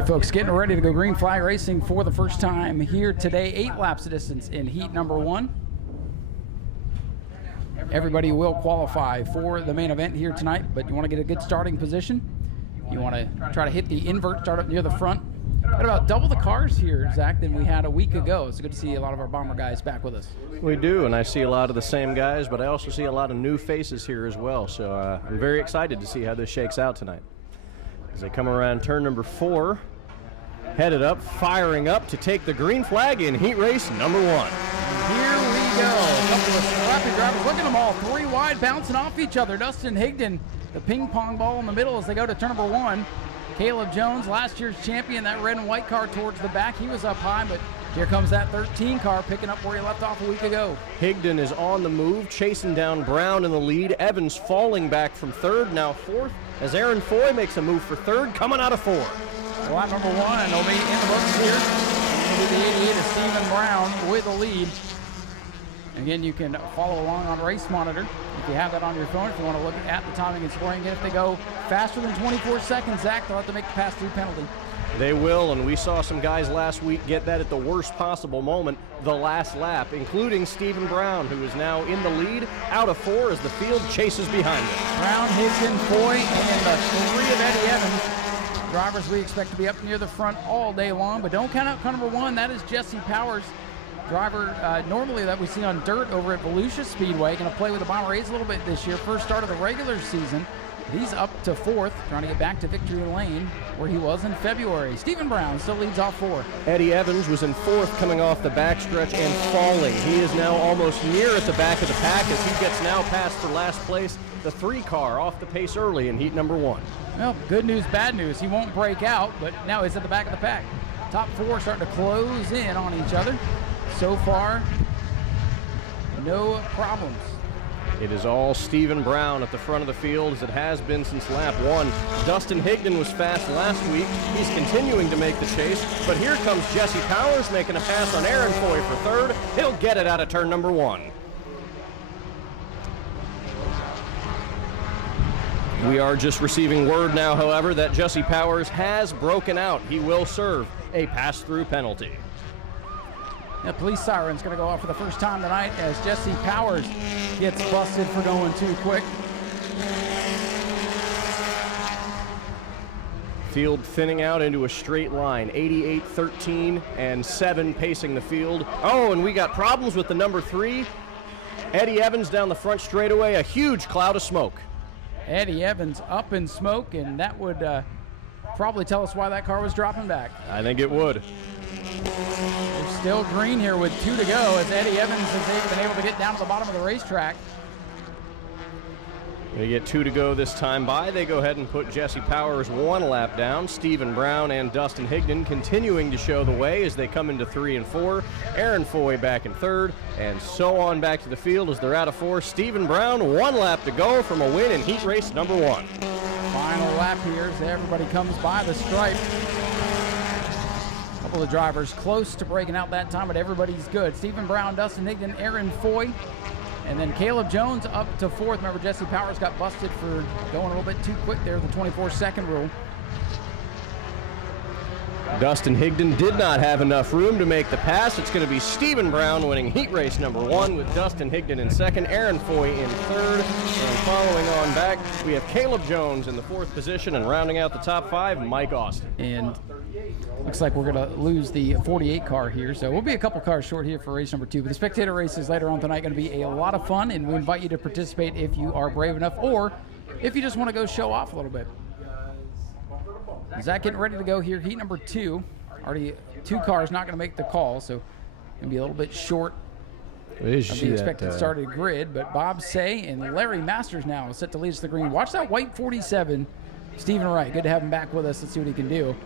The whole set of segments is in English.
right, folks, getting ready to go green flag racing for the first time here today. 8 laps of distance in heat number 1. Everybody will qualify for the main event here tonight, but you want to get a good starting position. You want to try to hit the invert, start up near the front. Got about double the cars here, Zach, than we had a week ago. It's good to see a lot of our Bomber guys back with us. We do, and I see a lot of the same guys, but I also see a lot of new faces here as well. So I'm very excited to see how this shakes out tonight. As they come around turn number 4, headed up, firing up to take the green flag in heat race number 1. Here we go. A couple of scrappy drivers. Look at them all. 3 wide, bouncing off each other. Dustin Higdon, the ping pong ball in the middle as they go to turn number 1. Caleb Jones, last year's champion, that red and white car towards the back. He was up high, but here comes that 13 car picking up where he left off a week ago. Higdon is on the move, chasing down Brown in the lead. Evans falling back from 3rd, now 4th, as Aaron Foy makes a move for 3rd, coming out of 4. Lap number 1, and they'll be in the books here. It'll be the 88 of Stephen Brown with the lead. Again, you can follow along on Race Monitor if you have that on your phone. If you want to look at the timing and scoring, again, if they go faster than 24 seconds, Zach, they'll have to make the pass-through penalty. They will, and we saw some guys last week get that at the worst possible moment, the last lap, including Stephen Brown, who is now in the lead, out of 4 as the field chases behind him. Brown, Higdon, Foy, and the 3 of Eddie Evans. Drivers we expect to be up near the front all day long, but don't count out car number 1. That is Jesse Powers, driver normally that we see on dirt over at Volusia Speedway. Going to play with the Bomber A's a little bit this year. First start of the regular season. He's up to 4th, trying to get back to victory lane where he was in February. Stephen Brown still leads off 4. Eddie Evans was in 4th coming off the backstretch and falling. He is now almost near at the back of the pack as he gets now passed for last place. The 3 car off the pace early in heat number 1. Well, good news, bad news. He won't break out, but now he's at the back of the pack. Top 4 starting to close in on each other. So far, no problems. It is all Stephen Brown at the front of the field as it has been since lap 1. Dustin Higdon was fast last week. He's continuing to make the chase, but here comes Jesse Powers making a pass on Aaron Foy for 3rd. He'll get it out of turn number 1. We are just receiving word now, however, that Jesse Powers has broken out. He will serve a pass-through penalty. The police siren's going to go off for the first time tonight as Jesse Powers gets busted for going too quick. Field thinning out into a straight line. 88, 13, and 7 pacing the field. Oh, and we got problems with the number 3. Eddie Evans down the front straightaway, a huge cloud of smoke. Eddie Evans up in smoke, and that would probably tell us why that car was dropping back. I think it would. We're still green here with 2 to go as Eddie Evans has been able to get down to the bottom of the racetrack. They get 2 to go this time by. They go ahead and put Jesse Powers 1 lap down. Stephen Brown and Dustin Higdon continuing to show the way as they come into 3 and 4. Aaron Foy back in 3rd, and so on back to the field as they're out of 4. Stephen Brown 1 lap to go from a win in heat race number 1. Final lap here as everybody comes by the stripe. A couple of drivers close to breaking out that time, but everybody's good. Stephen Brown, Dustin Higdon, Aaron Foy. And then Caleb Jones up to 4th. Remember, Jesse Powers got busted for going a little bit too quick there, the 24-second rule. Dustin Higdon did not have enough room to make the pass. It's going to be Stephen Brown winning heat race number 1 with Dustin Higdon in 2nd, Aaron Foy in 3rd. And following on back, we have Caleb Jones in the 4th position, and rounding out the top 5, Mike Austin. And looks like we're going to lose the 48 car here, so we'll be a couple cars short here for race number 2. But the spectator races later on tonight going to be a lot of fun, and we invite you to participate if you are brave enough or if you just want to go show off a little bit. Zach getting ready to go here, heat number 2. Already 2 cars not going to make the call, so going to be a little bit short of the expected started grid. But Bob Say and Larry Masters now set to lead us to the green. Watch that white 47, Stephen Wright. Good to have him back with us. Let's see what he can do.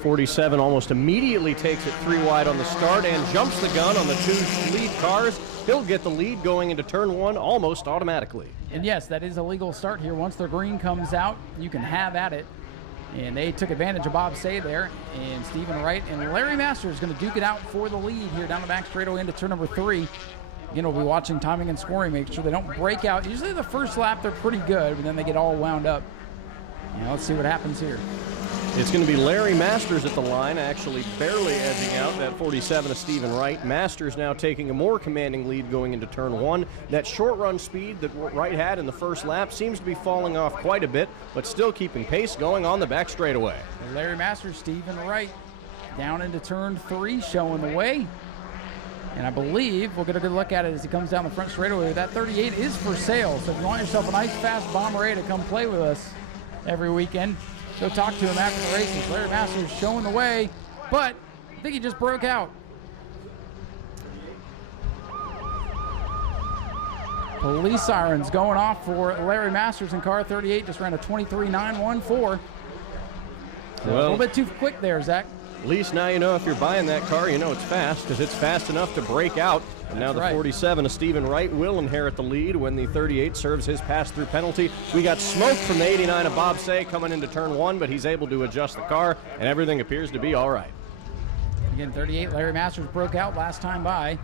47 almost immediately takes it 3 wide on the start and jumps the gun on the 2 lead cars. He'll get the lead going into turn 1 almost automatically. And yes, that is a legal start here. Once the green comes out, you can have at it. And they took advantage of Bob Say there, and Stephen Wright and Larry Masters is going to duke it out for the lead here down the back straightaway into turn number 3. Again, we'll be watching timing and scoring, make sure they don't break out. Usually the first lap they're pretty good, but then they get all wound up. Let's see what happens here. It's going to be Larry Masters at the line, actually barely edging out that 47 of Stephen Wright. Masters now taking a more commanding lead going into turn 1. That short run speed that Wright had in the first lap seems to be falling off quite a bit, but still keeping pace going on the back straightaway. Larry Masters, Stephen Wright down into turn 3, showing the way. And I believe we'll get a good look at it as he comes down the front straightaway. That 38 is for sale, so if you want yourself a nice fast Bomber A to come play with us every weekend, go talk to him after the races. Larry Masters showing the way, but I think he just broke out. Police sirens going off for Larry Masters in car 38. Just ran a 23.914. So a little bit too quick there, Zach. At least now you know if you're buying that car, you know it's fast, because it's fast enough to break out. And now the 47 of Stephen Wright will inherit the lead when the 38 serves his pass-through penalty. We got smoke from the 89 of Bob Say coming into turn 1, but he's able to adjust the car, and everything appears to be all right. Again, 38, Larry Masters broke out last time by.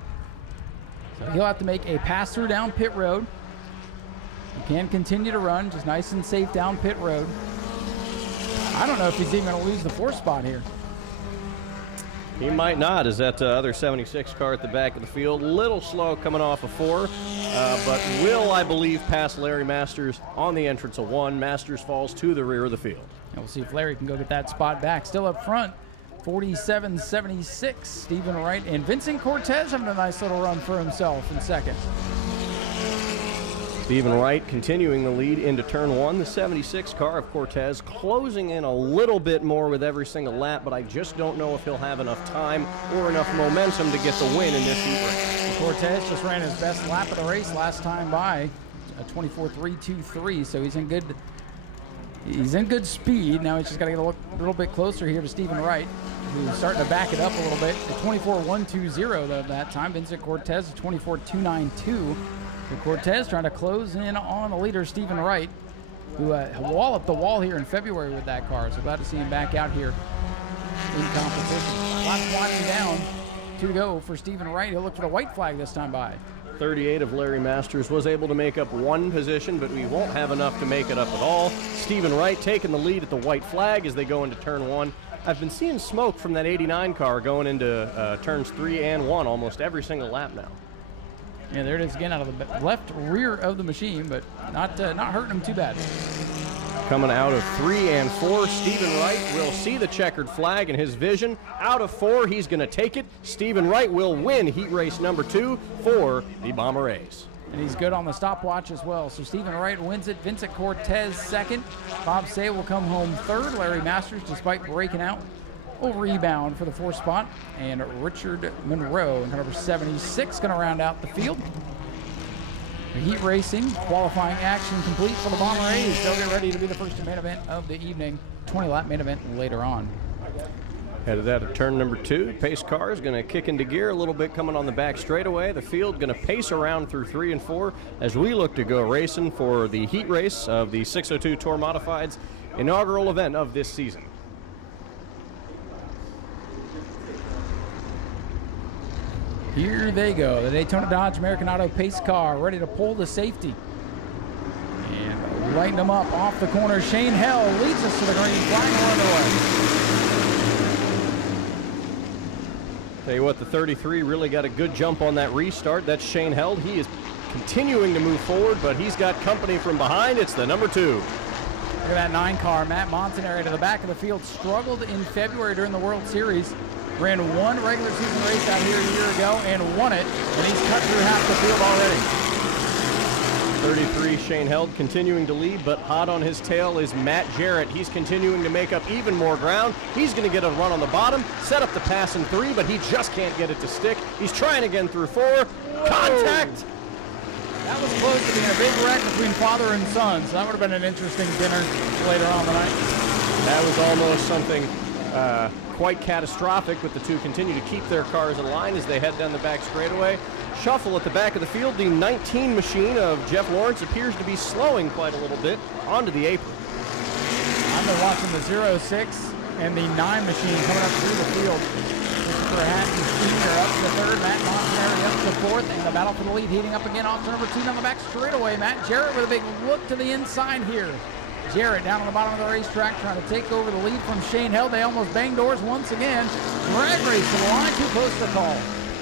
So he'll have to make a pass-through down pit road. He can continue to run, just nice and safe down pit road. I don't know if he's even going to lose the 4th spot here. He might not, as that other 76 car at the back of the field. Little slow coming off of 4, but will, I believe, pass Larry Masters on the entrance of 1. Masters falls to the rear of the field. And we'll see if Larry can go get that spot back. Still up front, 47-76, Stephen Wright. And Vincent Cortez having a nice little run for himself in second. Stephen Wright continuing the lead into turn 1. The 76 car of Cortez closing in a little bit more with every single lap, but I just don't know if he'll have enough time or enough momentum to get the win in this heat race. Cortez just ran his best lap of the race last time by, a 24.323, so he's in good speed. Now he's just got to get a little bit closer here to Stephen Wright, who's starting to back it up a little bit. A 24.120 though that time. Vincent Cortez, a 24.292. Cortez trying to close in on the leader, Stephen Wright, who walloped the wall here in February with that car. So glad to see him back out here in competition. Lots winding down. 2 to go for Stephen Wright. He'll look for the white flag this time by. 38 of Larry Masters was able to make up 1 position, but we won't have enough to make it up at all. Stephen Wright taking the lead at the white flag as they go into turn 1. I've been seeing smoke from that 89 car going into turns 3 and 1 almost every single lap now. Yeah, there it is again out of the left rear of the machine, but not hurting him too bad. Coming out of 3 and 4, Stephen Wright will see the checkered flag in his vision. Out of 4, he's going to take it. Stephen Wright will win heat race number 2 for the Bomber A's. And he's good on the stopwatch as well. So Stephen Wright wins it. Vincent Cortez second. Bob Say will come home third. Larry Masters, despite breaking out, will rebound for the 4th spot. And Richard Monroe, number 76, going to round out the field. The heat racing, qualifying action complete for the Bomber A's. They'll get ready to be the first main event of the evening. 20-lap main event later on. Headed out of turn number 2. Pace car is going to kick into gear a little bit coming on the back straightaway. The field going to pace around through 3 and 4 as we look to go racing for the heat race of the 602 Tour Modified's inaugural event of this season. Here they go. The Daytona Dodge American Auto pace car ready to pull the safety. And lighting them up off the corner. Shane Hell leads us to the green flag Tell you what, the 33 really got a good jump on that restart. That's Shane Held. He is continuing to move forward, but he's got company from behind. It's the number 2. Look at that 9 car. Matt Montanari to the back of the field. Struggled in February during the World Series. Ran 1 regular season race out here a year ago and won it. And he's cut through half the field already. 33, Shane Held continuing to lead, but hot on his tail is Matt Jarrett. He's continuing to make up even more ground. He's going to get a run on the bottom, set up the pass in 3, but he just can't get it to stick. He's trying again through 4. Contact! That was close to being a big wreck between father and son, so that would have been an interesting dinner later on tonight. That was almost something quite catastrophic, but the two continue to keep their cars in line as they head down the back straightaway. Shuffle at the back of the field. The 19 machine of Jeff Lawrence appears to be slowing quite a little bit onto the apron. I've been watching the 06 and the 9 machine coming up through the field. Christopher Hatton Sr. up to 3rd, Matt Montanari up to 4th, and the battle for the lead heating up again off to number 2 down the back straightaway. Matt Jarrett with a big look to the inside here. Jarrett down on the bottom of the racetrack trying to take over the lead from Shane Held. They almost banged doors once again. Drag race to the line, too close to call.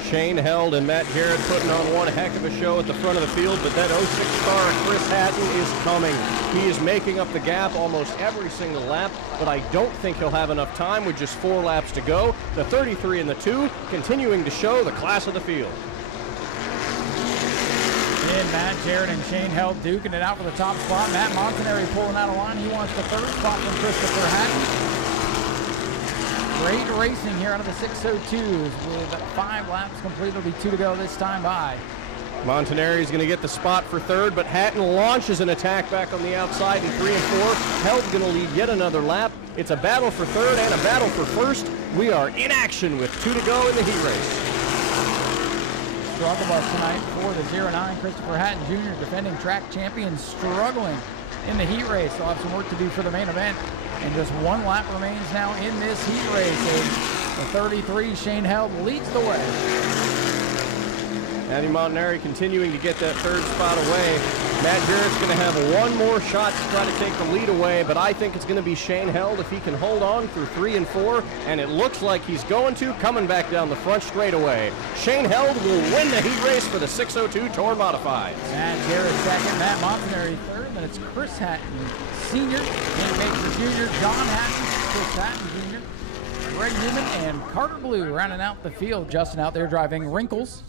Shane Held and Matt Jarrett putting on one heck of a show at the front of the field, but that 06 car, Chris Hatton, is coming. He is making up the gap almost every single lap, but I don't think he'll have enough time with just 4 laps to go. The 33 and the 2 continuing to show the class of the field. And Matt Jarrett and Shane Held duking it out for the top spot. Matt Montanari pulling out of line. He wants the 3rd spot from Christopher Hatton. Great racing here out of the 602s with 5 laps complete. There'll be 2 to go this time by. Montanari is going to get the spot for 3rd, but Hatton launches an attack back on the outside in 3 and 4. Held's going to lead yet another lap. It's a battle for 3rd and a battle for 1st. We are in action with 2 to go in the heat race. Struggle bus tonight for the 09 Christopher Hatton Jr., defending track champion, struggling in the heat race. They'll have some work to do for the main event. And just 1 lap remains now in this heat race. And the 33, Shane Held, leads the way. Matty Montanari continuing to get that 3rd spot away. Matt Jarrett's going to have 1 more shot to try to take the lead away, but I think it's going to be Shane Held if he can hold on through 3 and 4, and it looks like he's going to, coming back down the front straightaway. Shane Held will win the heat race for the 602 Tour Modified. Matt Jarrett 2nd, Matt Montanari 3rd, then it's Chris Hatton Sr., Danny Baker Jr., John Hatton, Chris Hatton Jr., Greg Newman, and Carter Blue rounding out the field. Justin out there driving Wrinkles.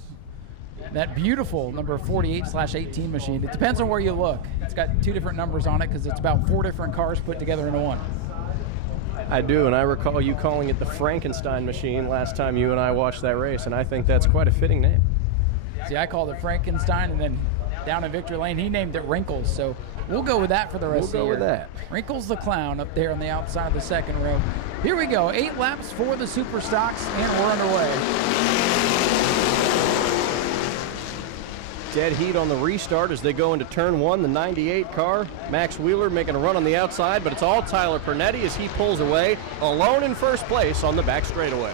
That beautiful number 48/18 machine. It depends on where you look. It's got 2 different numbers on it because it's about 4 different cars put together into one. I do, and I recall you calling it the Frankenstein machine last time you and I watched that race, and I think that's quite a fitting name. See, I called it Frankenstein, and then down in Victory Lane, he named it Wrinkles. So we'll go with that for the rest of the year. We'll go with that. Wrinkles the Clown up there on the outside of the 2nd row. Here we go. 8 laps for the Super Stocks, and we're underway. Dead heat on the restart as they go into turn 1, the 98 car. Max Wheeler making a run on the outside, but it's all Tyler Pernetti as he pulls away, alone in 1st place on the back straightaway.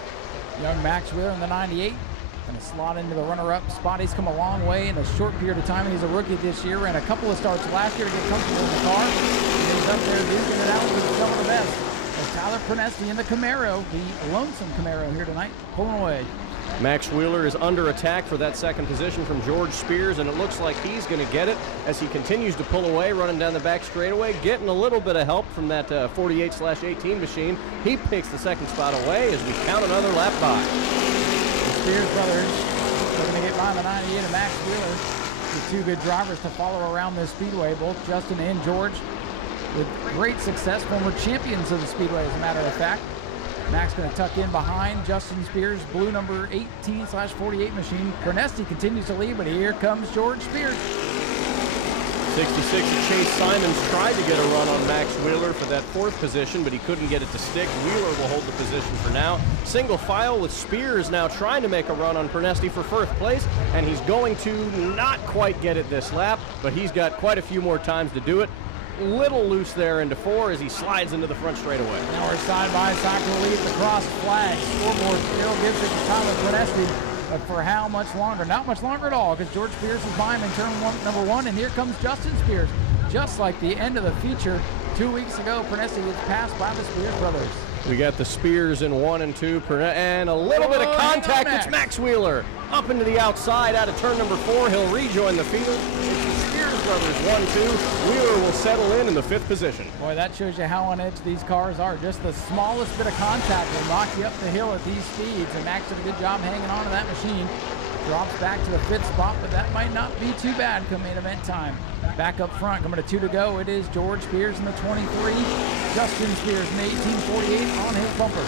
Young Max Wheeler in the 98. Going to slot into the runner-up spot. He's come a long way in a short period of time. He's a rookie this year, ran a couple of starts last year to get comfortable in the car. And he's up there duking it out with some of the best. As Tyler Pernetti in the Camaro, the lonesome Camaro here tonight, pulling away. Max Wheeler is under attack for that 2nd position from George Spears, and it looks like he's going to get it as he continues to pull away, running down the back straightaway, getting a little bit of help from that 48/18 machine. He picks the 2nd spot away as we count another lap by. The Spears brothers looking to get by the 98 and Max Wheeler. The 2 good drivers to follow around this Speedway, both Justin and George, with great success, former champions of the Speedway, as a matter of fact. Max going to tuck in behind Justin Spears' blue number 18/48 machine. Pernetti continues to lead, but here comes George Spears. 66 of Chase Simons tried to get a run on Max Wheeler for that 4th position, but he couldn't get it to stick. Wheeler will hold the position for now. Single file with Spears now trying to make a run on Pernetti for 1st place, and he's going to not quite get it this lap, but he's got quite a few more times to do it. Little loose there into 4 as he slides into the front straightaway. Now we're side by side to lead the cross flag. Scoreboard still gives it to Tyler Pernetti, but for how much longer? Not much longer at all, because George Spears is by him in turn number 1, and here comes Justin Spears. Just like the end of the feature 2 weeks ago, Pernetti gets passed by the Spears brothers. We got the Spears in 1 and 2, and a little bit of contact. It's Max Wheeler up into the outside out of turn number 4. He'll rejoin the field. It's the Spears brothers 1-2. Wheeler will settle in the 5th position. Boy, that shows you how on edge these cars are. Just the smallest bit of contact will knock you up the hill at these speeds, and Max did a good job hanging on to that machine. Drops back to the 5th spot, but that might not be too bad come main event time. Back up front, coming to 2 to go, it is George Spears in the 23, Justin Spears in the 18/48 on his bumper.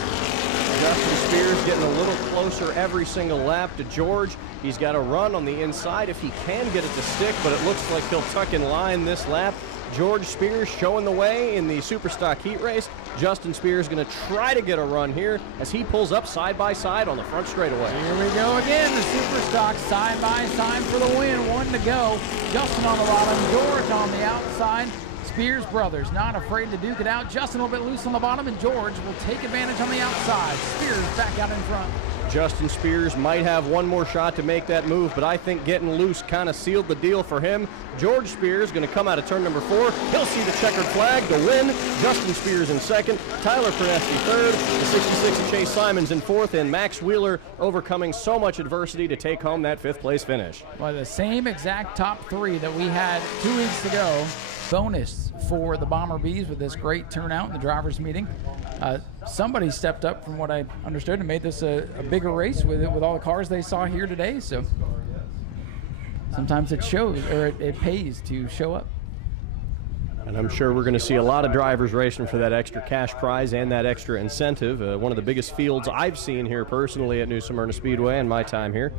Justin Spears getting a little closer every single lap to George. He's got a run on the inside if he can get it to stick, but it looks like he'll tuck in line this lap. George Spears showing the way in the Superstock heat race. Justin Spears going to try to get a run here as he pulls up side by side on the front straightaway. Here we go again, the Superstock side by side for the win. 1 to go. Justin on the bottom, George on the outside. Spears brothers not afraid to duke it out. Justin a little bit loose on the bottom, and George will take advantage on the outside. Spears back out in front. Justin Spears might have one more shot to make that move, but I think getting loose kind of sealed the deal for him. George Spears going to come out of turn number 4. He'll see the checkered flag to win. Justin Spears in second, Tyler Pernesti third, the 66 of Chase Simons in fourth, and Max Wheeler overcoming so much adversity to take home that 5th place finish. Well, the same exact top 3 that we had 2 weeks ago. Bonus for the Bomber Bees with this great turnout in the drivers' meeting. Somebody stepped up, from what I understood, and made this a bigger race with all the cars they saw here today. So sometimes it shows, or it pays to show up. And I'm sure we're going to see a lot of drivers racing for that extra cash prize and that extra incentive. One of the biggest fields I've seen here personally at New Smyrna Speedway in my time here.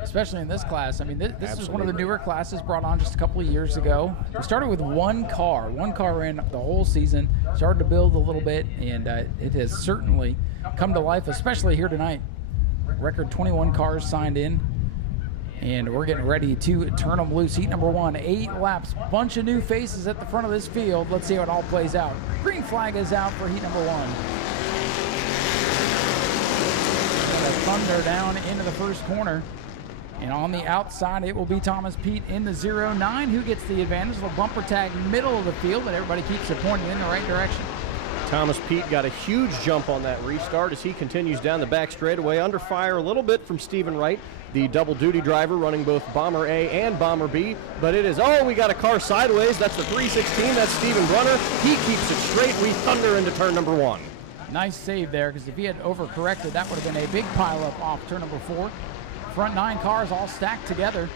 Especially in this class. I mean, this is one of the newer classes brought on just a couple of years ago. We started with one car. One car ran the whole season, started to build a little bit, and it has certainly come to life, especially here tonight. Record 21 cars signed in, and we're getting ready to turn them loose. Heat number 1, 8 laps, bunch of new faces at the front of this field. Let's see how it all plays out. Green flag is out for heat number 1. Thunder down into the first corner. And on the outside, it will be Thomas Pete in the 09 who gets the advantage. A little bumper tag middle of the field, but everybody keeps it pointing in the right direction. Thomas Pete got a huge jump on that restart as he continues down the back straightaway, under fire a little bit from Stephen Wright, the double-duty driver running both Bomber A and Bomber B. But it is, we got a car sideways. That's the 316. That's Stephen Brunner. He keeps it straight. We thunder into turn number 1. Nice save there, because if he had overcorrected, that would have been a big pileup off turn number 4. Front 9 cars all stacked together.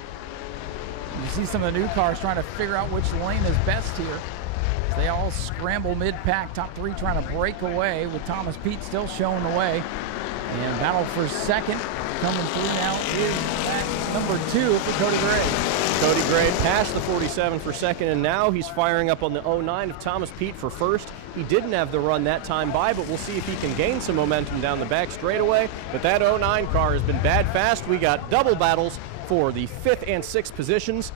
You see some of the new cars trying to figure out which lane is best here. As they all scramble mid-pack, top 3 trying to break away, with Thomas Pete still showing the way. And battle for second coming through now is number 2 for Cody Gray. Cody Gray passed the 47 for second, and now he's firing up on the 09 of Thomas Pete for first. He didn't have the run that time by, but we'll see if he can gain some momentum down the back straightaway. But that 09 car has been bad fast. We got double battles for the 5th and 6th positions.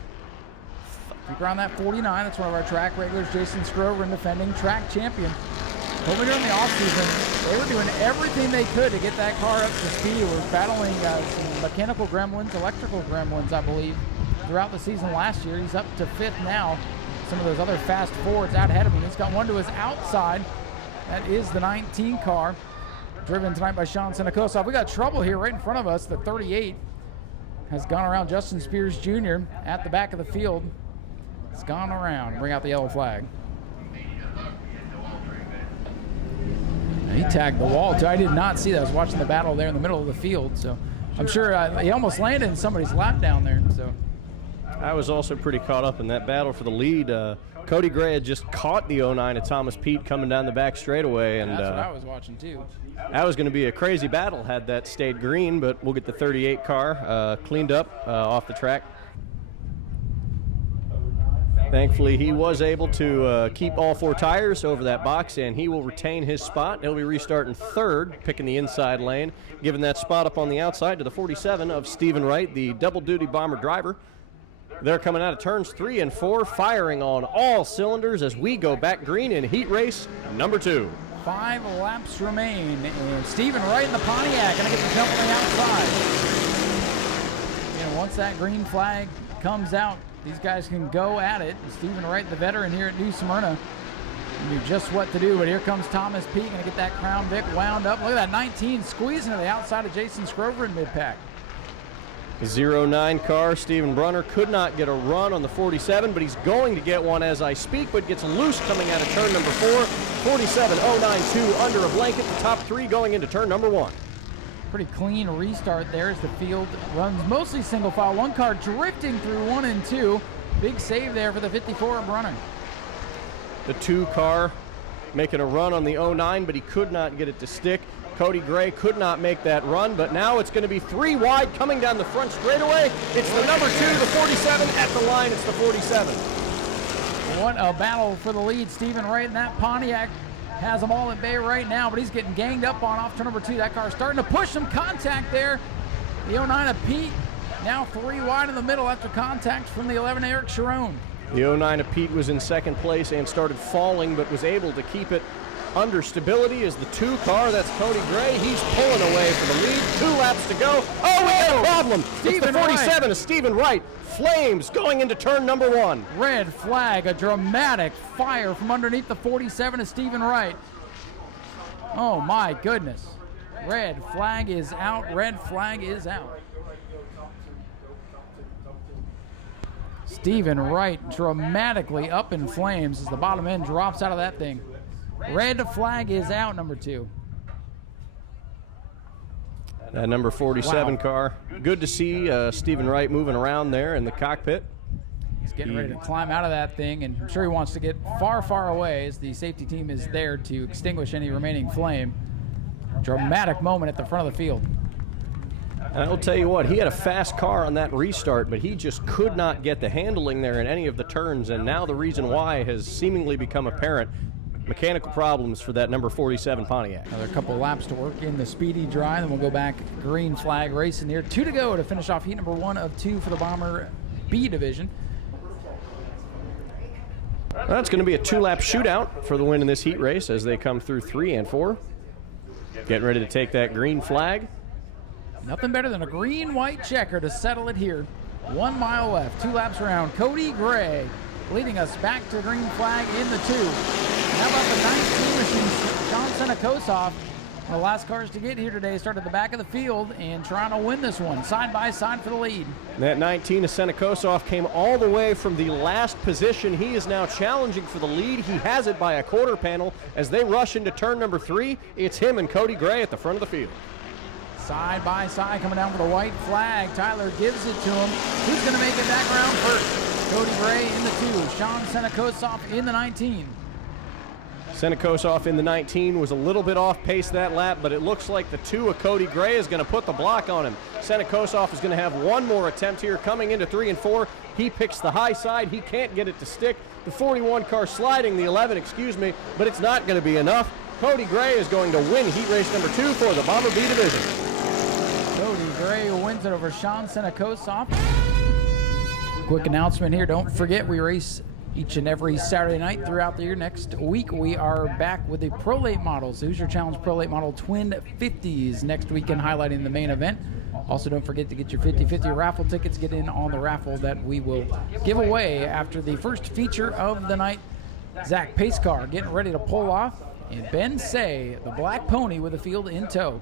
Keep around that 49. That's one of our track regulars, Jason Scrover, defending track champion. Over during the offseason, they were doing everything they could to get that car up to speed. We're battling some mechanical gremlins, electrical gremlins, I believe, throughout the season last year. He's up to 5th now. Some of those other fast Fords out ahead of him. He's got one to his outside. That is the 19 car, driven tonight by Sean Sinacosa. We got trouble here right in front of us. The 38 has gone around Justin Spears Jr. at the back of the field. It's gone around. Bring out the yellow flag. He tagged the wall too. I did not see that. I was watching the battle there in the middle of the field, so I'm sure he almost landed in somebody's lap down there. So I was also pretty caught up in that battle for the lead. Cody Gray had just caught the 09 of Thomas Pete coming down the back straightaway, and that's what I was watching too. That was going to be a crazy battle had that stayed green, but we'll get the 38 car cleaned up off the track. Thankfully, he was able to keep all 4 tires over that box, and he will retain his spot. He'll be restarting 3rd, picking the inside lane, giving that spot up on the outside to the 47 of Stephen Wright, the double-duty Bomber driver. They're coming out of turns 3 and 4, firing on all cylinders as we go back green in heat race number 2. 5 laps remain, and Stephen Wright in the Pontiac going to get the jump on the outside. And once that green flag comes out, these guys can go at it. Stephen Wright, the veteran here at New Smyrna, knew just what to do. But here comes Thomas Pete, going to get that Crown Vic wound up. Look at that 19 squeezing to the outside of Jason Scrover in mid-pack. 09 car, Stephen Brunner, could not get a run on the 47, but he's going to get one as I speak, but gets loose coming out of turn number 4. 47.092 under a blanket, the top 3 going into turn number 1. Pretty clean restart there as the field runs mostly single file. One car drifting through 1 and 2. Big save there for the 54 of Brunner. The 2 car making a run on the 09, but he could not get it to stick. Cody Gray could not make that run, but now it's going to be 3 wide coming down the front straightaway. It's the number 2, the 47 at the line. It's the 47. What a battle for the lead. Stephen Wright in that Pontiac has them all at bay right now, but he's getting ganged up on off turn number 2. That car starting to push some contact there. The 09 of Pete now 3 wide in the middle after contact from the 11 Eric Sharon. The 09 of Pete was in second place and started falling, but was able to keep it under stability is the 2 car. That's Cody Gray. He's pulling away for the lead. 2 laps to go. Oh, we got a problem. It's the 47 of Stephen Wright. Flames going into turn number 1. Red flag, a dramatic fire from underneath the 47 of Stephen Wright. Oh my goodness. Red flag is out. Red flag is out. Stephen Wright dramatically up in flames as the bottom end drops out of that thing. Red flag is out, number 2. That number 47 car. Good to see Stephen Wright moving around there in the cockpit. He's getting ready to climb out of that thing, and I'm sure he wants to get far, far away as the safety team is there to extinguish any remaining flame. Dramatic moment at the front of the field. And I'll tell you what, he had a fast car on that restart, but he just could not get the handling there in any of the turns, and now the reason why has seemingly become apparent. Mechanical problems for that number 47 Pontiac. Another couple laps to work in the speedy dry, then we'll go back green flag racing here. 2 to go to finish off heat number 1 of 2 for the Bomber B division. That's going to be a 2-lap shootout for the win in this heat race as they come through 3 and 4. Getting ready to take that green flag. Nothing better than a green-white checker to settle it here. 1 mile left, 2 laps around. Cody Gray leading us back to green flag in the 2. How about the 19 machine, Sean Senakosov? The last cars to get here today started at the back of the field and trying to win this one, side by side for the lead. That 19 of Senakosov came all the way from the last position. He is now challenging for the lead. He has it by a quarter panel. As they rush into turn number 3, it's him and Cody Gray at the front of the field. Side by side coming down for the white flag. Tyler gives it to him. Who's going to make it back around first? Cody Gray in the 2. Sean Senakosov in the 19. Senakosov in the 19 was a little bit off pace that lap, but it looks like the 2 of Cody Gray is going to put the block on him. Senakosov is going to have one more attempt here coming into 3 and 4. He picks the high side. He can't get it to stick. The 41 car sliding, the 11, excuse me, but it's not going to be enough. Cody Gray is going to win heat race number 2 for the Bomber B division. Cody Gray wins it over Sean Senakosov. Quick announcement here. Don't forget we race each and every Saturday night throughout the year. Next week, we are back with the Pro Late models. Hoosier Challenge Pro Late Model Twin 50s next weekend, highlighting the main event. Also, don't forget to get your 50-50 raffle tickets. Get in on the raffle that we will give away after the first feature of the night. Zach Pacecar getting ready to pull off, and Ben Say, the black pony, with the field in tow.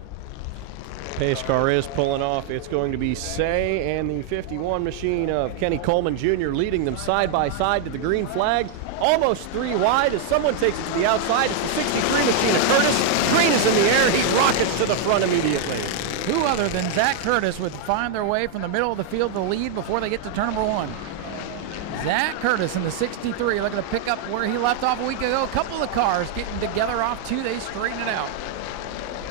Pace car is pulling off. It's going to be Say and the 51 machine of Kenny Coleman Jr. leading them side by side to the green flag. Almost 3 wide as someone takes it to the outside. It's the 63 machine of Curtis. Green is in the air. He rockets to the front immediately. Who other than Zach Curtis would find their way from the middle of the field to lead before they get to turn number 1? Zach Curtis in the 63, looking to pick up where he left off a week ago. A couple of cars getting together off 2. They straighten it out.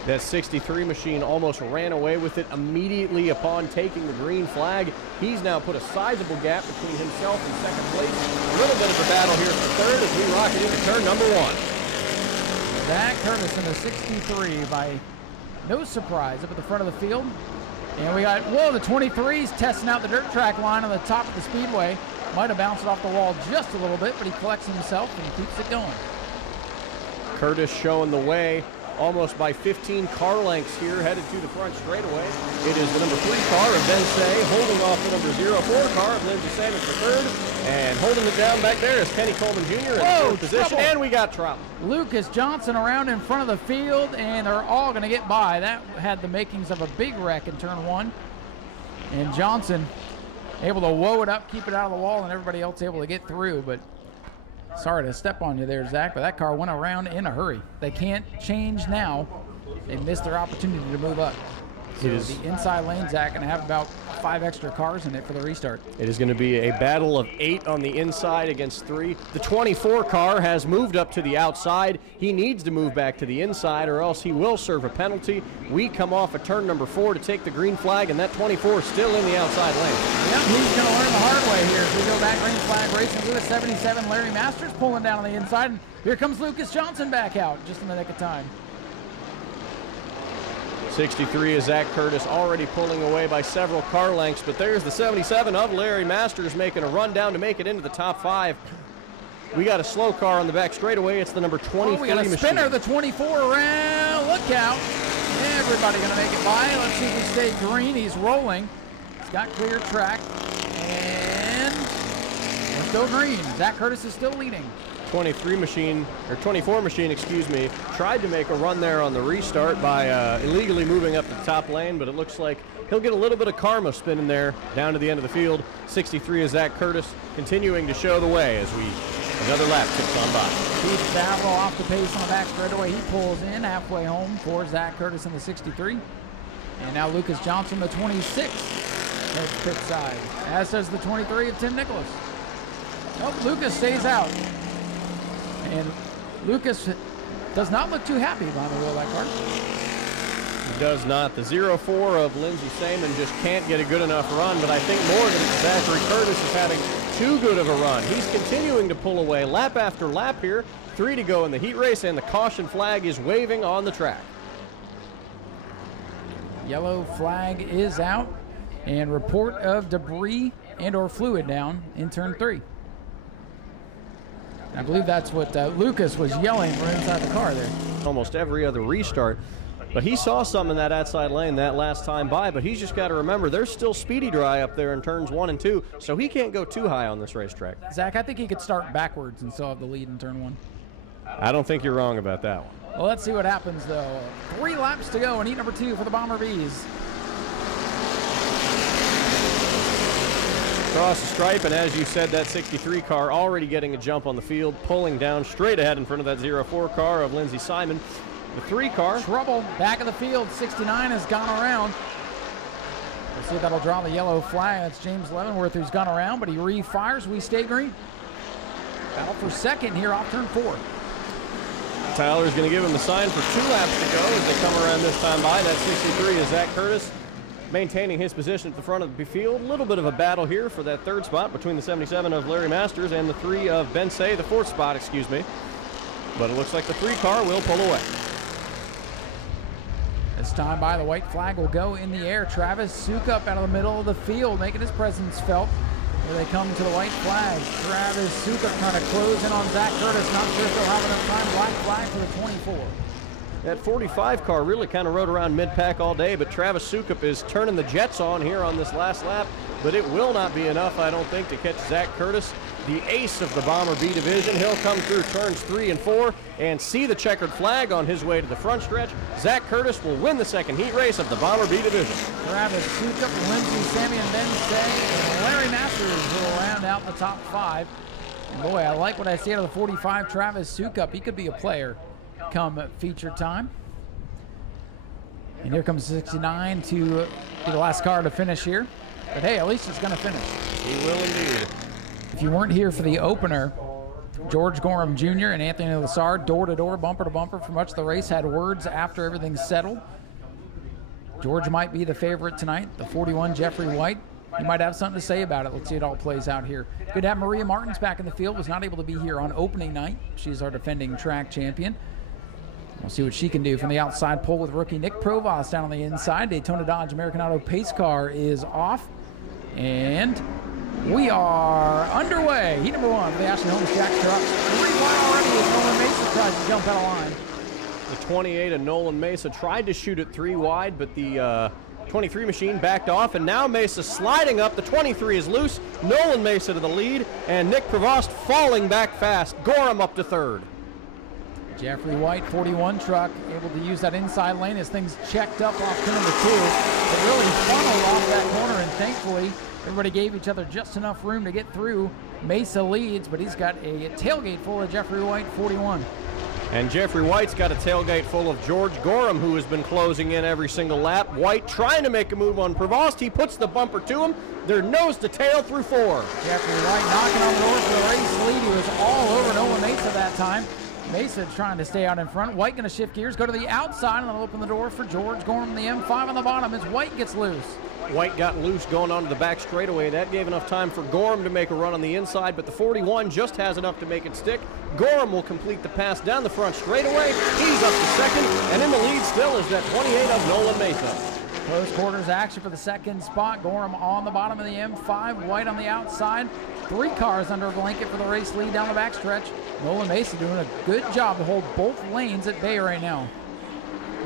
That 63 machine almost ran away with it immediately upon taking the green flag. He's now put a sizable gap between himself and second place. A little bit of a battle here for third as we rocket into turn number 1. Zach Curtis in the 63 by no surprise up at the front of the field. And we got, whoa, the 23's testing out the dirt track line on the top of the Speedway. Might have bounced it off the wall just a little bit, but he collects himself and keeps it going. Curtis showing the way. Almost by 15 car lengths here, headed to the front straightaway. It is the number 3 car of Ben Say, holding off the number 04 car of Lindsey Savage for third, and holding it down back there is Kenny Coleman Jr. in third position, and we got trouble. Lucas Johnson around in front of the field, and they're all going to get by. That had the makings of a big wreck in turn 1, and Johnson able to woe it up, keep it out of the wall, and everybody else able to get through, but sorry to step on you there, Zach, but that car went around in a hurry. They can't change now. They missed their opportunity to move up. So the inside lane, Zach, going to have about 5 extra cars in it for the restart. It is going to be a battle of 8 on the inside against 3. The 24 car has moved up to the outside. He needs to move back to the inside or else he will serve a penalty. We come off at turn number 4 to take the green flag, and that 24 is still in the outside lane. Yep, he's going to learn the hard way here. So we go back green flag racing. Lewis 77, Larry Masters pulling down on the inside, and here comes Lucas Johnson back out just in the nick of time. 63 is Zach Curtis, already pulling away by several car lengths, but there's the 77 of Larry Masters making a run down to make it into the top 5. We got a slow car on the back straightaway. It's the number 23 we got a machine. spinner, the 24 around. Look out. Everybody going to make it by. Let's see if we stay green. He's rolling. He's got clear track. And we're still green. Zach Curtis is still leading. 24 machine, excuse me, tried to make a run there on the restart by illegally moving up to the top lane, but it looks like he'll get a little bit of karma spinning there down to the end of the field. 63 is Zach Curtis, continuing to show the way as another lap ticks on by. Keith Saville off the pace on the back straightaway. He pulls in halfway home for Zach Curtis in the 63. And now Lucas Johnson, the 26, heads pit side, as does the 23 of Tim Nicholas. Oh, Lucas stays out. And Lucas does not look too happy behind the wheel of that car. He does not. The 04 of Lindsey Saman just can't get a good enough run, but I think more than Zachary Curtis is having too good of a run. He's continuing to pull away lap after lap here. 3 to go in the heat race, and the caution flag is waving on the track. Yellow flag is out, and report of debris and or fluid down in turn 3. I believe that's what Lucas was yelling from inside the car there. Almost every other restart, but he saw some in that outside lane that last time by, but he's just got to remember there's still speedy dry up there in turns 1 and 2, so he can't go too high on this racetrack. Zach, I think he could start backwards and still have the lead in turn 1. I don't think you're wrong about that one. Well, let's see what happens, though. 3 laps to go in heat number 2 for the Bomber Bees. Across the stripe, and as you said, that 63 car already getting a jump on the field, pulling down straight ahead in front of that 04 car of Lindsey Simon. The 3 car. Trouble, back of the field, 69 has gone around. Let's see if that'll draw the yellow flag. That's James Leavenworth who's gone around, but he refires. We stay green. Battle for second here off turn 4. Tyler's going to give him the sign for 2 laps to go as they come around this time by. That 63 is Zach Curtis, maintaining his position at the front of the field. A little bit of a battle here for that 3rd spot between the 77 of Larry Masters and the 3 of Ben Say, the 4th spot, excuse me. But it looks like the 3 car will pull away. This time by, the white flag will go in the air. Travis Sukup out of the middle of the field, making his presence felt. Here they come to the white flag. Travis Sukup trying to close in on Zach Curtis. Not sure if they'll have enough time. Black flag for the 24. That 45 car really kind of rode around mid-pack all day, but Travis Sukup is turning the jets on here on this last lap, but it will not be enough, I don't think, to catch Zach Curtis, the ace of the Bomber B division. He'll come through turns 3 and 4 and see the checkered flag on his way to the front stretch. Zach Curtis will win the second heat race of the Bomber B division. Travis Sukup, Lindsey, Sammy, and Ben Say, and Larry Masters will round out the top 5. And boy, I like what I see out of the 45, Travis Sukup. He could be a player come feature time. And here comes 69 to be the last car to finish here. But hey, at least he's going to finish. He will indeed. If you weren't here for the opener, George Gorham Jr. and Anthony Lassard, door-to-door, bumper-to-bumper for much of the race, had words after everything's settled. George might be the favorite tonight. The 41, Jeffrey White, he might have something to say about it. Let's see how it all plays out here. Good to have Maria Martins back in the field. Was not able to be here on opening night. She's our defending track champion. We'll see what she can do from the outside pole with rookie Nick Provost down on the inside. Daytona Dodge American Auto pace car is off. And we are underway. Heat number 1 for the Ashley Holmes Jack truck. 3 wide already as Nolan Mesa tries to jump out of line. The 28 of Nolan Mesa tried to shoot it 3 wide, but the 23 machine backed off, and now Mesa sliding up. The 23 is loose. Nolan Mesa to the lead, and Nick Provost falling back fast. Gorham up to 3rd. Jeffrey White, 41 truck, able to use that inside lane as things checked up off turn number 2. It really funneled off that corner, and thankfully everybody gave each other just enough room to get through. Mesa leads, but he's got a tailgate full of Jeffrey White, 41. And Jeffrey White's got a tailgate full of George Gorham, who has been closing in every single lap. White trying to make a move on Provost. He puts the bumper to him. They're nose to tail through 4. Jeffrey White knocking on the door for the race lead. He was all over Nolan Mesa that time. Mesa trying to stay out in front. White going to shift gears, go to the outside, and they'll open the door for George Gorham. The M5 on the bottom as White gets loose. White got loose going onto the back straightaway. That gave enough time for Gorham to make a run on the inside, but the 41 just has enough to make it stick. Gorham will complete the pass down the front straightaway. He's up to 2nd, and in the lead still is that 28 of Nolan Mesa. Close quarters action for the second spot. Gorham on the bottom of the M5, White on the outside. 3 cars under a blanket for the race lead down the backstretch. Nolan Mesa doing a good job to hold both lanes at bay right now.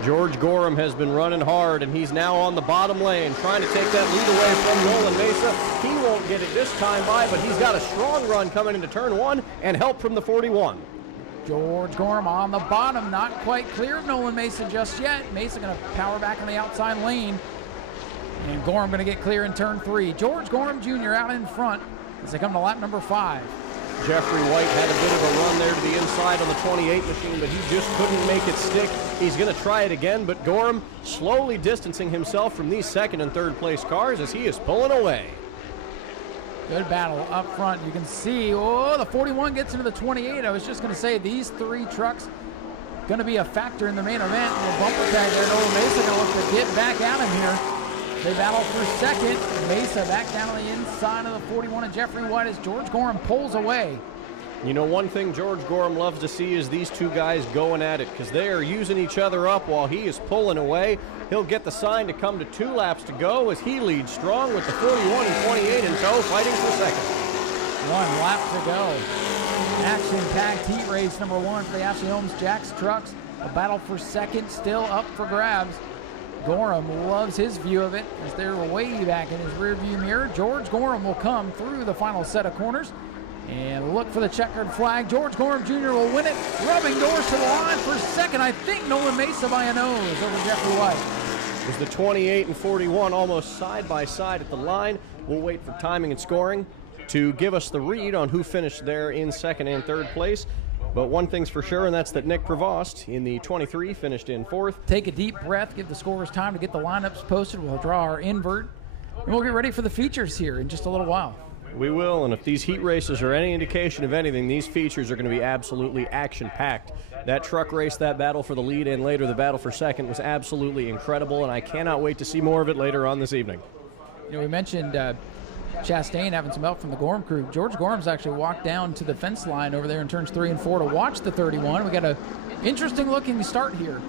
George Gorham has been running hard, and he's now on the bottom lane, trying to take that lead away from Nolan Mesa. He won't get it this time by, but he's got a strong run coming into turn 1 and help from the 41. George Gorham on the bottom, not quite clear of Nolan Mesa just yet. Mesa going to power back on the outside lane, and Gorham going to get clear in turn 3. George Gorham Jr. out in front as they come to lap number 5. Jeffrey White had a bit of a run there to the inside on the 28 machine, but he just couldn't make it stick. He's going to try it again, but Gorham slowly distancing himself from these second and third place cars as he is pulling away. Good battle up front. You can see, oh, the 41 gets into the 28. I was just going to say, these 3 trucks going to be a factor in the main event. And the bumper tag there, Nolan Mesa going to look to get back at him here. They battle for second. Mesa back down on the inside of the 41 of Jeffrey White as George Gorham pulls away. You know, one thing George Gorham loves to see is these 2 guys going at it because they are using each other up while he is pulling away. He'll get the sign to come to 2 laps to go as he leads strong with the 41 and 28 in tow, fighting for second. 1 lap to go. Action-packed heat race number 1 for the Ashley Holmes Jacks trucks. A battle for second still up for grabs. Gorham loves his view of it as they're way back in his rearview mirror. George Gorham will come through the final set of corners and look for the checkered flag. George Gorham Jr. will win it, rubbing doors to the line for second. I think Nolan Mesa by a nose over Jeffrey White. As the 28 and 41 almost side by side at the line. We'll wait for timing and scoring to give us the read on who finished there in second and third place. But one thing's for sure, and that's that Nick Prevost in the 23 finished in 4th. Take a deep breath, give the scorers time to get the lineups posted. We'll draw our invert, and we'll get ready for the features here in just a little while. We will, and if these heat races are any indication of anything, these features are going to be absolutely action-packed. That truck race, that battle for the lead, and later the battle for second was absolutely incredible, and I cannot wait to see more of it later on this evening. You know, we mentioned Chastain having some help from the Gorham crew. George Gorham's actually walked down to the fence line over there in turns 3 and 4 to watch the 31. We got an interesting looking start here.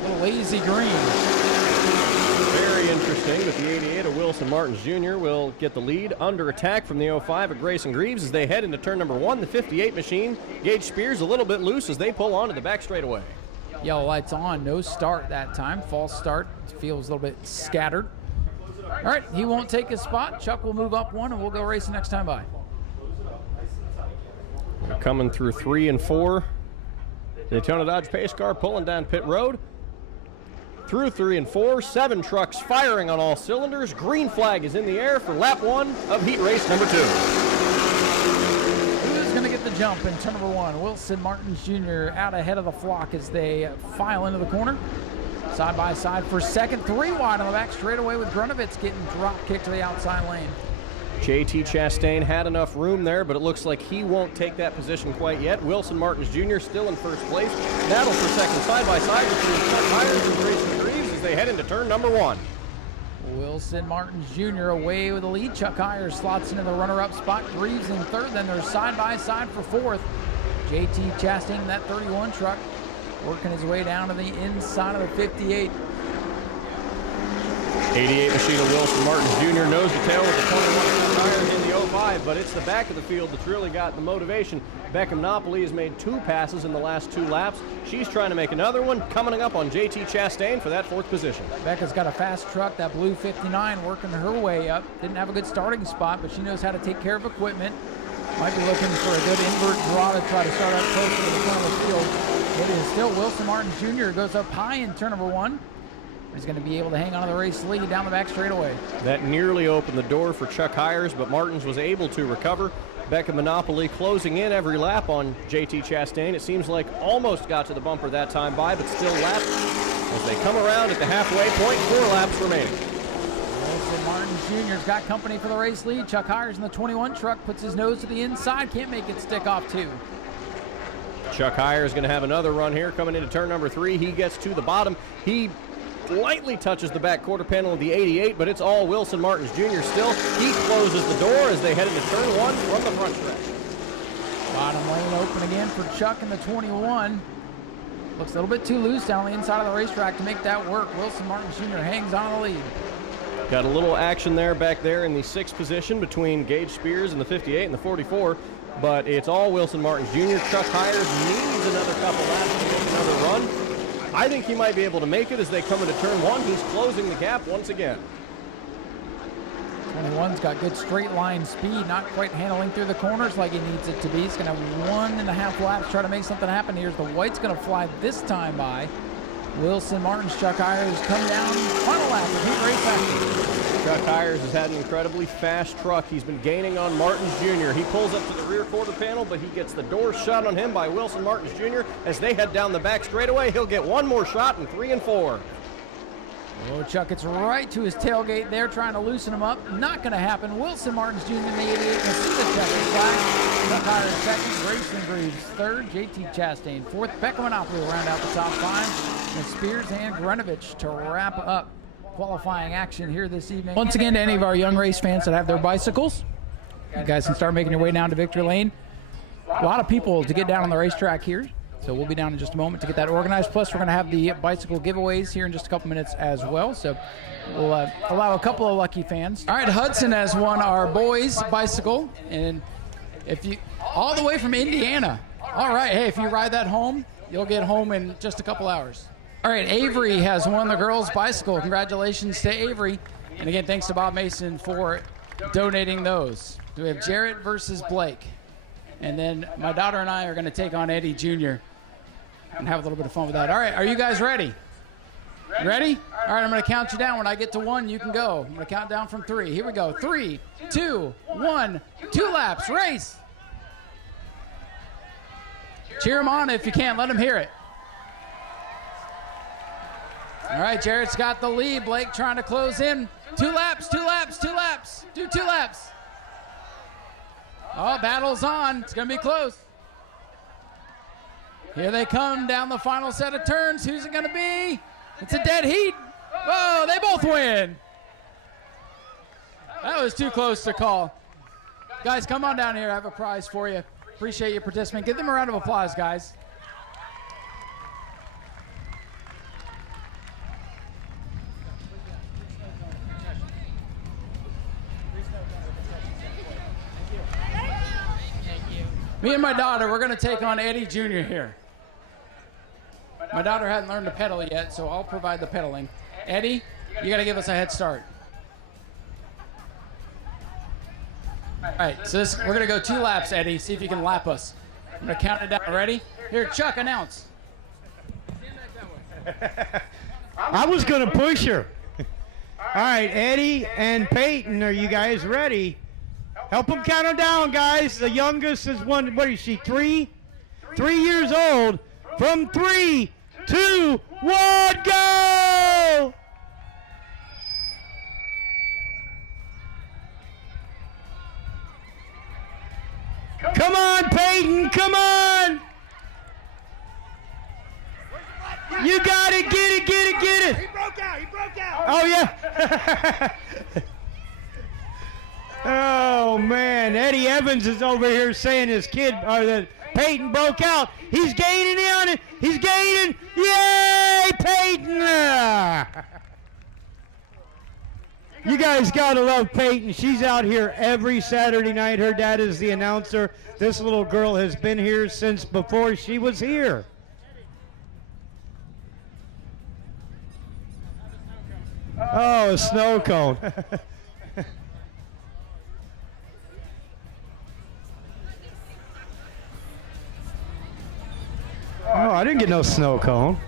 A little lazy green. Very interesting, but the 88 of Wilson Martins Jr. will get the lead. Under attack from the 05 of Grayson Greaves as they head into turn number 1. The 58 machine, Gage Spears, a little bit loose as they pull onto the back straightaway. Yellow lights on, no start that time. False start, feels a little bit scattered. All right, he won't take his spot. Chuck will move up 1, and we'll go racing next time by. We're coming through 3 and 4. Daytona Dodge pace car pulling down pit road. Through 3 and 4, 7 trucks firing on all cylinders. Green flag is in the air for lap 1 of heat race number 2. Who's going to get the jump in turn number 1? Wilson Martins Jr. out ahead of the flock as they file into the corner. Side by side for second, 3 wide on the back straightaway with Grunovitz getting drop kicked to the outside lane. JT Chastain had enough room there, but it looks like he won't take that position quite yet. Wilson Martins Jr. still in first place. Battle for second side by side between Chuck Myers and Grayson Greaves as they head into turn number 1. Wilson Martins Jr. away with the lead. Chuck Myers slots into the runner-up spot. Greaves in third, then they're side by side for fourth. JT Chastain in that 31 truck working his way down to the inside of the 58. 88 machine of Wilson Martins Jr. nose to tail with the 21 tires in the 05, but it's the back of the field that's really got the motivation. Beckham Napoli has made 2 passes in the last 2 laps. She's trying to make another one, coming up on JT Chastain for that 4th position. Becca's got a fast truck, that blue 59, working her way up. Didn't have a good starting spot, but she knows how to take care of equipment. Might be looking for a good invert draw to try to start up closer to the front of the field. It is still Wilson Martins Jr. goes up high in turn number 1. He's going to be able to hang on to the race lead down the back straightaway. That nearly opened the door for Chuck Myers, but Martins was able to recover. Becca Monopoly closing in every lap on JT Chastain. It seems like almost got to the bumper that time by, but still lapped as they come around at the halfway point. 4 laps remaining. Wilson Martins Jr.'s got company for the race lead. Chuck Myers in the 21 truck puts his nose to the inside. Can't make it stick off 2. Chuck Myers is going to have another run here coming into turn number 3. He gets to the bottom. He lightly touches the back quarter panel of the 88, but it's all Wilson Martins Jr. still. He closes the door as they head into turn 1 from the front stretch. Bottom lane open again for Chuck in the 21. Looks a little bit too loose down the inside of the racetrack to make that work. Wilson Martin Jr. hangs on the lead. Got a little action there back there in the 6th position between Gage Spears and the 58 and the 44, but it's all Wilson Martins Jr. Chuck Hires needs another couple laps to make another run. I think he might be able to make it as they come into turn 1. He's closing the gap once again. 21's got good straight line speed, not quite handling through the corners like he needs it to be. He's going to have 1.5 laps try to make something happen. Here's the white's going to fly this time by. Wilson Martins, Chuck Hires come down, final lap of heat race action. Chuck Hires has had an incredibly fast truck. He's been gaining on Martins Jr. He pulls up to the rear quarter panel, but he gets the door shut on him by Wilson Martins Jr. As they head down the back straightaway, he'll get one more shot in 3 and 4. Oh, Chuck gets right to his tailgate there, trying to loosen him up. Not going to happen. Wilson Martins Jr. in the 88 will see the checkered flag. Chuck Hires second, Grayson Greaves third, JT Chastain fourth. Beckham Monopoly will round out the top 5. And Spears and Grenovich to wrap up qualifying action here this evening. Once again, to any of our young race fans that have their bicycles, you guys can start making your way down to Victory Lane. A lot of people to get down on the racetrack here. So we'll be down in just a moment to get that organized. Plus, we're going to have the bicycle giveaways here in just a couple minutes as well. So we'll allow a couple of lucky fans. All right, Hudson has won our boys bicycle, and if you all the way from Indiana. All right, hey, if you ride that home, you'll get home in just a couple hours. All right, Avery has won the girls bicycle. Congratulations to Avery, and again, thanks to Bob Mason for donating those. We have Jarrett versus Blake, and then my daughter and I are going to take on Eddie Jr. and have a little bit of fun with that. All right, are you guys ready? Ready? All right, I'm going to count you down. When I get to 1, you can go. I'm going to count down from 3. Here we go. 3, 2, 1, 2 laps, race. Cheer them on if you can. Let them hear it. All right, Jarrett's got the lead. Blake trying to close in. 2 laps, 2 laps, 2 laps. Do 2 laps. Oh, battle's on. It's going to be close. Here they come down the final set of turns. Who's it going to be? It's a dead heat. Whoa, they both win. That was too close to call. Guys, come on down here. I have a prize for you. Appreciate your participation. Give them a round of applause, guys. Me and my daughter, we're going to take on Eddie Jr. here. My daughter hadn't learned to pedal yet, so I'll provide the pedaling. Eddie, you got to give us a head start. All right, so we're going to go 2 laps, Eddie. See if you can lap us. I'm going to count it down. Ready? Here, Chuck, announce. I was going to push her. All right, Eddie and Peyton, are you guys ready? Help them count them down, guys. The youngest is one, what is she, 3? 3 years old. From 3, 2, 1, go! Come on, Peyton, come on! You got it, get it, get it, get it! He broke out! Oh, yeah. Oh, man. Eddie Evans is over here saying his kid, or that Peyton broke out. He's gaining on it. He's gaining. Yay, Peyton! You guys got to love Peyton. She's out here every Saturday night. Her dad is the announcer. This little girl has been here since before she was here. Oh, a snow cone. Oh, I didn't get no snow cone.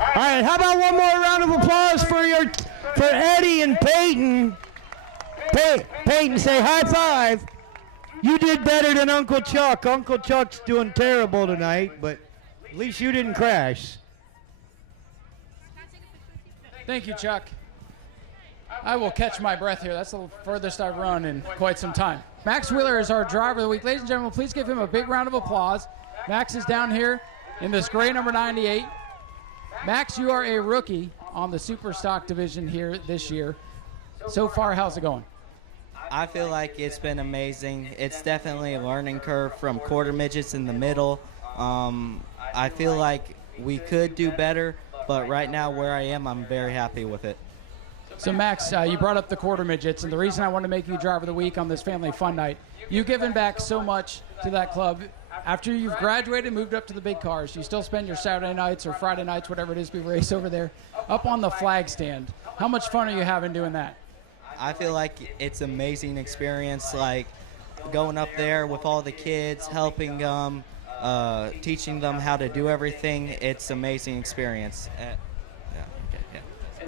All right, how about one more round of applause for Eddie and Peyton? Peyton, say high five. You did better than Uncle Chuck. Uncle Chuck's doing terrible tonight, but at least you didn't crash. Thank you, Chuck. I will catch my breath here. That's the furthest I've run in quite some time. Max Wheeler is our driver of the week. Ladies and gentlemen, please give him a big round of applause. Max is down here in this gray number 98. Max, you are a rookie on the Super Stock division here this year. So far, how's it going? I feel like it's been amazing. It's definitely a learning curve from quarter midgets in the middle. I feel like we could do better, but right now where I am, I'm very happy with it. So, Max, you brought up the quarter midgets, and the reason I wanted to make you driver of the week on this family fun night, you've given back so much to that club. After you've graduated, moved up to the big cars, you still spend your Saturday nights or Friday nights, whatever it is we race over there, up on the flag stand. How much fun are you having doing that? I feel like it's an amazing experience, like going up there with all the kids, helping them, teaching them how to do everything. It's an amazing experience.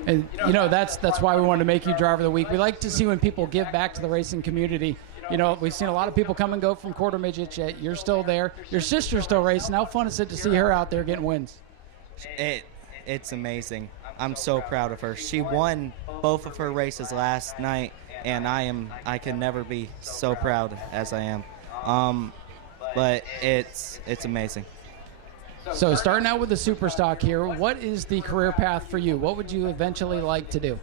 And you know, that's why we wanted to make you driver of the week. We like to see when people give back to the racing community. You know, we've seen a lot of people come and go from quarter midgets, yet you're still there. Your sister's still racing. How fun is it to see her out there getting wins? It's amazing. I'm so proud of her. She won both of her races last night, and I can never be so proud as I am. But it's amazing. So starting out with the super stock here, what is the career path for you? What would you eventually like to do?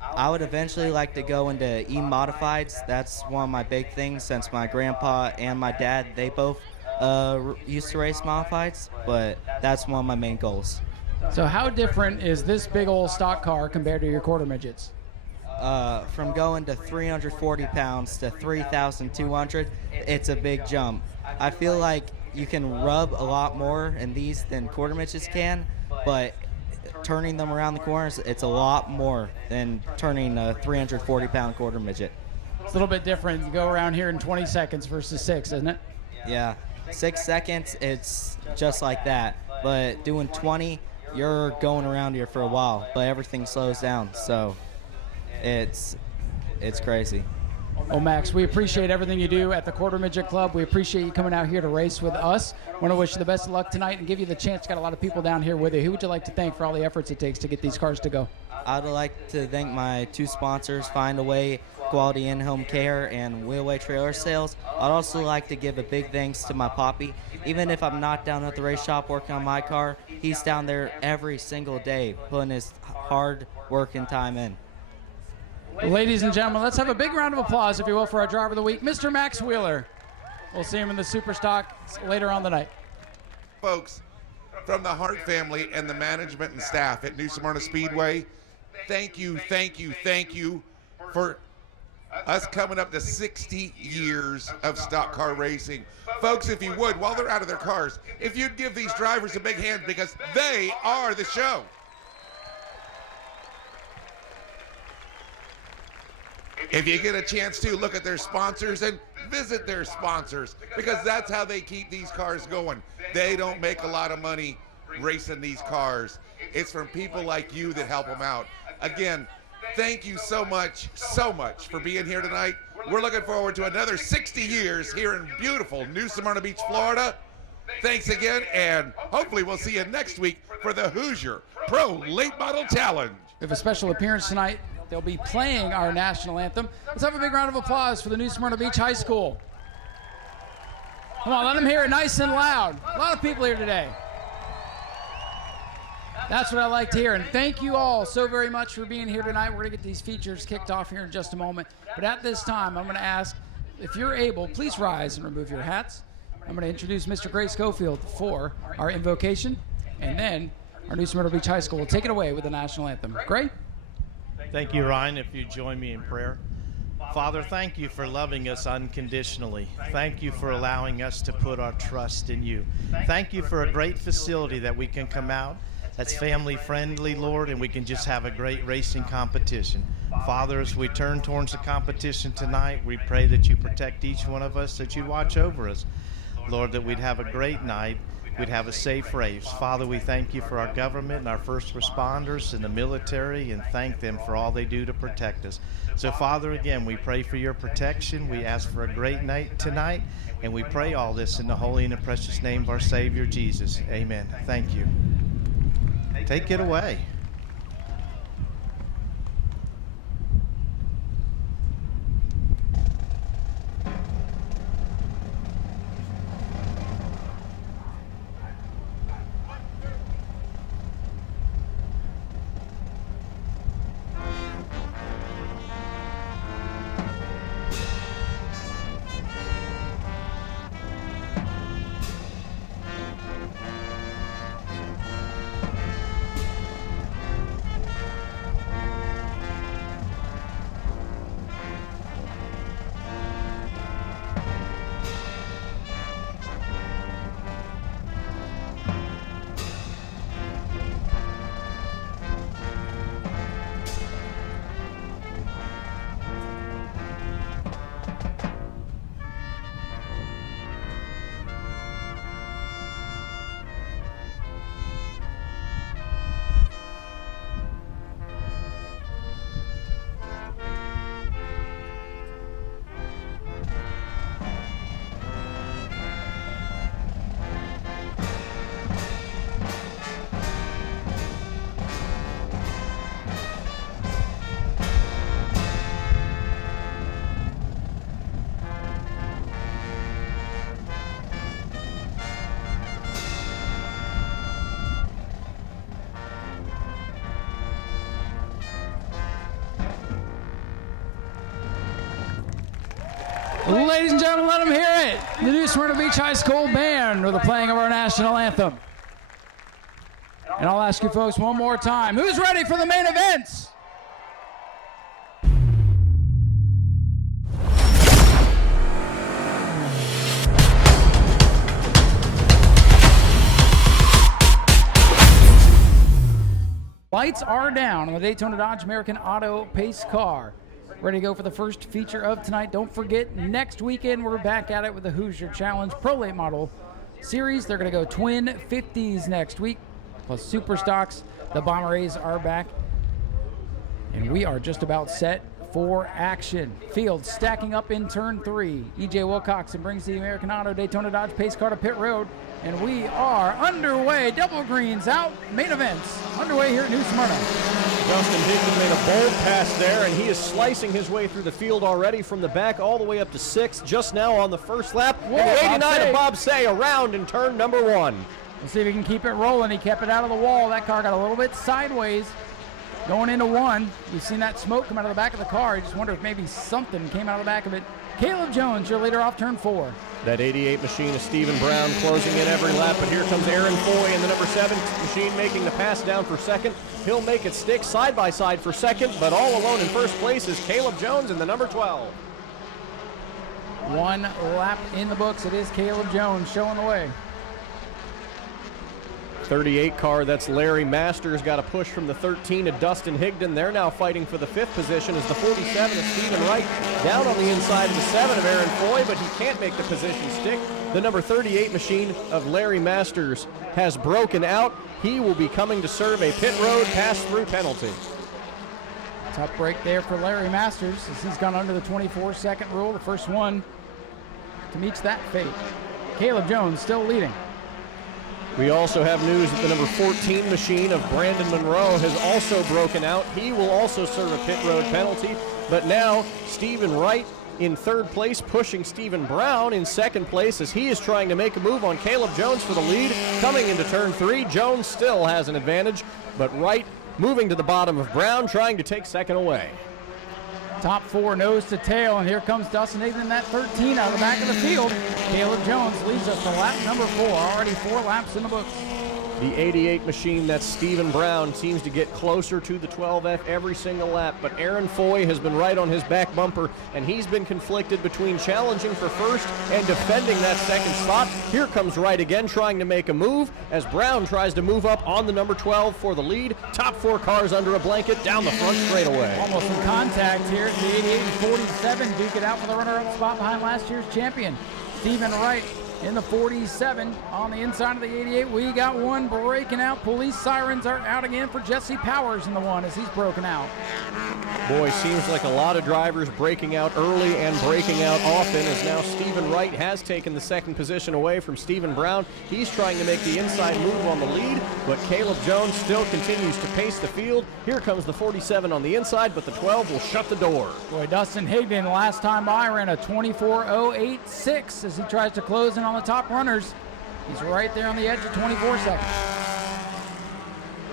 I would eventually like to go into E-modifieds. That's one of my big things, since my grandpa and my dad, they both used to race modifieds, but that's one of my main goals. So how different is this big old stock car compared to your quarter midgets? From going to 340 pounds to 3,200, it's a big jump. I feel like you can rub a lot more in these than quarter midgets can, but turning them around the corners, it's a lot more than turning a 340-pound quarter midget. It's a little bit different. You go around here in 20 seconds versus 6, isn't it? Yeah, 6 seconds, it's just like that. But doing 20, you're going around here for a while, but everything slows down, so it's crazy. Well, Max, we appreciate everything you do at the Quarter Midget Club. We appreciate you coming out here to race with us. Want to wish you the best of luck tonight and give you the chance. Got a lot of people down here with you. Who would you like to thank for all the efforts it takes to get these cars to go? I'd like to thank my 2 sponsors, Find a Way Quality In-Home Care and Wheelway Trailer Sales. I'd also like to give a big thanks to my poppy. Even if I'm not down at the race shop working on my car, he's down there every single day putting his hard working time in. Ladies and gentlemen, let's have a big round of applause, if you will, for our driver of the week, Mr. Max Wheeler. We'll see him in the super stock later on the night. Folks, from the Hart family and the management and staff at Nau Smyrna Speedway, thank you for us coming up to 60 years of stock car racing. Folks, if you would, while they're out of their cars, if you'd give these drivers a big hand, because they are the show. If you get a chance to, look at their sponsors and visit their sponsors, because that's how they keep these cars going. They don't make a lot of money racing these cars. It's from people like you that help them out. Again, thank you so much for being here tonight. We're looking forward to another 60 years here in beautiful New Smyrna Beach, Florida. Thanks again, and hopefully we'll see you next week for the Hoosier Pro Late Model Challenge. We have a special appearance tonight. They'll be playing our national anthem. Let's have a big round of applause for the New Smyrna Beach High School. Come on, let them hear it nice and loud. A lot of people here today. That's what I like to hear. And thank you all so very much for being here tonight. We're going to get these features kicked off here in just a moment. But at this time, I'm going to ask, if you're able, please rise and remove your hats. I'm going to introduce Mr. Gray Schofield for our invocation, and then our New Smyrna Beach High School will take it away with the national anthem. Gray? Thank you, Ryan, if you join me in prayer. Father, thank you for loving us unconditionally. Thank you for allowing us to put our trust in you. Thank you for a great facility that we can come out that's family friendly, Lord, and we can just have a great racing competition. Father, as we turn towards the competition tonight, we pray that you protect each one of us, that you watch over us. Lord, that we'd have a great night. We'd have a safe race. Father, we thank you for our government and our first responders and the military, and thank them for all they do to protect us. So, Father, again, we pray for your protection. We ask for a great night tonight, and we pray all this in the holy and the precious name of our Savior, Jesus. Amen. Thank you. Take it away. Ladies and gentlemen, let them hear it. The new Smyrna Beach High School band with the playing of our national anthem. And I'll ask you folks one more time, who's ready for the main events? Lights are down on the Daytona Dodge American Auto Pace car. Ready to go for the first feature of tonight. Don't forget, next weekend we're back at it with the Hoosier Challenge Pro Late Model Series. They're going to go twin 50s next week, plus super stocks. The Bomber A's are back. And we are just about set for action. Field stacking up in turn 3. EJ Wilcoxon brings the American Auto Daytona Dodge Pace car to pit road. And we are underway. Double greens out. Main events underway here at New Smyrna. Dustin Higdon made a bold pass there, and he is slicing his way through the field already from the back all the way up to 6th, just now on the first lap. Whoa, and the 89 of Bob Say around in turn number 1. Let's see if he can keep it rolling. He kept it out of the wall. That car got a little bit sideways going into 1. You've seen that smoke come out of the back of the car. You just wonder if maybe something came out of the back of it. Caleb Jones, your leader off turn 4. That 88 machine is Stephen Brown closing in every lap, but here comes Aaron Foy in the number 7 machine making the pass down for 2nd. He'll make it stick side by side for 2nd, but all alone in 1st place is Caleb Jones in the number 12. 1 lap in the books. It is Caleb Jones showing the way. 38 car, that's Larry Masters, got a push from the 13 to Dustin Higdon. They're now fighting for the 5th position as the 47 of Stephen Wright down on the inside of the 7 of Aaron Foy, but he can't make the position stick. The number 38 machine of Larry Masters has broken out. He will be coming to serve a pit road pass-through penalty. Tough break there for Larry Masters as he's gone under the 24-second rule, the first one to meet that fate. Caleb Jones still leading. We also have news that the number 14 machine of Brandon Monroe has also broken out. He will also serve a pit road penalty, but now Stephen Wright in 3rd place, pushing Stephen Brown in 2nd place as he is trying to make a move on Caleb Jones for the lead. Coming into turn 3, Jones still has an advantage, but Wright moving to the bottom of Brown, trying to take 2nd away. Top 4 nose to tail, and here comes Dustin Higdon in that 13 out of the back of the field. Caleb Jones leads us to lap number 4, already 4 laps in the books. The 88 machine, that's Stephen Brown, seems to get closer to the 12F every single lap, but Aaron Foy has been right on his back bumper, and he's been conflicted between challenging for 1st and defending that 2nd spot. Here comes Wright again, trying to make a move, as Brown tries to move up on the number 12 for the lead. Top 4 cars under a blanket down the front straightaway. Almost in contact here. The 88 and 47 duke it out for the runner-up spot behind last year's champion, Stephen Wright. In the 47, on the inside of the 88, we got 1 breaking out. Police sirens are out again for Jesse Powers in the 1 as he's broken out. Boy, seems like a lot of drivers breaking out early and breaking out often, as now Stephen Wright has taken the 2nd position away from Stephen Brown. He's trying to make the inside move on the lead, but Caleb Jones still continues to pace the field. Here comes the 47 on the inside, but the 12 will shut the door. Boy, Dustin Higdon last time by ran a 24.086 as he tries to close in on the top runners. He's right there on the edge of 24 seconds.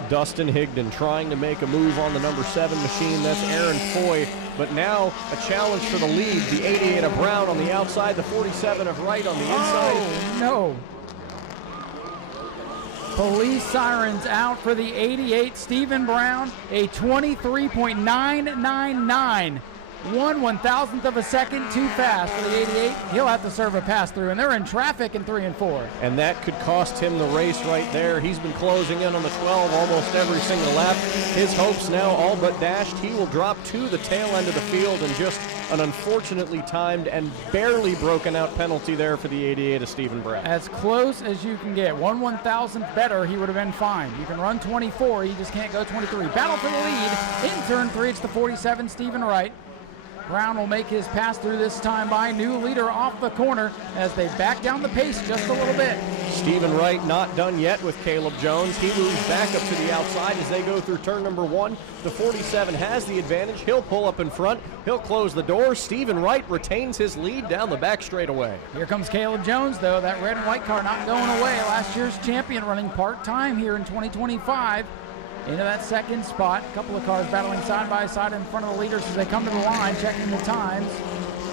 Dustin Higdon trying to make a move on the number 7 machine. That's Aaron Foy. But now a challenge for the lead. The 88 of Brown on the outside, the 47 of Wright on the inside. Oh, no. Police sirens out for the 88 Stephen Brown, a 23.999. 1/1000th of a second too fast for the 88. He'll have to serve a pass through, and they're in traffic in 3 and 4. And that could cost him the race right there. He's been closing in on the 12 almost every single lap. His hopes now all but dashed. He will drop to the tail end of the field, and just an unfortunately timed and barely broken out penalty there for the 88 of Stephen Brown. As close as you can get. 1/1000th better, he would have been fine. You can run 24, you just can't go 23. Battle for the lead in turn 3. It's the 47 Stephen Wright. Brown will make his pass through this time by. New leader off the corner as they back down the pace just a little bit. Stephen Wright not done yet with Caleb Jones. He moves back up to the outside as they go through turn number 1. The 47 has the advantage. He'll pull up in front. He'll close the door. Stephen Wright retains his lead down the back straightaway. Here comes Caleb Jones, though. That red and white car not going away. Last year's champion running part-time here in 2025. Into that 2nd spot. A couple of cars battling side by side in front of the leaders as they come to the line, checking the times.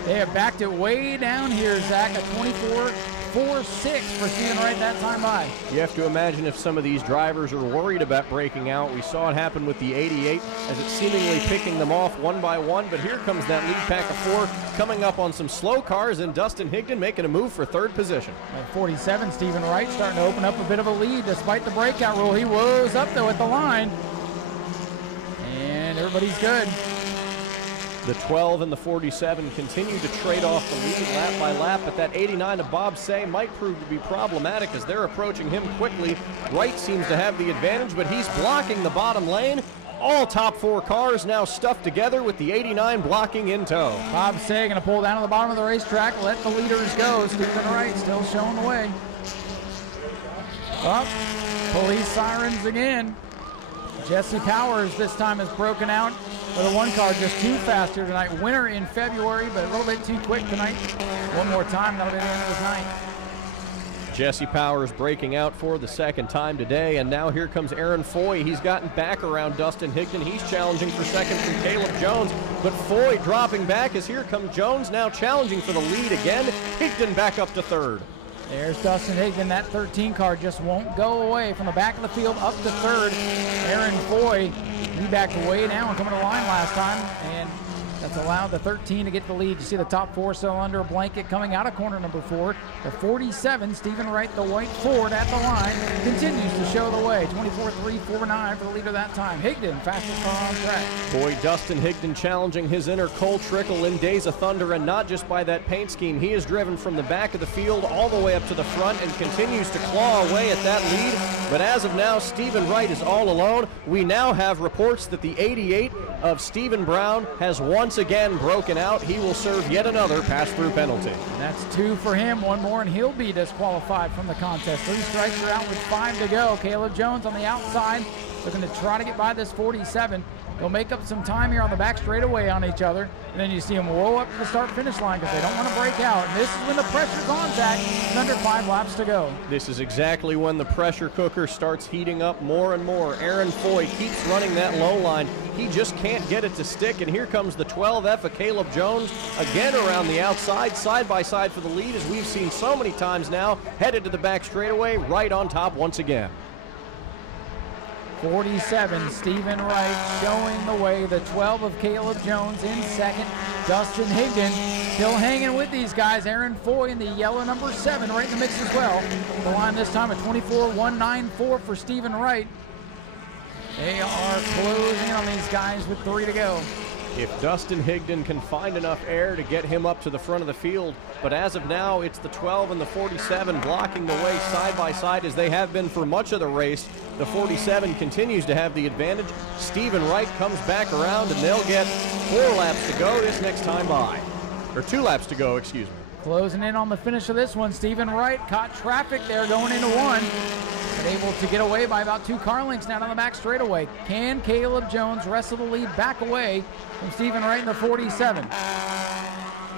They have backed it way down here, Zach, a 24.46 for Stephen Wright that time by. You have to imagine if some of these drivers are worried about breaking out. We saw it happen with the 88 as it's seemingly picking them off one by one, but here comes that lead pack of 4 coming up on some slow cars, and Dustin Higdon making a move for 3rd position. At 47, Stephen Wright starting to open up a bit of a lead despite the breakout rule. He woes up though at the line, and everybody's good. The 12 and the 47 continue to trade off the lead lap by lap, but that 89 of Bob Say might prove to be problematic as they're approaching him quickly. Wright seems to have the advantage, but he's blocking the bottom lane. All top 4 cars now stuffed together with the 89 blocking in tow. Bob Say going to pull down to the bottom of the racetrack, let the leaders go. Stephen Wright still showing the way. Up, police sirens again. Jesse Powers this time has broken out with a 1 car, just too faster tonight. Winner in February, but a little bit too quick tonight. One more time, that'll be the end of his night. Jesse Powers breaking out for the 2nd time today, and now here comes Aaron Foy. He's gotten back around Dustin Higdon. He's challenging for 2nd from Caleb Jones, but Foy dropping back as here comes Jones now challenging for the lead again. Higdon back up to 3rd. There's Dustin Higdon. That 13 car just won't go away from the back of the field up to 3rd. Aaron Foy, he backed way down coming to the line last time, and that's allowed the 13 to get the lead. You see the top 4 still under a blanket coming out of corner number 4. The 47, Stephen Wright, the white Ford at the line, continues to show the way. 24.349 for the leader that time. Higdon, fastest car on track. Boy, Dustin Higdon challenging his inner Cole Trickle in Days of Thunder, and not just by that paint scheme. He is driven from the back of the field all the way up to the front and continues to claw away at that lead. But as of now, Stephen Wright is all alone. We now have reports that the 88 of Stephen Brown has once again broken out. He will serve yet another pass-through penalty. And that's 2 for him. 1 more, and he'll be disqualified from the contest. 3 strikes are out with 5 to go. Caleb Jones on the outside, looking to try to get by this 47. They'll make up some time here on the back straightaway on each other, and then you see them roll up to the start-finish line because they don't want to break out. And this is when the pressure's on, Zach, and under 5 laps to go. This is exactly when the pressure cooker starts heating up more and more. Aaron Foy keeps running that low line. He just can't get it to stick, and here comes the 12F of Caleb Jones, again around the outside, side by side for the lead, as we've seen so many times now, headed to the back straightaway, right on top once again. 47, Stephen Wright showing the way. The 12 of Caleb Jones in 2nd. Dustin Higdon still hanging with these guys. Aaron Foy in the yellow number 7 right in the mix as well. The line this time at 24.194 for Stephen Wright. They are closing in on these guys with 3 to go. If Dustin Higdon can find enough air to get him up to the front of the field, but as of now, it's the 12 and the 47 blocking the way side by side as they have been for much of the race. The 47 continues to have the advantage. Stephen Wright comes back around, and they'll get 4 laps to go this next time by. Or 2 laps to go, excuse me. Closing in on the finish of this one, Stephen Wright caught traffic there going into 1. But able to get away by about 2 car lengths now on the back straightaway. Can Caleb Jones wrestle the lead back away from Stephen Wright in the 47?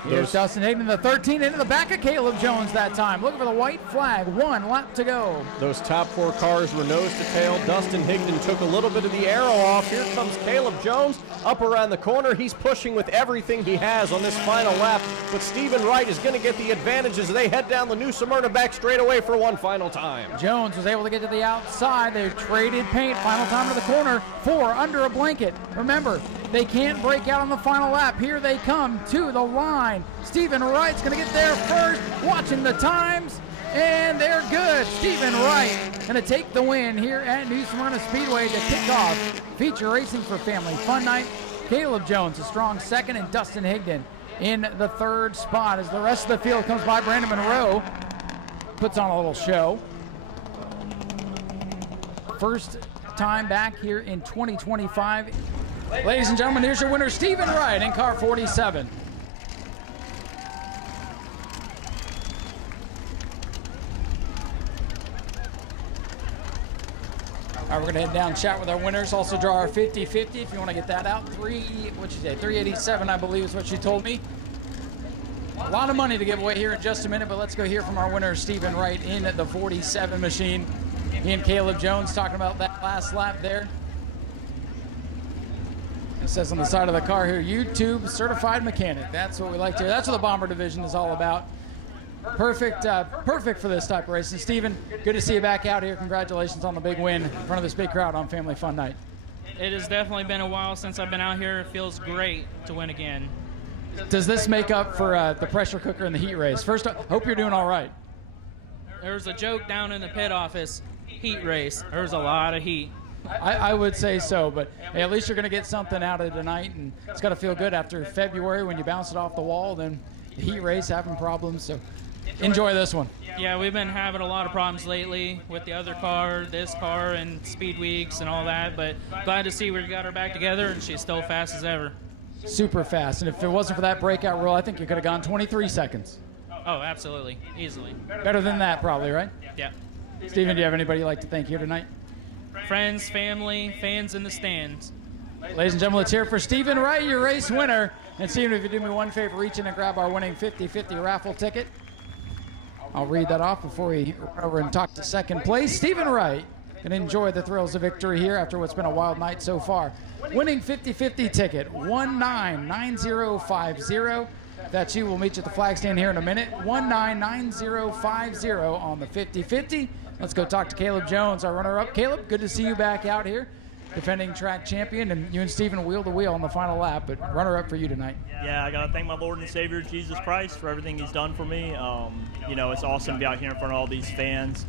Here's Dustin Higdon, the 13 into the back of Caleb Jones that time. Looking for the white flag. 1 lap to go. Those top 4 cars were nose to tail. Dustin Higdon took a little bit of the arrow off. Here comes Caleb Jones up around the corner. He's pushing with everything he has on this final lap, but Stephen Wright is going to get the advantage as they head down the New Smyrna back straightaway for one final time. Jones was able to get to the outside. They traded paint. Final time to the corner. 4 under a blanket. Remember, they can't break out on the final lap. Here they come to the line. Stephen Wright's going to get there first. Watching the times, and they're good. Stephen Wright going to take the win here at New Smyrna Speedway to kick off Feature Racing for Family Fun Night. Caleb Jones a strong 2nd, and Dustin Higdon in the 3rd spot as the rest of the field comes by. Brandon Monroe puts on a little show. First time back here in 2025. Ladies and gentlemen, here's your winner, Stephen Wright in car 47. All right, we're gonna head down and chat with our winners. Also draw our 50-50 if you want to get that out. 387, I believe is what you told me. A lot of money to give away here in just a minute, but let's go hear from our winner, Stephen Wright in the 47 machine. He and Caleb Jones talking about that last lap there. It says on the side of the car here, YouTube certified mechanic. That's what we like to hear. That's what the Bomber division is all about. Perfect for this type of racing. Steven, good to see you back out here. Congratulations on the big win in front of this big crowd on Family Fun Night. It has definitely been a while since I've been out here. It feels great to win again. Does this make up for the pressure cooker in the heat race? First, I hope you're doing all right. There was a joke down in the pit office, heat race. There was a lot of heat. I would say so, but hey, at least you're going to get something out of it tonight, and it's got to feel good after February when you bounce it off the wall, then the heat race having problems, so enjoy this one. Yeah, we've been having a lot of problems lately with the other car, this car, and speed weeks and all that, but glad to see we got her back together, and she's still fast as ever. Super fast, and if it wasn't for that breakout rule, I think you could have gone 23 seconds. Oh, absolutely. Easily. Better than that, probably, right? Yeah. Steven, do you have anybody you'd like to thank here tonight? Friends, family, fans in the stands. Ladies and gentlemen, let's hear it for Steven Wright, your race winner. And Steven, if you do me one favor, reach in and grab our winning 50-50 raffle ticket. I'll read that off before we run over and talk to second place. Steven Wright can enjoy the thrills of victory here after what's been a wild night so far. Winning 50-50 ticket, 199050. That's you. We'll meet you at the flag stand here in a minute. 199050 on the 50-50. Let's go talk to Caleb Jones, our runner-up. Caleb, good to see you back out here, defending track champion, and you and Steven wheel to wheel on the final lap, but runner-up for you tonight. Yeah, I got to thank my Lord and Savior, Jesus Christ, for everything he's done for me. You know, it's awesome to be out here in front of all these fans.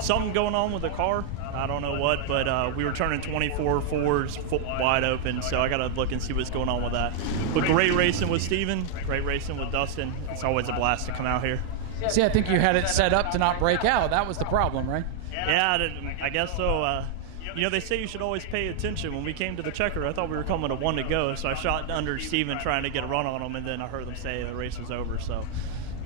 Something going on with the car. I don't know what, but we were turning 24 fours wide open, so I got to look and see what's going on with that. But great racing with Steven, great racing with Dustin. It's always a blast to come out here. See, I think you had it set up to not break out. That was the problem, right? Yeah, I guess so. You know, they say you should always pay attention. When we came to the checker, I thought we were coming to one to go, so I shot under Steven trying to get a run on him, and then I heard them say the race was over, so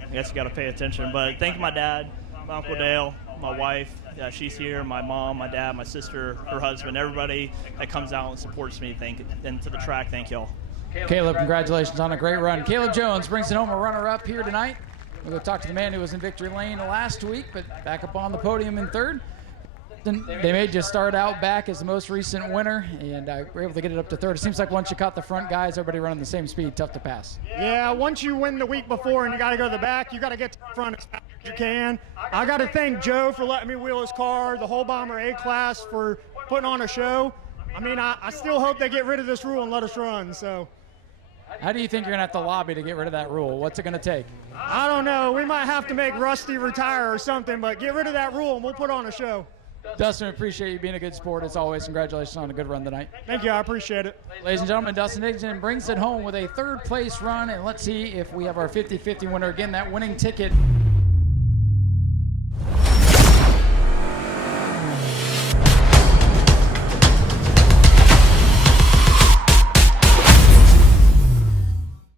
I guess you got to pay attention. But thank my dad, my Uncle Dale, my wife, she's here, my mom, my dad, my sister, her husband, everybody that comes out and supports me, and to the track, thank y'all. Caleb, congratulations on a great run. Caleb Jones brings it home a runner-up here tonight. We'll go talk to the man who was in victory lane last week, but back up on the podium in third. They made you start out back as the most recent winner, and were able to get it up to third. It seems like once you caught the front guys, everybody running the same speed, tough to pass. Yeah, once you win the week before and you got to go to the back, you got to get to the front as fast as you can. I got to thank Joe for letting me wheel his car, the whole Bomber A-Class for putting on a show. I mean, I still hope they get rid of this rule and let us run, so. How do you think you're going to have to lobby to get rid of that rule? What's it going to take? I don't know. We might have to make Rusty retire or something, but get rid of that rule and we'll put on a show. Dustin, appreciate you being a good sport as always. Congratulations on a good run tonight. Thank you. I appreciate it. Ladies and gentlemen, Dustin Higdon brings it home with a third place run, and let's see if we have our 50-50 winner again. That winning ticket.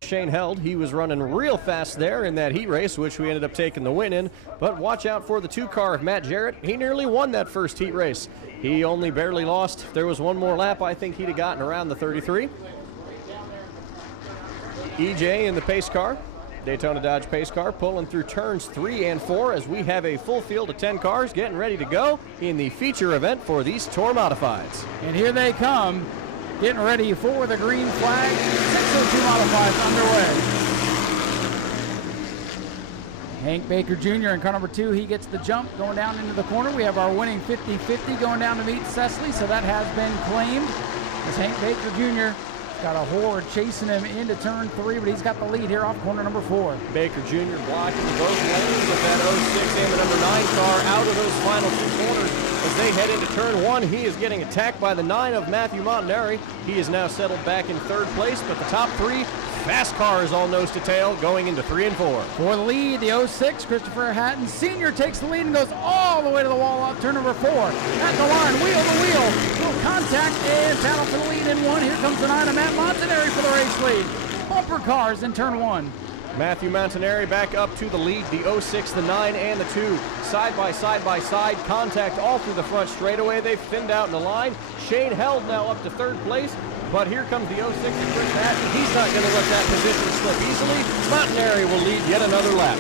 Shane Held, he was running real fast there in that heat race, which we ended up taking the win in. But watch out for the 2-car of Matt Jarrett. He nearly won that first heat race. He only barely lost. If there was one more lap, I think he'd have gotten around the 33. EJ in the pace car, Daytona Dodge pace car, pulling through turns 3 and 4 as we have a full field of 10 cars getting ready to go in the feature event for these Tour Modifieds. And here they come, getting ready for the green flag. 602 Modifieds underway. Hank Baker Jr. in car number 2, he gets the jump going down into the corner. We have our winning 50-50 going down to meet Cecily, so that has been claimed. As Hank Baker Jr. got a horde chasing him into turn 3, but he's got the lead here off corner number 4. Baker Jr. blocking both lanes with that 06 and the number 9 car out of those final 2 corners. As they head into turn 1, he is getting attacked by the 9 of Matthew Montanari. He is now settled back in 3rd place, but the top 3 fast cars all nose to tail going into 3 and 4. For the lead, the 06, Christopher Hatton Sr. takes the lead and goes all the way to the wall off turn number 4. At the line, wheel to wheel, will contact and battle for the lead in 1. Here comes the 9 of Matt Montanari for the race lead. Bumper cars in turn 1. Matthew Montanari back up to the lead, the 06, the 9, and the 2. Side by side, contact all through the front straightaway. They've thinned out in the line. Shane Held now up to 3rd place, but here comes the 06 of Chris Hatton. He's not going to let that position slip easily. Montanari will lead yet another lap.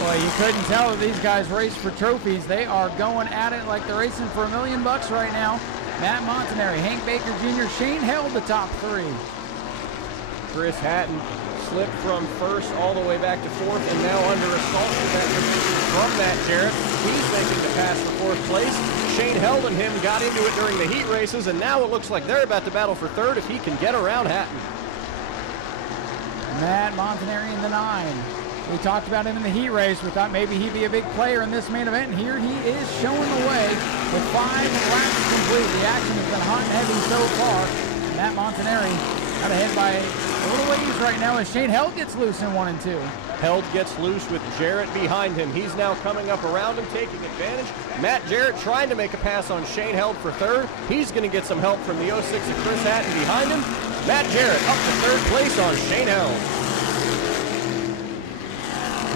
Boy, you couldn't tell that these guys race for trophies. They are going at it like they're racing for $1 million right now. Matt Montanari, Hank Baker Jr., Shane Held the top three. Chris Hatton slipped from first all the way back to fourth, and now under assault from Matt Jarrett. He's making the pass for fourth place. Shane Held and him got into it during the heat races, and now it looks like they're about to battle for third if he can get around Hatton. Matt Montanari in the 9. We talked about him in the heat race. We thought maybe he'd be a big player in this main event, and here he is showing the way with 5 laps complete. The action has been hot and heavy so far. Matt Montanari out ahead by a little ways right now as Shane Held gets loose in 1 and 2. Held gets loose with Jarrett behind him. He's now coming up around him, taking advantage. Matt Jarrett trying to make a pass on Shane Held for third. He's going to get some help from the 06 of Chris Hatton behind him. Matt Jarrett up to third place on Shane Held.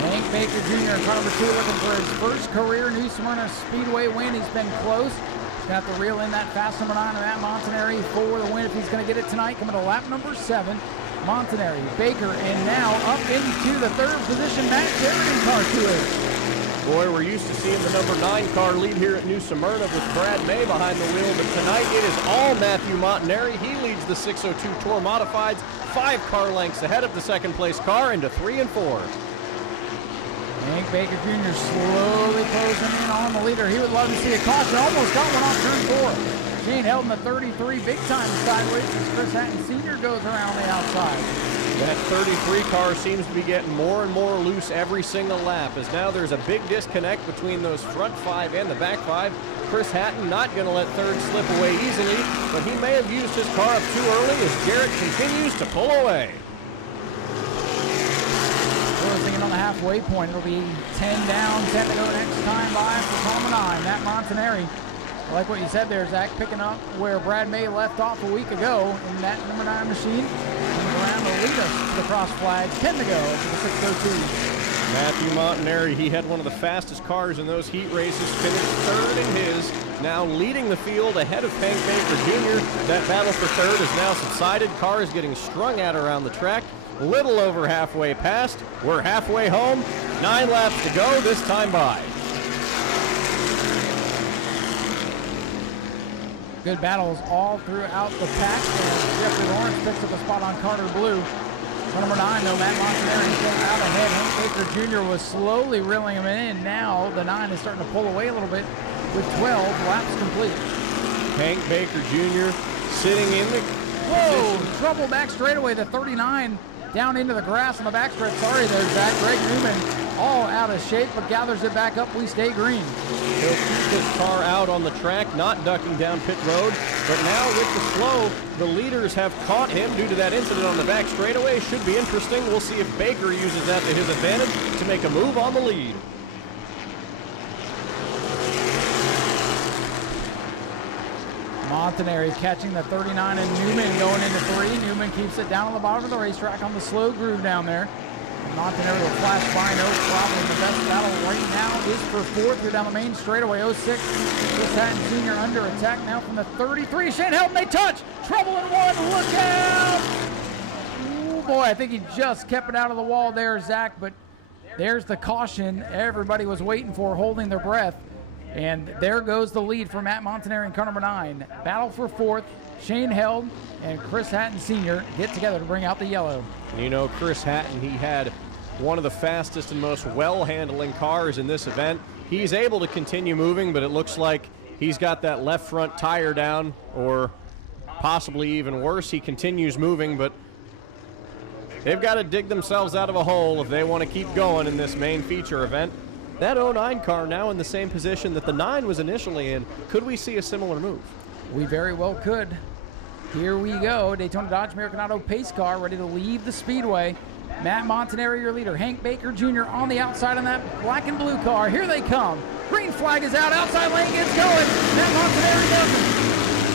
Hank Baker Jr. in car number 2 looking for his first career New Smyrna Speedway win. He's been close. He's got to reel in that fast number 9 of Matt Montanari for the win if he's going to get it tonight. Coming to lap number 7, Montanari, Baker, and now up into the 3rd position, Matt Jarrett in car 2. Boy, we're used to seeing the number 9 car lead here at New Smyrna with Brad May behind the wheel, but tonight it is all Matthew Montanari. He leads the 602 Tour Modifieds 5 car lengths ahead of the 2nd place car into 3 and 4. Hank Baker Jr. slowly closing in on the leader. He would love to see a caution. Almost got one off turn 4. Shane Held in the 33 big time sideways as Chris Hatton Sr. goes around the outside. That 33 car seems to be getting more and more loose every single lap, as now there's a big disconnect between those front 5 and the back 5. Chris Hatton not going to let third slip away easily, but he may have used his car up too early as Jarrett continues to pull away. Closing in on the halfway point. It'll be 10 down, 10 to go next time by for Palmer 9. Matt Montanari. I like what you said there, Zach, picking up where Brad May left off a week ago in that number 9 machine. Comes around to lead us to the cross flag. 10 to go for the 602. Matthew Montanari, he had one of the fastest cars in those heat races, finished third in his, now leading the field ahead of Hank Baker Jr. That battle for third has now subsided. Car is getting strung out around the track. Little over halfway past. We're halfway home. 9 laps to go, this time by. Good battles all throughout the pack. And Jeffrey Lawrence picks up a spot on Carter Blue. Number 9, though, Matt Montanari still out ahead. Hank Baker Jr. was slowly reeling him in. Now the 9 is starting to pull away a little bit with 12 laps complete. Hank Baker Jr. sitting in the Whoa! Trouble back straightaway. The 39 down into the grass on the backstretch. Sorry there, Zach. Greg Newman all out of shape, but gathers it back up. We stay green. He'll keep his car out on the track, not ducking down pit road. But now with the slow, the leaders have caught him due to that incident on the back straightaway. Should be interesting. We'll see if Baker uses that to his advantage to make a move on the lead. Montanari catching the 39 and Newman going into 3. Newman keeps it down on the bottom of the racetrack on the slow groove down there. Montanari will flash by, no problem. The best battle right now is for 4th here down the main straightaway. 06, Chris Hatton Sr. under attack now from the 33. Shane Held, they touch. Trouble in 1, look out! Oh boy, I think he just kept it out of the wall there, Zach, but there's the caution everybody was waiting for, holding their breath. And there goes the lead for Matt Montanari in car number 9. Battle for 4th. Shane Held and Chris Hatton Sr. get together to bring out the yellow. You know, Chris Hatton, he had one of the fastest and most well-handling cars in this event. He's able to continue moving, but it looks like he's got that left front tire down, or possibly even worse. He continues moving, but they've got to dig themselves out of a hole if they want to keep going in this main feature event. That 09 car now in the same position that the 9 was initially in. Could we see a similar move? We very well could. Here we go. Daytona Dodge American Auto pace car ready to leave the speedway. Matt Montanari, your leader. Hank Baker Jr. on the outside on that black and blue car. Here they come. Green flag is out. Outside lane gets going. Matt Montanari doesn't.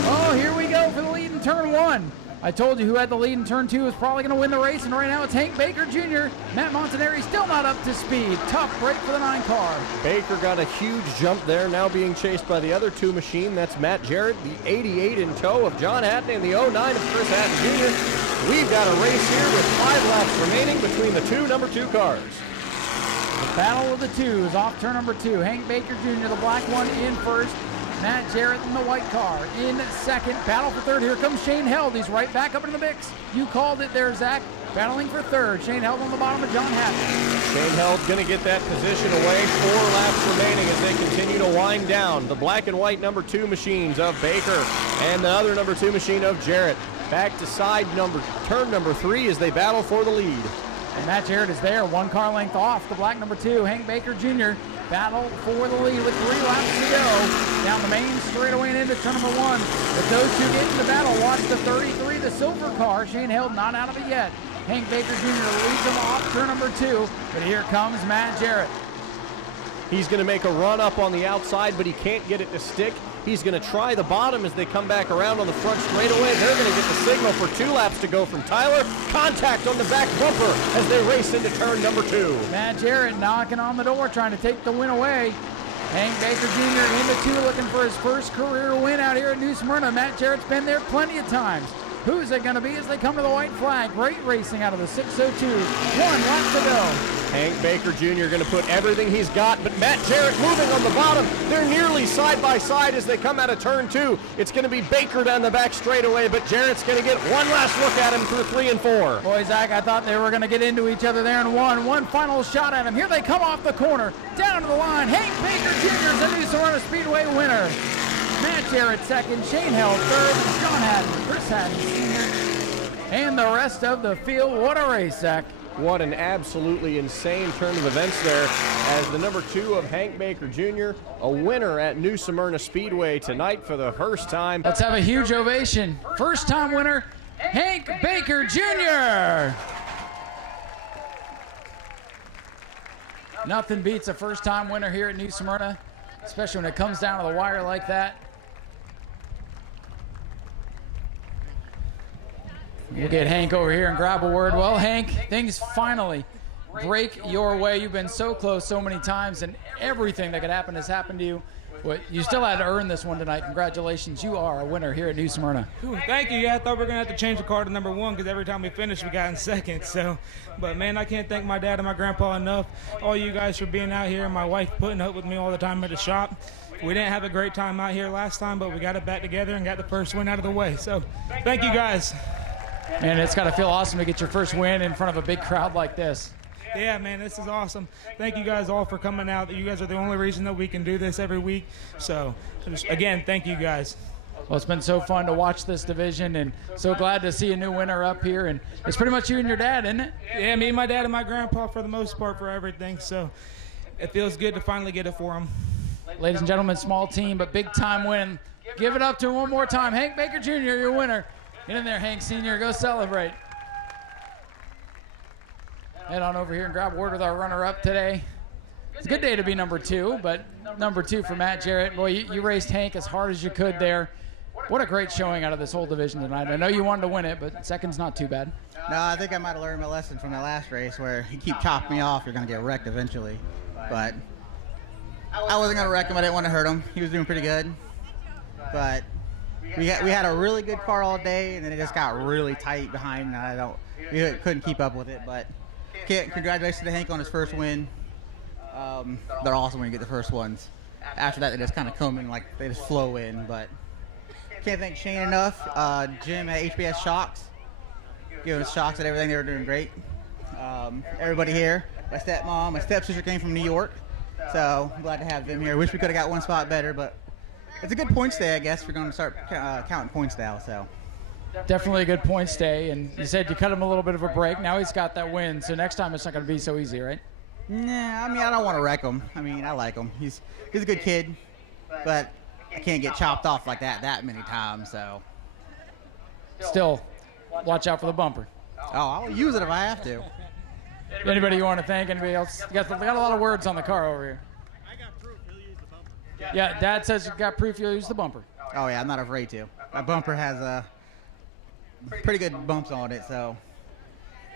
Oh, here we go for the lead in turn 1. I told you who had the lead in turn 2 is probably going to win the race, and right now it's Hank Baker Jr. Matt Montanari still not up to speed. Tough break for the 9 car. Baker got a huge jump there, now being chased by the other 2 machine. That's Matt Jarrett, the 88 in tow of John Hatton, and the 09 of Chris Hatton Jr. We've got a race here with 5 laps remaining between the 2 number 2 cars. The battle of the 2s off turn number 2. Hank Baker Jr., the black one, in first. Matt Jarrett in the white car. In second, battle for third. Here comes Shane Held. He's right back up in the mix. You called it there, Zach. Battling for third. Shane Held on the bottom of John Hatton. Shane Held's going to get that position away. 4 laps remaining as they continue to wind down. The black and white number 2 machines of Baker and the other number 2 machine of Jarrett. Back to turn number 3 as they battle for the lead. And Matt Jarrett is there, 1 car length off the black number 2. Hank Baker Jr. battle for the lead with 3 laps to go. Down the main straightaway and into turn number 1. If those two get into battle, watch the 33, the silver car. Shane Held not out of it yet. Hank Baker Jr. leads him off turn number 2, but here comes Matt Jarrett. He's going to make a run up on the outside, but he can't get it to stick. He's going to try the bottom as they come back around on the front straightaway. They're going to get the signal for 2 laps to go from Tyler. Contact on the back bumper as they race into turn number 2. Matt Jarrett knocking on the door, trying to take the win away. Hank Baker Jr. into 2, looking for his first career win out here at New Smyrna. Matt Jarrett's been there plenty of times. Who's it going to be as they come to the white flag? Great racing out of the 602. 1 lap to go. Hank Baker Jr. going to put everything he's got, but Matt Jarrett moving on the bottom. They're nearly side by side as they come out of turn 2. It's going to be Baker down the back straightaway, but Jarrett's going to get one last look at him through 3 and 4. Boy, Zach, I thought they were going to get into each other there in one final shot at him. Here they come off the corner, down to the line. Hank Baker Jr. is the New Smyrna Speedway winner. Matt Jarrett second, Shane Held third, John Hatton, Chris Hatton Sr., and the rest of the field. What a race, Zach. What an absolutely insane turn of events there as the number 2 of Hank Baker Jr., a winner at New Smyrna Speedway tonight for the first time. Let's have a huge ovation. First time winner, Hank Baker Jr. Nothing beats a first time winner here at New Smyrna, especially when it comes down to the wire like that. We'll get Hank over here and grab a word. Well, Hank, things finally break your way. You've been so close so many times, and everything that could happen has happened to you. But you still had to earn this one tonight. Congratulations. You are a winner here at New Smyrna. Thank you. Yeah, I thought we were going to have to change the car to number 1 because every time we finished, we got in second. But, man, I can't thank my dad and my grandpa enough. All you guys for being out here and my wife putting up with me all the time at the shop. We didn't have a great time out here last time, but we got it back together and got the first win out of the way. So, thank you guys. Man, it's got to feel awesome to get your first win in front of a big crowd like this. Yeah, man, this is awesome. Thank you guys all for coming out. You guys are the only reason that we can do this every week. So, again, thank you guys. Well, it's been so fun to watch this division, and so glad to see a new winner up here. And it's pretty much you and your dad, isn't it? Yeah, me, my dad, and my grandpa for the most part for everything. So it feels good to finally get it for them. Ladies and gentlemen, small team, but big time win. Give it up to him one more time. Hank Baker Jr., your winner. Get in there, Hank Sr. Go celebrate. Head on over here and grab a word with our runner-up today. It's a good day to be number 2, but number 2 for Matt Jarrett. Boy, you raced Hank as hard as you could there. What a great showing out of this whole division tonight. I know you wanted to win it, but second's not too bad. No, I think I might have learned my lesson from the last race where you keep chopping me off, you're going to get wrecked eventually. But I wasn't going to wreck him. I didn't want to hurt him. He was doing pretty good. But we had a really good car all day, and then it just got really tight behind, and we couldn't keep up with it. But congratulations to Hank on his first win. They're awesome when you get the first ones. After that, they just kind of come in, like they just flow in. But can't thank Shane enough. Jim at HBS Shocks, giving us shocks and everything. They were doing great. Everybody here, my stepmom, my stepsister came from New York, so I'm glad to have them here. Wish we could have got one spot better, but it's a good points day, I guess. We're going to start counting points now, so. Definitely a good points day, and you said you cut him a little bit of a break. Now he's got that win, so next time it's not going to be so easy, right? Nah, I mean, I don't want to wreck him. I mean, I like him. He's a good kid, but I can't get chopped off like that many times, so. Still, watch out for the bumper. Oh, I'll use it if I have to. Anybody you want to thank? Anybody else? We got a lot of words on the car over here. Yeah, Dad says you got proof you'll use the bumper. Oh, yeah, I'm not afraid to. My bumper has pretty good bumps on it, so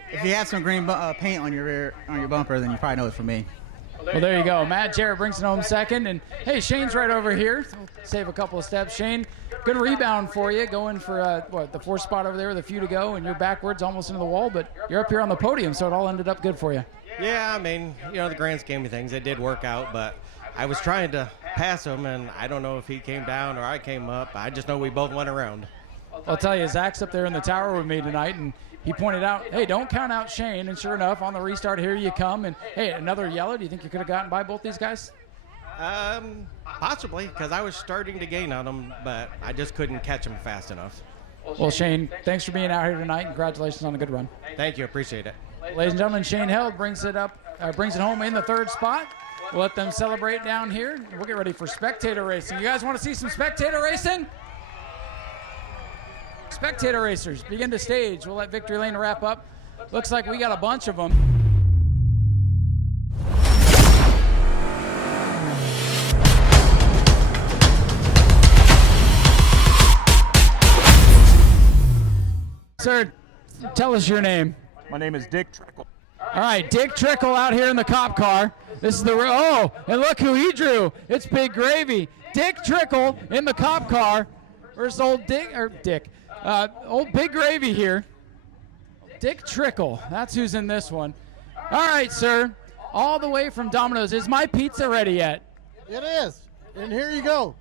if you have some green paint on your bumper, then you probably know it's for me. Well, there you go. Matt Jarrett brings it home second, and hey, Shane's right over here. So save a couple of steps. Shane, good rebound for you, going for the 4th spot over there with a few to go, and you're backwards almost into the wall, but you're up here on the podium, so it all ended up good for you. Yeah, I mean, the grand scheme of things, it did work out, but I was trying to pass him, and I don't know if he came down or I came up. I just know we both went around. I'll tell you, Zach's up there in the tower with me tonight, and he pointed out, hey, don't count out Shane. And sure enough, on the restart, here you come. And, hey, another yellow. Do you think you could have gotten by both these guys? Possibly, because I was starting to gain on him, but I just couldn't catch him fast enough. Well, Shane, thanks for being out here tonight. Congratulations on a good run. Thank you. Appreciate it. Ladies and gentlemen, Shane Held brings it home in the third spot. We'll let them celebrate down here. We'll get ready for spectator racing. You guys want to see some spectator racing? Spectator racers, begin to stage. We'll let Victory Lane wrap up. Looks like we got a bunch of them. Sir, tell us your name. My name is Dick Trickle. All right, Dick Trickle out here in the cop car. This is and look who he drew. It's Big Gravy. Dick Trickle in the cop car versus old Big Gravy here. Dick Trickle, that's who's in this one. All right, sir, all the way from Domino's. Is my pizza ready yet? It is, and here you go.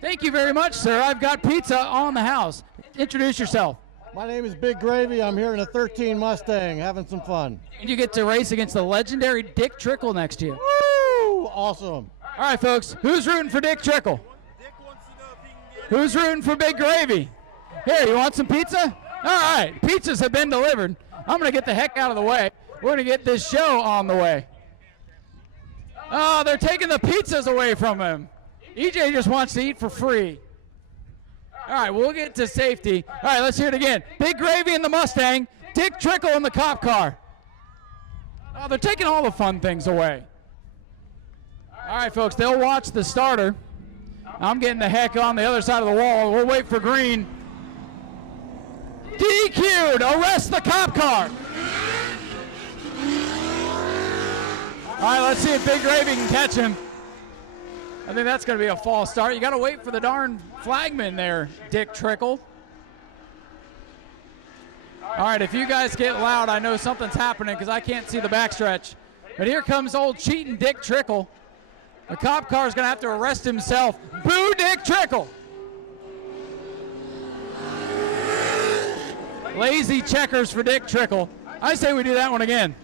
Thank you very much, sir. I've got pizza on the house. Introduce yourself. My name is Big Gravy. I'm here in a 13 Mustang, having some fun. And you get to race against the legendary Dick Trickle next to you. Woo! Awesome. All right, folks, who's rooting for Dick Trickle? Who's rooting for Big Gravy? Here, you want some pizza? All right, pizzas have been delivered. I'm going to get the heck out of the way. We're going to get this show on the way. Oh, they're taking the pizzas away from him. EJ just wants to eat for free. All right, we'll get to safety. All right, let's hear it again. Big Gravy in the Mustang, Dick Trickle in the cop car. Oh, they're taking all the fun things away. All right, folks, they'll watch the starter. I'm getting the heck on the other side of the wall. We'll wait for green. DQ'd, arrest the cop car. All right, let's see if Big Gravy can catch him. I think that's going to be a false start. You got to wait for the darn flagman there, Dick Trickle. All right, if you guys get loud, I know something's happening because I can't see the backstretch. But here comes old cheating Dick Trickle. The cop car is going to have to arrest himself. Boo Dick Trickle. Lazy checkers for Dick Trickle. I say we do that one again.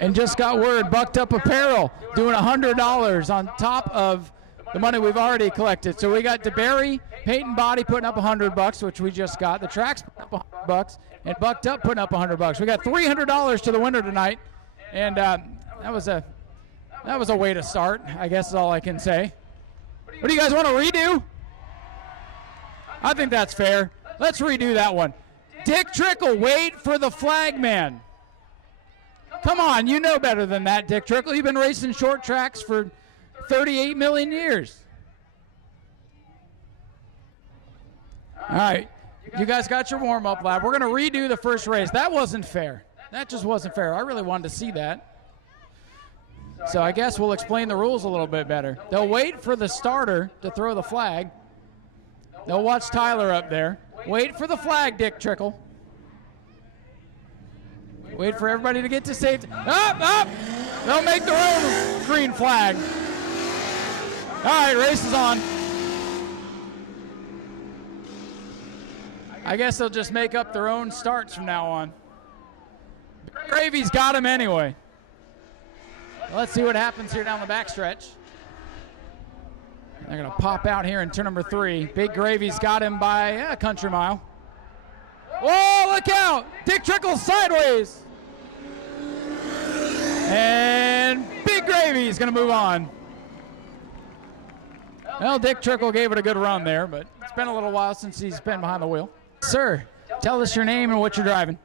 And just got word, Bucked Up Apparel doing $100 on top of the money we've already collected. So we got DeBerry, Paint and Body putting up $100, which we just got. The Tracks putting up $100, and Bucked Up putting up $100. We got $300 to the winner tonight, and that was a way to start, I guess is all I can say. What do you guys want to redo? I think that's fair. Let's redo that one. Dick Trickle, wait for the flagman. Come on, you know better than that, Dick Trickle. You've been racing short tracks for 38 million years. All right, you guys got your warm-up lap. We're going to redo the first race. That wasn't fair. That just wasn't fair. I really wanted to see that. So I guess we'll explain the rules a little bit better. They'll wait for the starter to throw the flag. They'll watch Tyler up there. Wait for the flag, Dick Trickle. Wait for everybody to get to safety. Up! They'll make their own green flag. All right, race is on. I guess they'll just make up their own starts from now on. Gravy's got him anyway. Let's see what happens here down the backstretch. They're going to pop out here in turn number 3. Big Gravy's got him by a country mile. Whoa, look out! Dick Trickle's sideways. And Big Gravy's going to move on. Well, Dick Trickle gave it a good run there, but it's been a little while since he's been behind the wheel. Sir, tell us your name and what you're driving.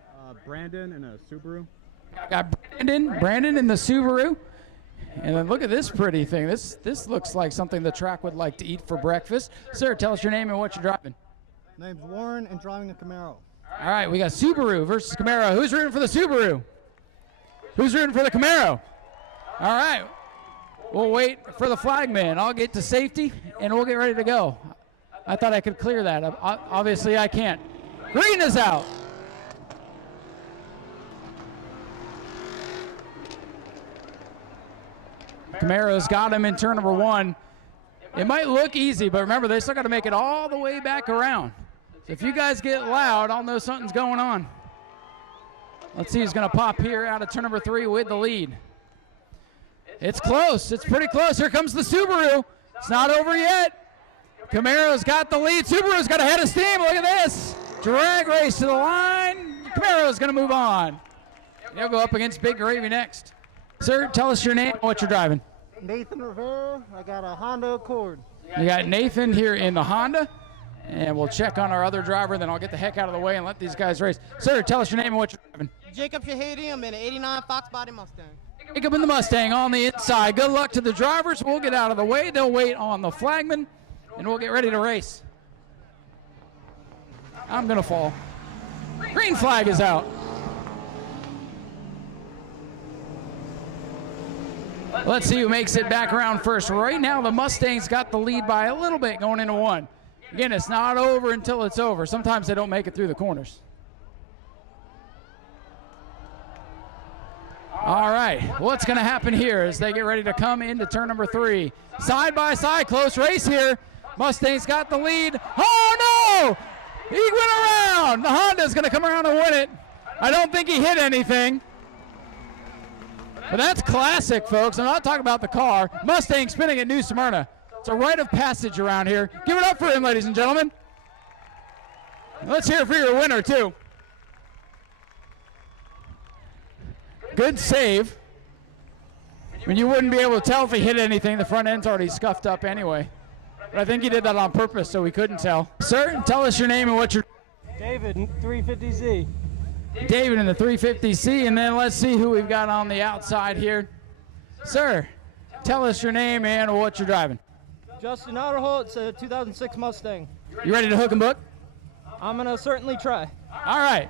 Brandon in a Subaru. Got Brandon in the Subaru. And then look at this pretty thing. This looks like something the track would like to eat for breakfast. Sir, tell us your name and what you're driving. Name's Warren and driving a Camaro. All right, we got Subaru versus Camaro. Who's rooting for the Subaru? Who's rooting for the Camaro? All right. We'll wait for the flagman. I'll get to safety, and we'll get ready to go. I thought I could clear that. Obviously, I can't. Green is out. Camaro's got him in turn number 1. It might look easy, but remember, they still got to make it all the way back around. So if you guys get loud, I'll know something's going on. Let's see who's going to pop here out of turn number 3 with the lead. It's close. It's pretty close. Here comes the Subaru. It's not over yet. Camaro's got the lead. Subaru's got a head of steam. Look at this. Drag race to the line. Camaro's going to move on. He'll go up against Big Gravy next. Sir, tell us your name and what you're driving. Nathan Rivera. I got a Honda Accord. You got Nathan here in the Honda. And we'll check on our other driver, then I'll get the heck out of the way and let these guys race. Sir, tell us your name and what you're driving. Jacob Shahadi. I'm in an 89 Fox Body Mustang. Jacob in the Mustang on the inside. Good luck to the drivers. We'll get out of the way. They'll wait on the flagman, and we'll get ready to race. I'm going to fall. Green flag is out. Let's see who makes it back around first. Right now, the Mustang's got the lead by a little bit going into 1. Again, it's not over until it's over. Sometimes they don't make it through the corners. All right, what's going to happen here as they get ready to come into turn number 3? Side by side, close race here. Mustang's got the lead. Oh, no! He went around. The Honda's going to come around and win it. I don't think he hit anything. But that's classic, folks. I'm not talking about the car. Mustang spinning at New Smyrna. It's a rite of passage around here. Give it up for him, ladies and gentlemen. Let's hear it for your winner, too. Good save. I mean, you wouldn't be able to tell if he hit anything. The front end's already scuffed up anyway. But I think he did that on purpose, so we couldn't tell. Sir, tell us your name and what you're... David, 350Z. David in the 350C, and then let's see who we've got on the outside here. Sir, tell us your name and what you're driving. Justin Otterholt, it's a 2006 Mustang. You ready to hook and book? I'm going to certainly try. All right.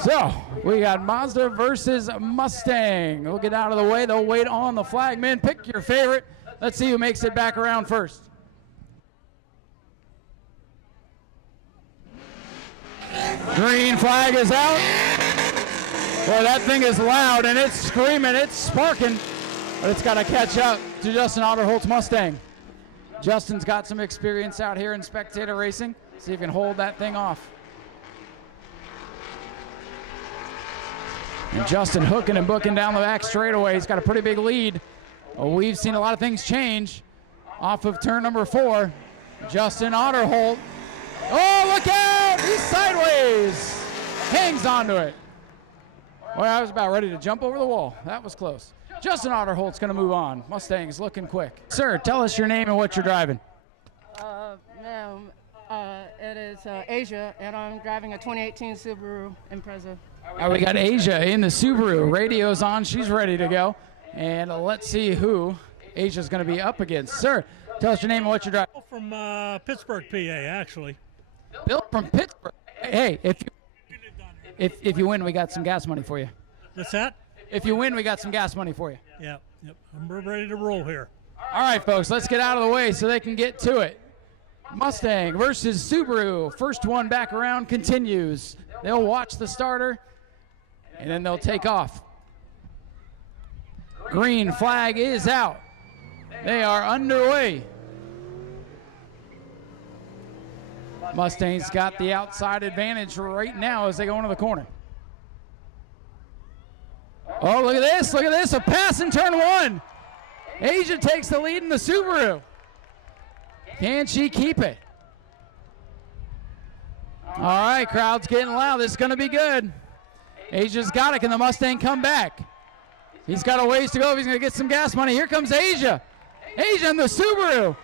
So, we got Mazda versus Mustang. We'll get out of the way. They'll wait on the flagman. Pick your favorite. Let's see who makes it back around first. Green flag is out. Boy, that thing is loud, and it's screaming. It's sparking, but it's got to catch up to Justin Otterholt's Mustang. Justin's got some experience out here in spectator racing. See if he can hold that thing off. And Justin hooking and booking down the back straightaway. He's got a pretty big lead. Well, we've seen a lot of things change off of turn number 4. Justin Otterholt. Oh, look out! He's sideways. Hangs onto it. Boy, I was about ready to jump over the wall. That was close. Justin Otterholt's going to move on. Mustang's looking quick. Sir, tell us your name and what you're driving. Ma'am, it is Asia, and I'm driving a 2018 Subaru Impreza. We got Asia in the Subaru. Radio's on. She's ready to go. And let's see who Asia's going to be up against. Sir, tell us your name and what you're driving. From Pittsburgh, PA, actually. Bill from Pittsburgh. Hey, if you win, we got some gas money for you. What's that? If you win, we got some gas money for you. Yep. I'm ready to roll here. All right, folks, let's get out of the way so they can get to it. Mustang versus Subaru. First one back around continues. They'll watch the starter, and then they'll take off. Green flag is out. They are underway. Mustang's got the outside advantage right now as they go into the corner. Oh, look at this. Look at this. A pass in turn 1. Asia takes the lead in the Subaru. Can she keep it? All right, crowd's getting loud. This is going to be good. Asia's got it. Can the Mustang come back? He's got a ways to go if he's going to get some gas money. Here comes Asia. Asia in the Subaru.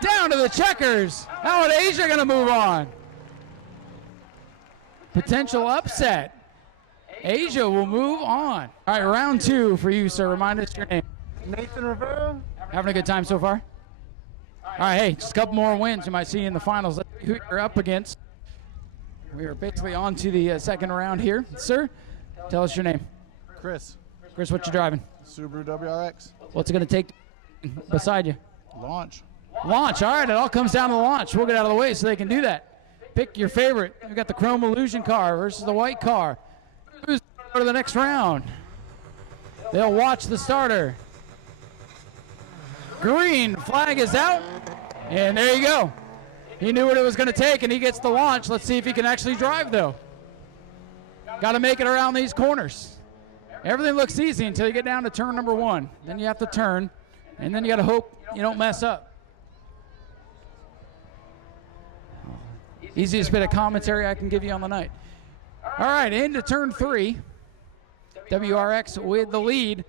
Down to the checkers. How is Asia going to move on? Potential upset. Asia will move on. All right, round 2 for you, sir. Remind us your name. Nathan Rivera. Having a good time so far? All right, hey, just a couple more wins you might see in the finals. Let's see who you're up against. We are basically on to the second round here. Sir, tell us your name. Chris. Chris, what you driving? Subaru WRX. What's it going to take beside you? Launch. Launch. All right, it all comes down to the launch. We'll get out of the way so they can do that. Pick your favorite. We've got the Chrome Illusion car versus the white car. Who's going to go to the next round? They'll watch the starter. Green flag is out, and there you go. He knew what it was going to take, and he gets the launch. Let's see if he can actually drive, though. Got to make it around these corners. Everything looks easy until you get down to turn number 1. Then you have to turn, and then you got to hope you don't mess up. Easiest bit of commentary I can give you on the night. All right, into turn 3. WRX with the lead.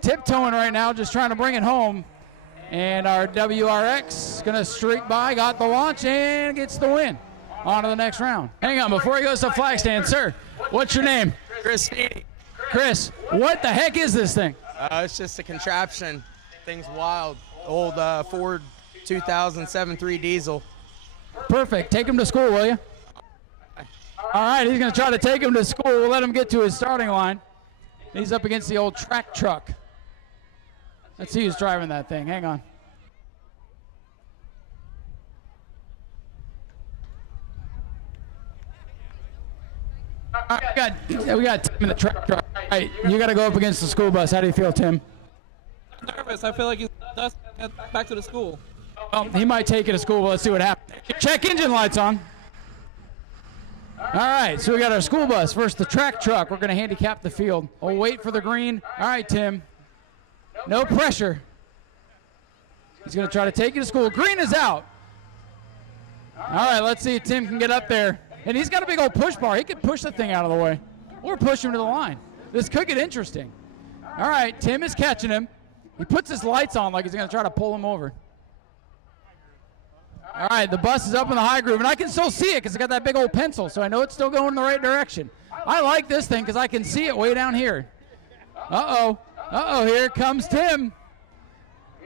Tiptoeing right now, just trying to bring it home. And our WRX going to streak by, got the launch, and gets the win. On to the next round. Hang on, before he goes to flag stand, sir, what's your name? Chris. Chris, what the heck is this thing? It's just a contraption. Thing's wild. Old Ford 2007 3 diesel. Perfect. Take him to school, will you? All right, he's going to try to take him to school. We'll let him get to his starting line. He's up against the old track truck. Let's see who's driving that thing. Hang on. All right, we got Tim in the track truck. All right, you got to go up against the school bus. How do you feel, Tim? I'm nervous. I feel like he's just back to the school. Well, he might take it to school, but let's see what happens. Check engine lights on. All right, so we got our school bus versus the track truck. We're going to handicap the field. We'll wait for the green. All right, Tim. No pressure. He's going to try to take it to school. Green is out. All right, let's see if Tim can get up there. And he's got a big old push bar. He could push the thing out of the way or push him to the line. This could get interesting. All right, Tim is catching him. He puts his lights on like he's going to try to pull him over. All right, the bus is up in the high groove, and I can still see it because it's got that big old pencil, so I know it's still going in the right direction. I like this thing because I can see it way down here. Uh-oh. Uh-oh, here comes Tim.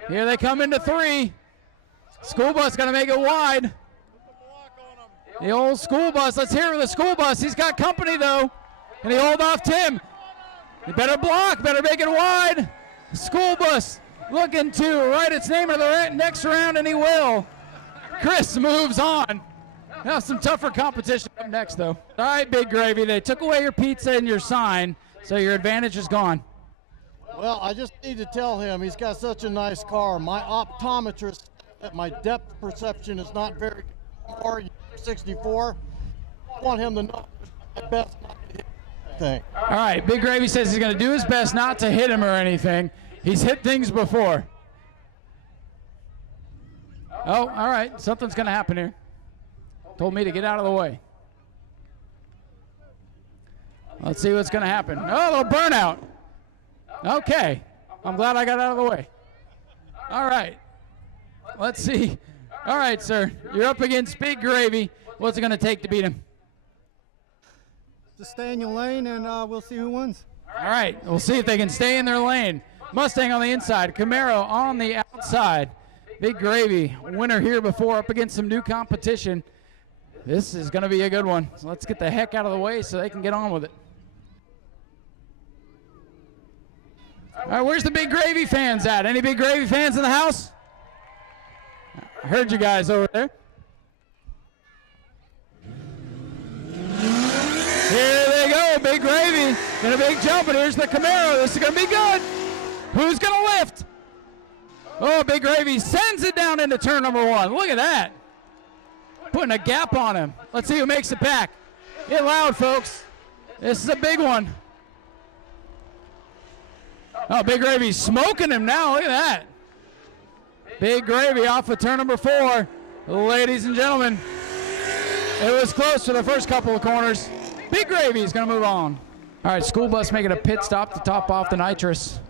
Here they come into 3. School bus going to make it wide. The old school bus. Let's hear it with the school bus. He's got company, though. And he hold off Tim. He better block, better make it wide. School bus looking to write its name in the next round, and he will. Chris moves on. Now some tougher competition up next, though. All right, Big Gravy, they took away your pizza and your sign, so your advantage is gone. Well, I just need to tell him he's got such a nice car. My optometrist, my depth perception is not very good. 64. I want him to know my best not to hit anything. All right, Big Gravy says he's going to do his best not to hit him or anything. He's hit things before. Oh, all right. Something's going to happen here. Told me to get out of the way. Let's see what's going to happen. Oh, a little burnout. Okay. I'm glad I got out of the way. All right. Let's see. All right, sir. You're up against Big Gravy. What's it going to take to beat him? Just stay in your lane, and we'll see who wins. All right. We'll see if they can stay in their lane. Mustang on the inside. Camaro on the outside. Big Gravy, winner here before, up against some new competition. This is going to be a good one. So let's get the heck out of the way so they can get on with it. All right, where's the Big Gravy fans at? Any Big Gravy fans in the house? I heard you guys over there. Here they go, Big Gravy. Got a big jump, and here's the Camaro. This is going to be good. Who's going to lift? Oh, Big Gravy sends it down into turn number 1. Look at that. Putting a gap on him. Let's see who makes it back. Get loud, folks. This is a big one. Oh, Big Gravy smoking him now. Look at that. Big Gravy off of turn number 4. Ladies and gentlemen, it was close for the first couple of corners. Big Gravy is going to move on. All right, school bus making a pit stop to top off the nitrous.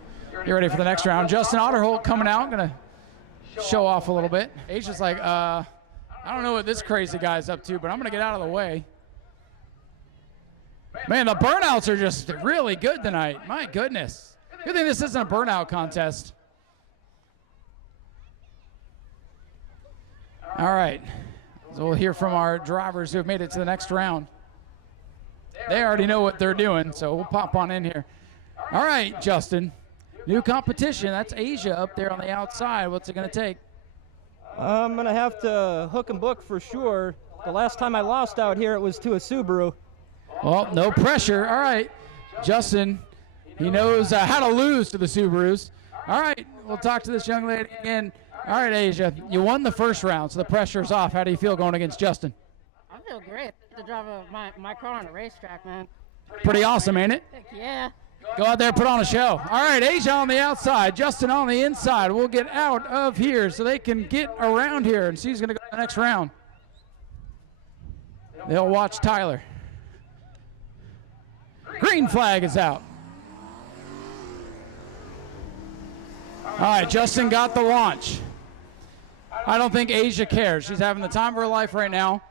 Get ready for the next round. Justin Otterholt coming out, going to show off a little bit. Asia's like, I don't know what this crazy guy's up to, but I'm going to get out of the way. Man, the burnouts are just really good tonight. My goodness. Good thing this isn't a burnout contest. All right. So we'll hear from our drivers who have made it to the next round. They already know what they're doing, so we'll pop on in here. All right, Justin. New competition. That's Asia up there on the outside. What's it going to take? I'm going to have to hook and book for sure. The last time I lost out here, it was to a Subaru. Well, no pressure. All right. Justin, he knows how to lose to the Subarus. All right, we'll talk to this young lady again. All right, Asia, you won the first round, so the pressure's off. How do you feel going against Justin? I feel great to drive my car on a racetrack, man. Pretty awesome, ain't it? Heck yeah. Go out there, put on a show. All right, Asia on the outside, Justin on the inside. We'll get out of here so they can get around here and see who's going to go to the next round. They'll watch Tyler. Green flag is out. All right, Justin got the launch. I don't think Asia cares. She's having the time of her life right now.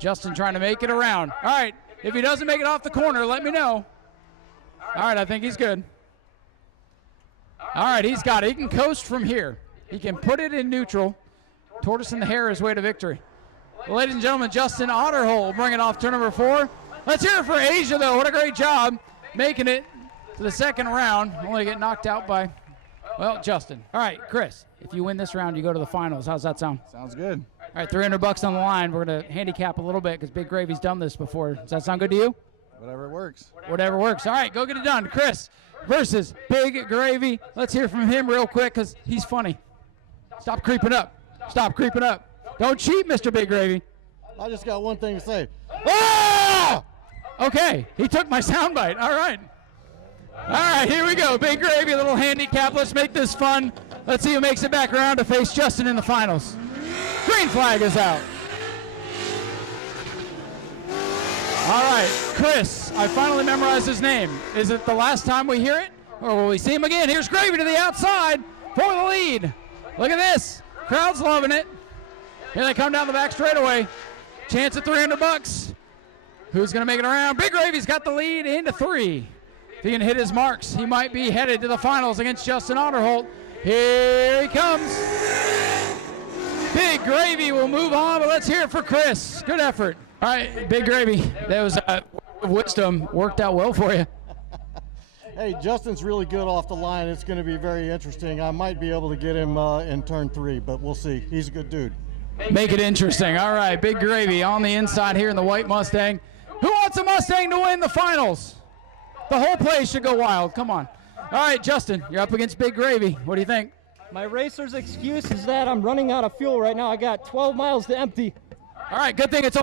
Justin trying to make it around. All right, if he doesn't make it off the corner, let me know. All right, I think he's good. All right, he's got it. He can coast from here. He can put it in neutral. Tortoise in the hair his way to victory. Well, ladies and gentlemen, Justin Otterholt will bring it off turn number 4. Let's hear it for Asia, though. What a great job making it to the second round. Only get knocked out by, well, Justin. All right, Chris, if you win this round, you go to the finals. How's that sound? Sounds good. All right, $300 on the line. We're going to handicap a little bit because Big Gravy's done this before. Does that sound good to you? Whatever works. Whatever works. All right, go get it done. Chris versus Big Gravy. Let's hear from him real quick because he's funny. Stop creeping up. Stop creeping up. Don't cheat, Mr. Big Gravy. I just got one thing to say. Ah! Okay, he took my soundbite. All right. All right, here we go. Big Gravy, a little handicap. Let's make this fun. Let's see who makes it back around to face Justin in the finals. Green flag is out. All right, Chris, I finally memorized his name. Is it the last time we hear it, or will we see him again? Here's Gravy to the outside for the lead. Look at this. Crowd's loving it. Here they come down the back straightaway. Chance at $300. Who's going to make it around? Big Gravy's got the lead into 3. If he can hit his marks, he might be headed to the finals against Justin Otterholt. Here he comes. Big Gravy will move on, but let's hear it for Chris. Good effort. All right, Big Gravy, that was wisdom. Worked out well for you. Hey, Justin's really good off the line. It's going to be very interesting. I might be able to get him in turn 3, but we'll see. He's a good dude. Make it interesting. All right, Big Gravy on the inside here in the white Mustang. Who wants a Mustang to win the finals? The whole place should go wild. Come on. All right, Justin, you're up against Big Gravy. What do you think? My racer's excuse is that I'm running out of fuel right now. I got 12 miles to empty. All right, good thing it's on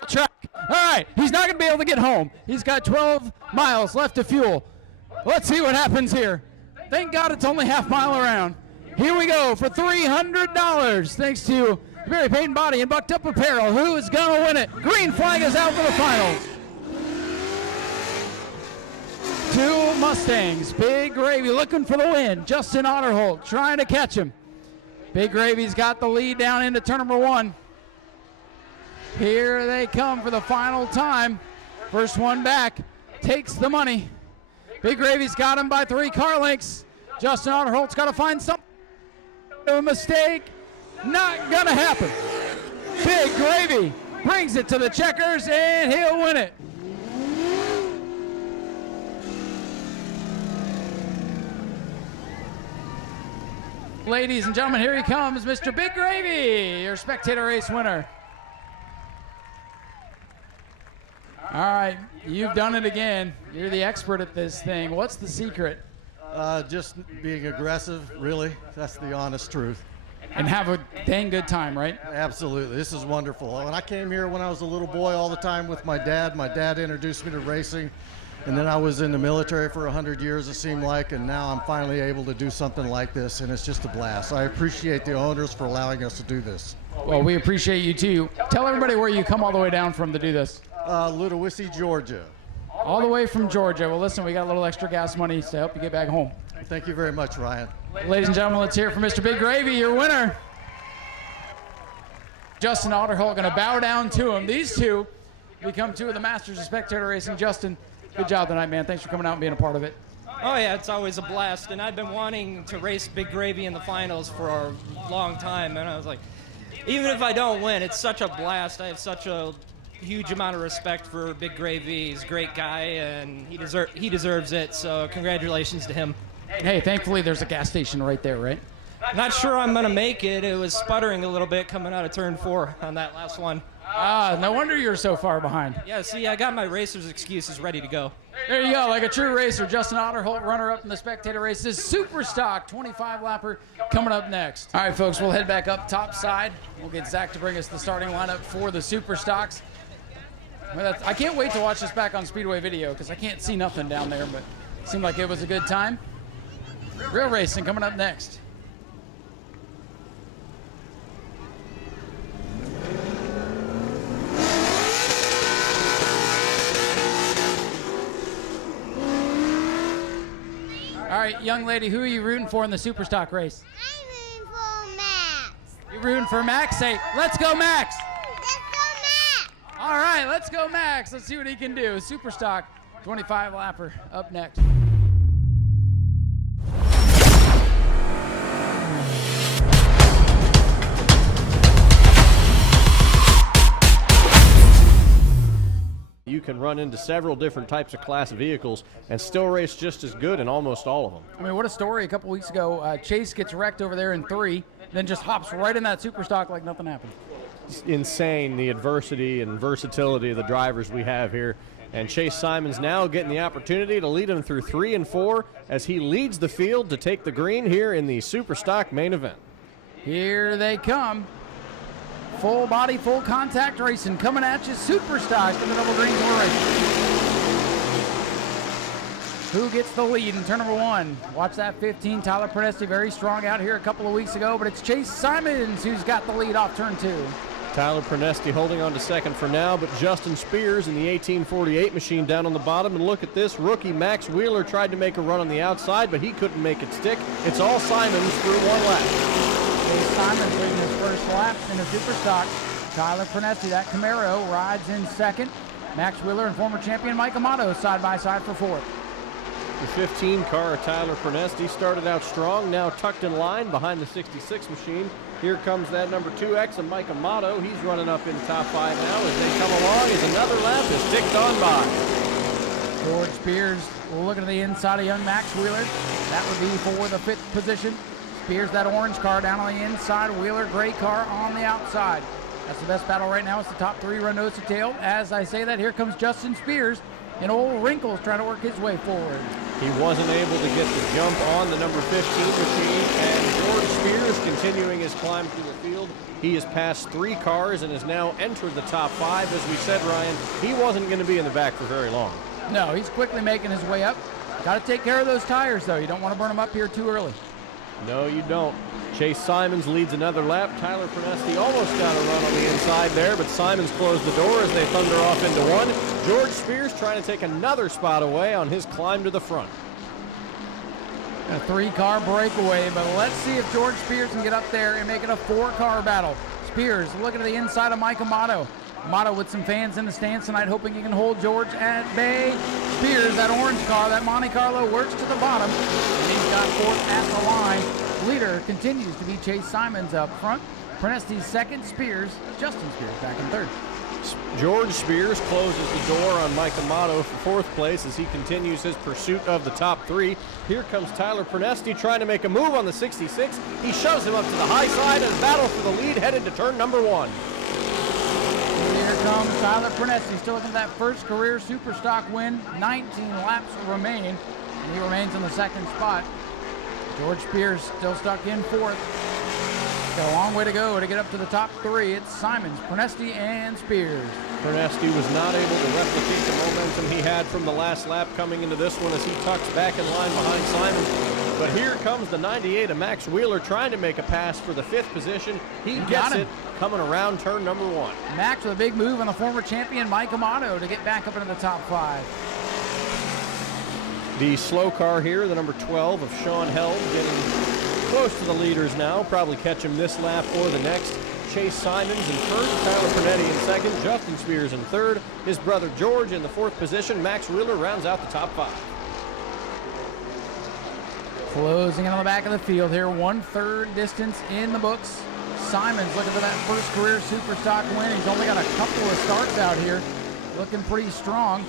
the track. All right, he's not going to be able to get home. He's got 12 miles left to fuel. Let's see what happens here. Thank God it's only half-mile around. Here we go for $300, thanks to Barry Payton Body and Bucked Up Apparel. Who is going to win it? Green flag is out for the finals. 2 Mustangs. Big Gravy looking for the win. Justin Otterholt trying to catch him. Big Gravy's got the lead down into turn number 1. Here they come for the final time. First one back takes the money. Big Gravy's got him by 3 car lengths. Justin Otterholt's got to find something. A mistake. Not going to happen. Big Gravy brings it to the checkers, and he'll win it. Ladies and gentlemen, here he comes, Mr. Big Gravy, your Spectator race winner. All right, you've done it again. You're the expert at this thing. What's the secret? Just being aggressive, really. That's the honest truth. And have a dang good time, right? Absolutely. This is wonderful. When I came here when I was a little boy all the time with my dad introduced me to racing. And then I was in the military for 100 years, it seemed like, and now I'm finally able to do something like this, and it's just a blast. I appreciate the owners for allowing us to do this. Well, we appreciate you, too. Tell everybody where you come all the way down from to do this. Ludowici, Georgia. All the way from Georgia. Well, listen, we got a little extra gas money to help you get back home. Thank you very much, Ryan. Ladies and gentlemen, let's hear it from Mr. Big Gravy, your winner. Justin Otterholt going to bow down to him. These two become 2 of the masters of Spectator racing. Justin, good job tonight, man. Thanks for coming out and being a part of it. Oh, yeah, it's always a blast. And I've been wanting to race Big Gravy in the finals for a long time. And I was like, even if I don't win, it's such a blast. I have such a huge amount of respect for Big Gravy. He's a great guy, and he deserves it. So congratulations to him. Hey, thankfully there's a gas station right there, right? Not sure I'm going to make it. It was sputtering a little bit coming out of turn 4 on that last one. No wonder you're so far behind. Yeah, see, I got my racer's excuses ready to go. There you go, like a true racer. Justin Otterholt, runner-up in the Spectator race. This super stock 25-lapper coming up next. All right, folks, we'll head back up top side. We'll get Zach to bring us the starting lineup for the super stocks. Well, I can't wait to watch this back on Speedway video because I can't see nothing down there, but it seemed like it was a good time. Real racing coming up next. All right, young lady, who are you rooting for in the super stock race? I'm rooting for Max. You're rooting for Max? Say, let's go, Max. Let's go, Max. All right, let's go, Max. Let's see what he can do. Super stock 25-lapper up next. You can run into several different types of class vehicles and still race just as good in almost all of them. I mean, what a story. A couple weeks ago, Chase gets wrecked over there in 3, then just hops right in that super stock like nothing happened. It's insane, the adversity and versatility of the drivers we have here. And Chase Simons now getting the opportunity to lead him through 3 and 4 as he leads the field to take the green here in the super stock main event. Here they come. Full body, full contact racing coming at you. Super stock in the double green tour racing. Who gets the lead in turn number 1? Watch that 15. Tyler Prunesti very strong out here a couple of weeks ago, but it's Chase Simons who's got the lead off turn 2. Tyler Prunesti holding on to second for now, but Justin Spears in the 1848 machine down on the bottom. And look at this, rookie Max Wheeler tried to make a run on the outside, but he couldn't make it stick. It's all Simons through 1 lap. Chase Simons leading his first lap in the super stock. Tyler Prunesti, that Camaro, rides in second. Max Wheeler and former champion Mike Amato side by side for 4th. The 15 car of Tyler Prunesti started out strong, now tucked in line behind the 66 machine. Here comes that number 2X of Mike Amato. He's running up in top 5 now as they come along as another lap is ticked on by. George Spears looking at the inside of young Max Wheeler. That would be for the 5th position. Spears, that orange car down on the inside. Wheeler, gray car on the outside. That's the best battle right now. It's the top 3 run nose to tail. As I say that, here comes Justin Spears in old wrinkles trying to work his way forward. He wasn't able to get the jump on the number 15 machine, and George Spears continuing his climb through the field. He has passed 3 cars and has now entered the top 5. As we said, Ryan, he wasn't going to be in the back for very long. No, he's quickly making his way up. Got to take care of those tires, though. You don't want to burn them up here too early. No, you don't. Chase Simons leads another lap. Tyler Prunesti almost got a run on the inside there, but Simons closed the door as they thunder off into 1. George Spears trying to take another spot away on his climb to the front. A 3-car breakaway, but let's see if George Spears can get up there and make it a 4-car battle. Spears looking to the inside of Mike Amato. Amato with some fans in the stands tonight, hoping he can hold George at bay. Spears, that orange car, that Monte Carlo, works to the bottom. And he's got 4th at the line. Leader continues to be Chase Simons up front. Prunesti's 2nd, Spears, Justin Spears back in 3rd. George Spears closes the door on Mike Amato for 4th place as he continues his pursuit of the top 3. Here comes Tyler Prunesti trying to make a move on the 66. He shoves him up to the high side and battle for the lead headed to turn number 1. Here comes Tyler Prunesti, still looking at that first career super stock win. 19 laps remain, and he remains in the 2nd spot. George Spears still stuck in 4th. Got a long way to go to get up to the top 3. It's Simons, Prunesti, and Spears. Prunesti was not able to replicate the momentum he had from the last lap coming into this one as he tucks back in line behind Simons. But here comes the 98 of Max Wheeler trying to make a pass for the 5th position. He gets it coming around turn number 1. Max with a big move on the former champion Mike Amato to get back up into the top 5. The slow car here, the number 12 of Sean Held, getting close to the leaders now. Probably catch him this lap or the next. Chase Simons in 1st, Tyler Prunesti in 2nd, Justin Spears in 3rd, his brother George in the 4th position. Max Wheeler rounds out the top 5. Closing in on the back of the field here, 1/3 distance in the books. Simons looking for that first career super stock win. He's only got a couple of starts out here, looking pretty strong.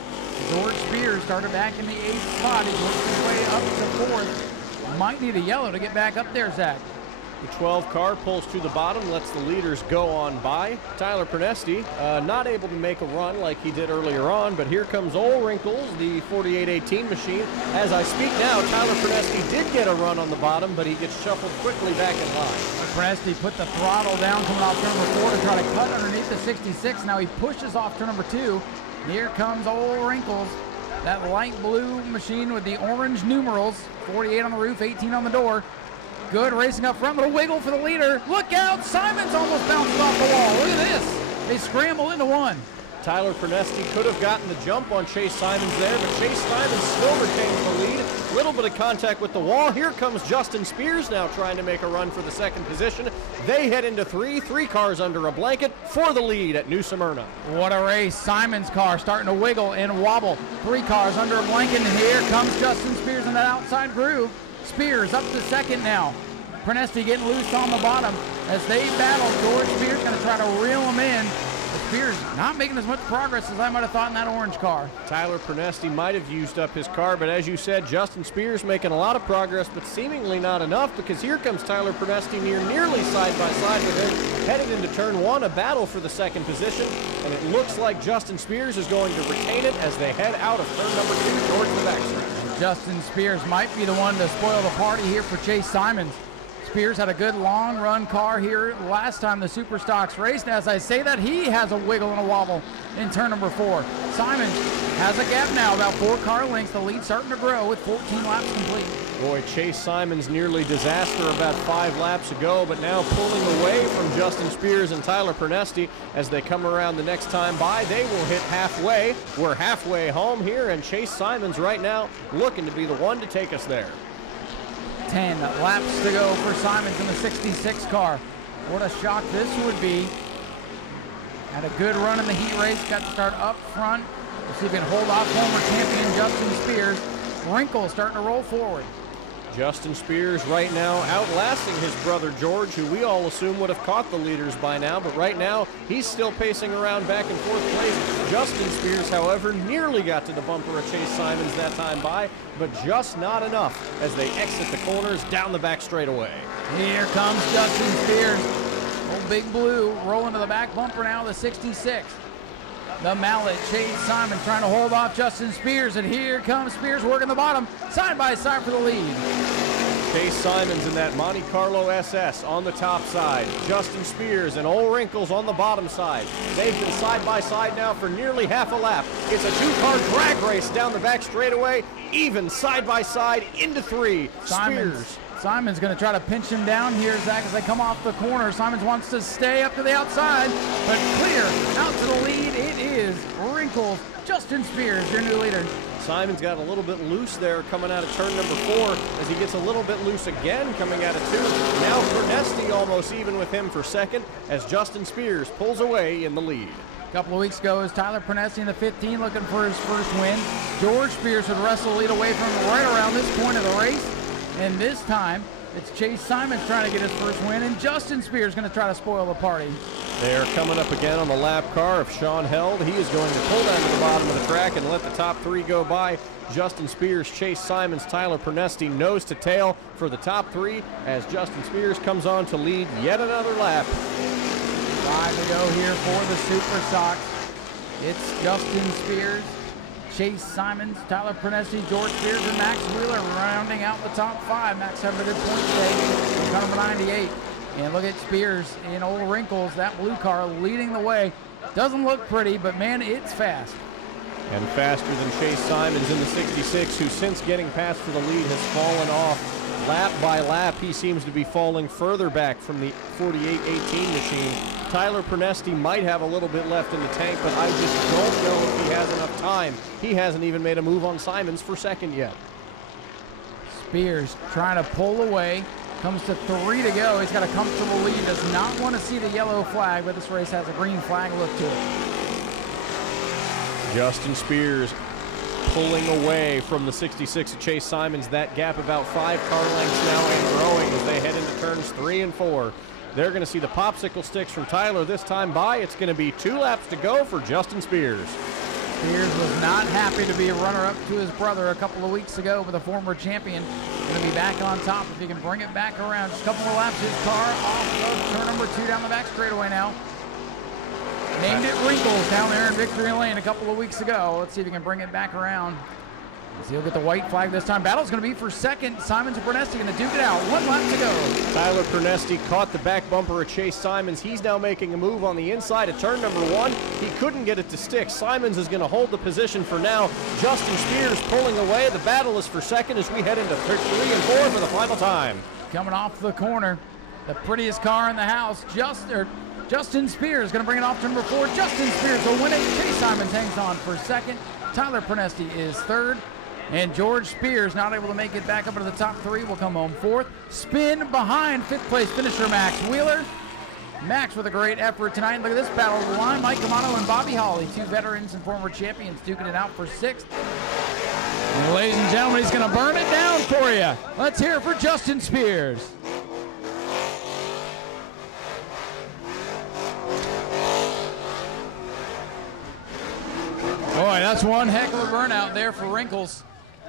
George Spears started back in the 8th spot. He's working his way up to 4th. Might need a yellow to get back up there, Zach. The 12 car pulls to the bottom, lets the leaders go on by. Tyler Pernesti not able to make a run like he did earlier on, but here comes Old Wrinkles, the 4818 machine. As I speak now, Tyler Pernesti did get a run on the bottom, but he gets shuffled quickly back in line. Pernesti put the throttle down coming off turn number 4 to try to cut underneath the 66. Now he pushes off turn number 2. Here comes Old Wrinkles, that light blue machine with the orange numerals, 48 on the roof, 18 on the door. Good racing up front, little wiggle for the leader. Look out, Simons almost bounces off the wall. Look at this. They scramble into one. Tyler Pernesti could have gotten the jump on Chase Simons there, but Chase Simons still retains the lead. Little bit of contact with the wall. Here comes Justin Spears now trying to make a run for the second position. They head into three cars under a blanket for the lead at New Smyrna. What a race. Simons' car starting to wiggle and wobble. 3 cars under a blanket, and here comes Justin Spears in that outside groove. Spears up to second now. Pernesti getting loose on the bottom as they battle. George Spears going to try to reel him in. But Spears not making as much progress as I might have thought in that orange car. Tyler Pernesti might have used up his car, but as you said, Justin Spears making a lot of progress, but seemingly not enough, because here comes Tyler Pernesti nearly side by side with him, headed into turn 1, a battle for the second position, and it looks like Justin Spears is going to retain it as they head out of turn number 2 towards the backstretch. Justin Spears might be the one to spoil the party here for Chase Simons. Spears had a good long run car here last time the Super Stocks raced. As I say that, he has a wiggle and a wobble in turn number 4. Simons has a gap now, about 4 car lengths. The lead starting to grow with 14 laps complete. Boy, Chase Simons nearly disaster about 5 laps ago, but now pulling away from Justin Spears and Tyler Pernesti as they come around the next time by. They will hit halfway. We're halfway home here, and Chase Simons right now looking to be the one to take us there. 10 laps to go for Simons in the 66 car. What a shock this would be. Had a good run in the heat race, got to start up front. We'll see if he can hold off former champion Justin Spears. Wrinkles starting to roll forward. Justin Spears right now outlasting his brother George, who we all assume would have caught the leaders by now, but right now he's still pacing around back in 4th place. Justin Spears, however, nearly got to the bumper of Chase Simons that time by, but just not enough as they exit the corners down the back straightaway. Here comes Justin Spears. Old Big Blue rolling to the back bumper now, the 66. The mallet, Chase Simon trying to hold off Justin Spears, and here comes Spears working the bottom, side by side for the lead. Chase Simons in that Monte Carlo SS on the top side. Justin Spears and Old Wrinkles on the bottom side. They've been side by side now for nearly half a lap. It's a 2-car drag race down the back straightaway, even side by side into 3. Simon's going to try to pinch him down here, Zach, as they come off the corner. Simons wants to stay up to the outside, but clear out to the lead. It is Wrinkles. Justin Spears, your new leader. Simons got a little bit loose there coming out of turn number 4 as he gets a little bit loose again coming out of 2. Now Pernesti almost even with him for second as Justin Spears pulls away in the lead. A couple of weeks ago, it was Tyler Pernesti in the 15 looking for his first win. George Spears would wrestle the lead away from him right around this point of the race. And this time, it's Chase Simons trying to get his first win, and Justin Spears going to try to spoil the party. They're coming up again on the lap car. If Sean held, he is going to pull down to the bottom of the track and let the top 3 go by. Justin Spears, Chase Simons, Tyler Pernesti nose to tail for the top 3 as Justin Spears comes on to lead yet another lap. 5 to go here for the Super Sox. It's Justin Spears, Chase Simons, Tyler Pernesti, George Spears, and Max Wheeler rounding out the top 5. Max having a good point today, number 98. And look at Spears in Old Wrinkles, that blue car leading the way. Doesn't look pretty, but man, it's fast. And faster than Chase Simons in the 66, who since getting past for the lead has fallen off. Lap by lap, he seems to be falling further back from the 4818 machine. Tyler Pernesti might have a little bit left in the tank, but I just don't know if he has enough time. He hasn't even made a move on Simons for second yet. Spears trying to pull away. Comes to 3 to go. He's got a comfortable lead. Does not want to see the yellow flag, but this race has a green flag look to it. Justin Spears pulling away from the 66 of Chase Simons. That gap about 5 car lengths now and growing as they head into turns 3 and 4. They're going to see the popsicle sticks from Tyler this time by. It's going to be 2 laps to go for Justin Spears. Spears was not happy to be a runner-up to his brother a couple of weeks ago with a former champion. going to be back on top if he can bring it back around. Just a couple more laps. His car off of turn number 2 down the back straightaway now. Named it Wrinkles down there in Victory Lane a couple of weeks ago. Let's see if he can bring it back around. He'll get the white flag this time. Battle's going to be for second. Simons and Pernesti going to duke it out. 1 lap to go. Tyler Pernesti caught the back bumper of Chase Simons. He's now making a move on the inside of turn number 1. He couldn't get it to stick. Simons is going to hold the position for now. Justin Spears pulling away. The battle is for second as we head into 3 and 4 for the final time. Coming off the corner, the prettiest car in the house. Justin Spears going to bring it off to number 4. Justin Spears will win it. Chase Simons hangs on for second. Tyler Pernesti is third. And George Spears, not able to make it back up into the top 3, will come home 4th. Spin behind 5th place finisher Max Wheeler. Max with a great effort tonight. Look at this battle of the line. Mike Camano and Bobby Holly, 2 veterans and former champions, duking it out for 6th. And ladies and gentlemen, he's going to burn it down for you. Let's hear it for Justin Spears. Boy, that's one heck of a burnout there for Wrinkles.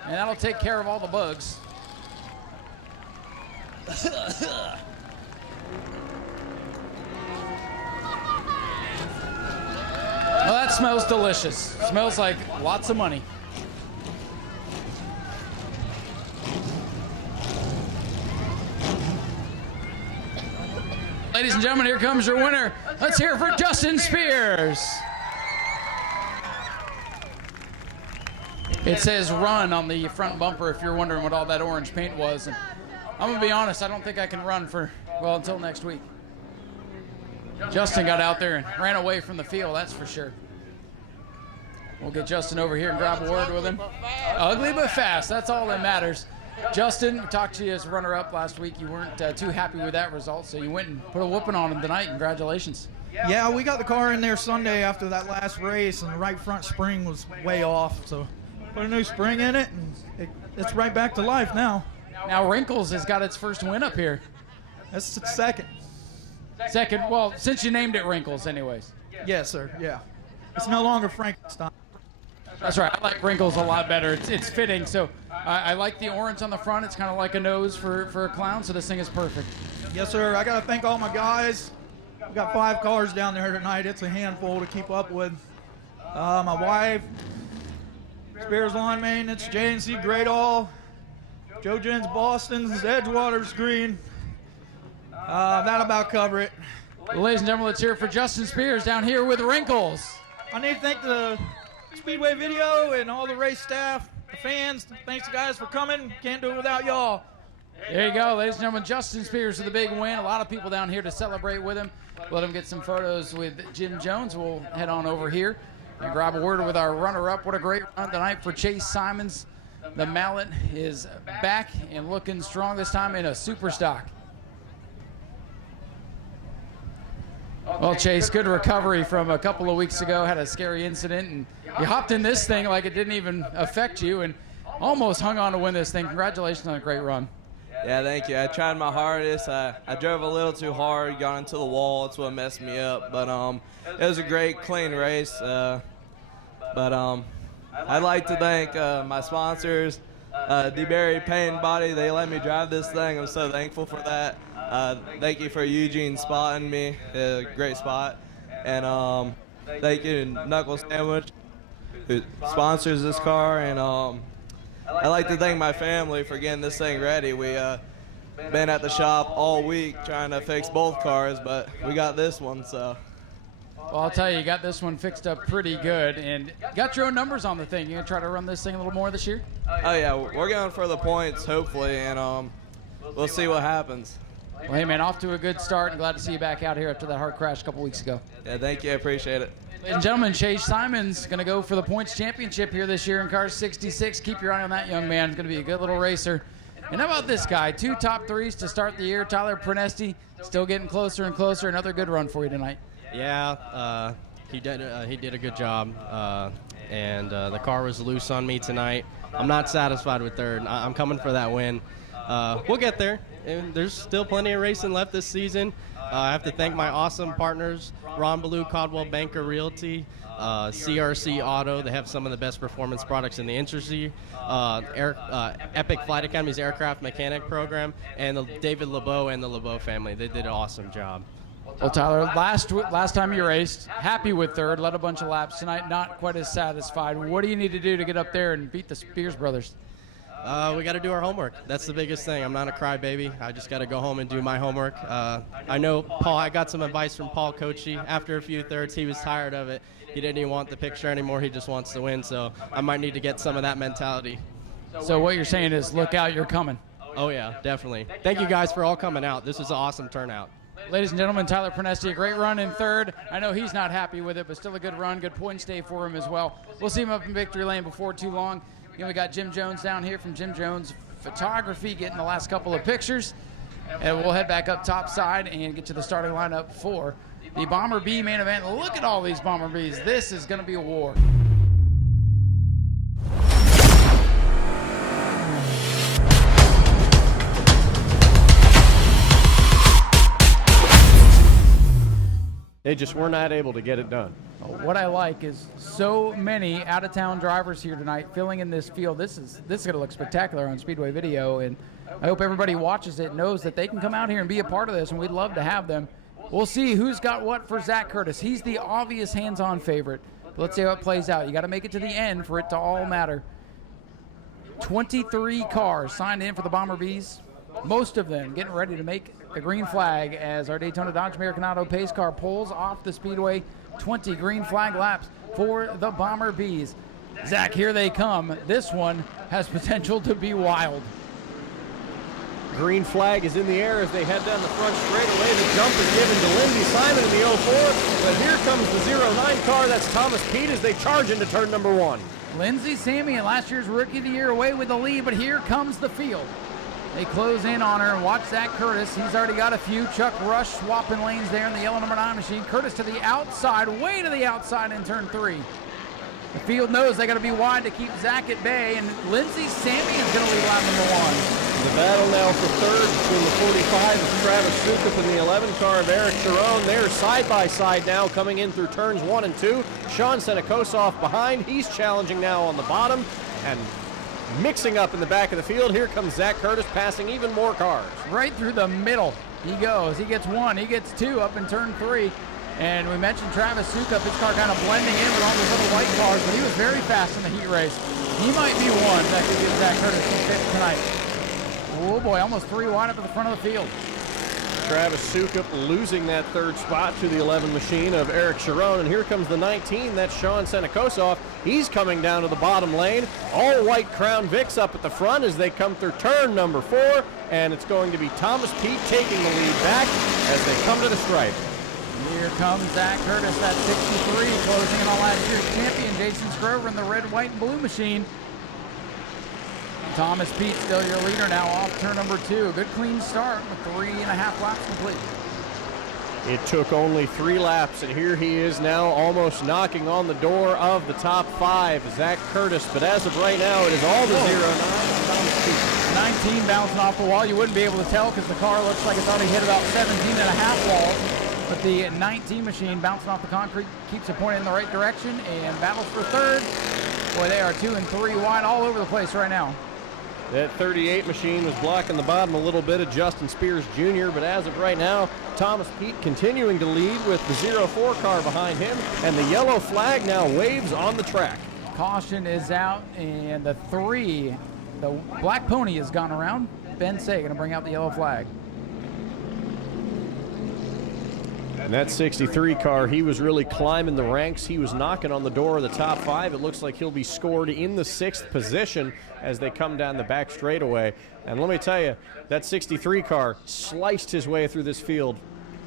And that'll take care of all the bugs. Well, that smells delicious. Smells like lots of money. Ladies and gentlemen, here comes your winner. Let's hear it for Justin Spears. It says run on the front bumper if you're wondering what all that orange paint was. And I'm going to be honest, I don't think I can run for, well, until next week. Justin got out there and ran away from the field, that's for sure. We'll get Justin over here and grab a word with him. Ugly but fast, that's all that matters. Justin, we talked to you as runner-up last week. You weren't too happy with that result, so you went and put a whooping on him tonight. Congratulations. Yeah, we got the car in there Sunday after that last race, and the right front spring was way off, so put a new spring in it, and it's right back to life now. Now Wrinkles has got its first win up here. That's its second. Second, well, since you named it Wrinkles anyways. Yes, sir, yeah. It's no longer Frankenstein. That's right, I like Wrinkles a lot better. It's fitting, so I like the orange on the front. It's kind of like a nose for a clown, so this thing is perfect. Yes, sir, I got to thank all my guys. We got 5 cars down there tonight. It's a handful to keep up with. My wife, Spears Lawn Maintenance, J&C Great All, Joe Jens Boston's Edgewater's Green. That'll about cover it. Ladies and gentlemen, let's hear it for Justin Spears down here with Wrinkles. I need to thank the Speedway Video and all the race staff, the fans. Thanks, guys, for coming. Can't do it without y'all. There you go, ladies and gentlemen. Justin Spears with a big win. A lot of people down here to celebrate with him. Let him get some photos with Jim Jones. We'll head on over here and grab a word with our runner-up. What a great run tonight for Chase Simons. The Mallet is back and looking strong this time in a super stock. Well, Chase, good recovery from a couple of weeks ago. Had a scary incident, and you hopped in this thing like it didn't even affect you and almost hung on to win this thing. Congratulations on a great run. Yeah, thank you. I tried my hardest. I drove a little too hard, got into the wall. That's what messed me up. But it was a great, clean race. I'd like to thank my sponsors, DeBerry Paint and Body. They let me drive this thing. I'm so thankful for that. Thank you for Eugene spotting me. Great spot. And thank you to Knuckle Sandwich, who sponsors this car. And I'd like to thank my family for getting this thing ready. We been at the shop all week trying to fix both cars, but we got this one, so. Well, I'll tell you, you got this one fixed up pretty good, and got your own numbers on the thing. You gonna try to run this thing a little more this year? Oh yeah, we're going for the points, hopefully, and we'll see what happens. Well, hey man, off to a good start, and glad to see you back out here after that hard crash a couple weeks ago. Yeah, thank you, I appreciate it. Ladies and gentlemen, Chase Simons going to go for the points championship here this year in car 66. Keep your eye on that young man. He's going to be a good little racer. And how about this guy? 2 top 3s to start the year. Tyler Pernesti still getting closer and closer. Another good run for you tonight. Yeah, he did a good job, and the car was loose on me tonight. I'm not satisfied with third. I'm coming for that win. We'll get there. And there's still plenty of racing left this season. I have to thank my awesome partners, Ron Ballou, Caldwell Banker Realty, CRC Auto. They have some of the best performance products in the industry. Epic Flight Academy's aircraft mechanic program, and David LeBeau and the LeBeau family. They did an awesome job. Well, Tyler, last time you raced, happy with third, led a bunch of laps tonight, not quite as satisfied. What do you need to do to get up there and beat the Spears brothers? We got to do our homework. That's the biggest thing. I'm not a crybaby. I just got to go home and do my homework. I know Paul. I got some advice from Paul Coachy. After a few thirds, he was tired of it. He didn't even want the picture anymore. He just wants to win. So I might need to get some of that mentality. So what you're saying is, look out, you're coming. Oh yeah, definitely. Thank you guys for all coming out. This was an awesome turnout. Ladies and gentlemen, Tyler Prenesti, a great run in third. I know he's not happy with it, but still a good run, good points day for him as well. We'll see him up in victory lane before too long. Again, we got Jim Jones down here from Jim Jones Photography getting the last couple of pictures. And we'll head back up top side and get to the starting lineup for the Bomber B main event. Look at all these Bomber Bs. This is going to be a war. They just were not able to get it done. What I like is so many out-of-town drivers here tonight filling in this field. This is going to look spectacular on Speedway video, and I hope everybody watches it knows that they can come out here and be a part of this, and we'd love to have them. We'll see who's got what for Zach Curtis. He's the obvious hands-on favorite. But let's see how it plays out. You got to make it to the end for it to all matter. 23 cars signed in for the Bomber Bs. Most of them getting ready to make the green flag as our Daytona Dodge American Auto pace car pulls off the Speedway. 20 green flag laps for the Bomber Bs. Zach, here they come. This one has potential to be wild. Green flag is in the air as they head down the front straightaway. The jump is given to Lindsey Simon in the 04, but here comes the 09 car. That's Thomas Pete as they charge into turn number 1. Lindsey Sammy, last year's Rookie of the Year, away with the lead, but here comes the field. They close in on her and watch Zach Curtis. He's already got a few. Chuck Rush swapping lanes there in the yellow number 9 machine. Curtis to the outside, way to the outside in turn 3. The field knows they got to be wide to keep Zach at bay, and Lindsey Sammy is going to lead lap number 1. The battle now for third between the 45 of Travis Sukup and the 11 car of Eric Sharon. They're side by side now coming in through turns 1 and 2. Sean Senekosov behind. He's challenging now on the bottom and mixing up in the back of the field. Here comes Zach Curtis passing even more cars. Right through the middle he goes. He gets 1, he gets 2 up in turn 3. And we mentioned Travis Sukup, his car kind of blending in with all those little white cars, but he was very fast in the heat race. He might be one that could give Zach Curtis some fits tonight. Oh boy, almost 3 wide up at the front of the field. Travis Sukup losing that third spot to the 11 machine of Eric Sharon. And here comes the 19, that's Sean Senekosov. He's coming down to the bottom lane. All white Crown Vics up at the front as they come through turn number 4. And it's going to be Thomas Pete taking the lead back as they come to the stripe. Here comes Zach Curtis, that 63, closing in on last year's champion, Jason Scrover, in the red, white, and blue machine. Thomas Pete still your leader now off turn number 2. Good clean start with 3.5 laps complete. It took only 3 laps, and here he is now almost knocking on the door of the top 5, Zach Curtis. But as of right now, it is all the 09 Thomas Pete. 19 bouncing off the wall. You wouldn't be able to tell because the car looks like it's already hit about 17.5 walls. But the 19 machine bouncing off the concrete keeps it pointed in the right direction and battles for third. Boy, they are 2 and 3 wide all over the place right now. That 38 machine was blocking the bottom a little bit of Justin Spears Jr., but as of right now, Thomas Pete continuing to lead with the 04 car behind him, and the yellow flag now waves on the track. Caution is out, and the 3, the black pony has gone around. Ben Say going to bring out the yellow flag. And that 63 car, he was really climbing the ranks. He was knocking on the door of the top 5. It looks like he'll be scored in the 6th position as they come down the back straightaway. And let me tell you, that 63 car sliced his way through this field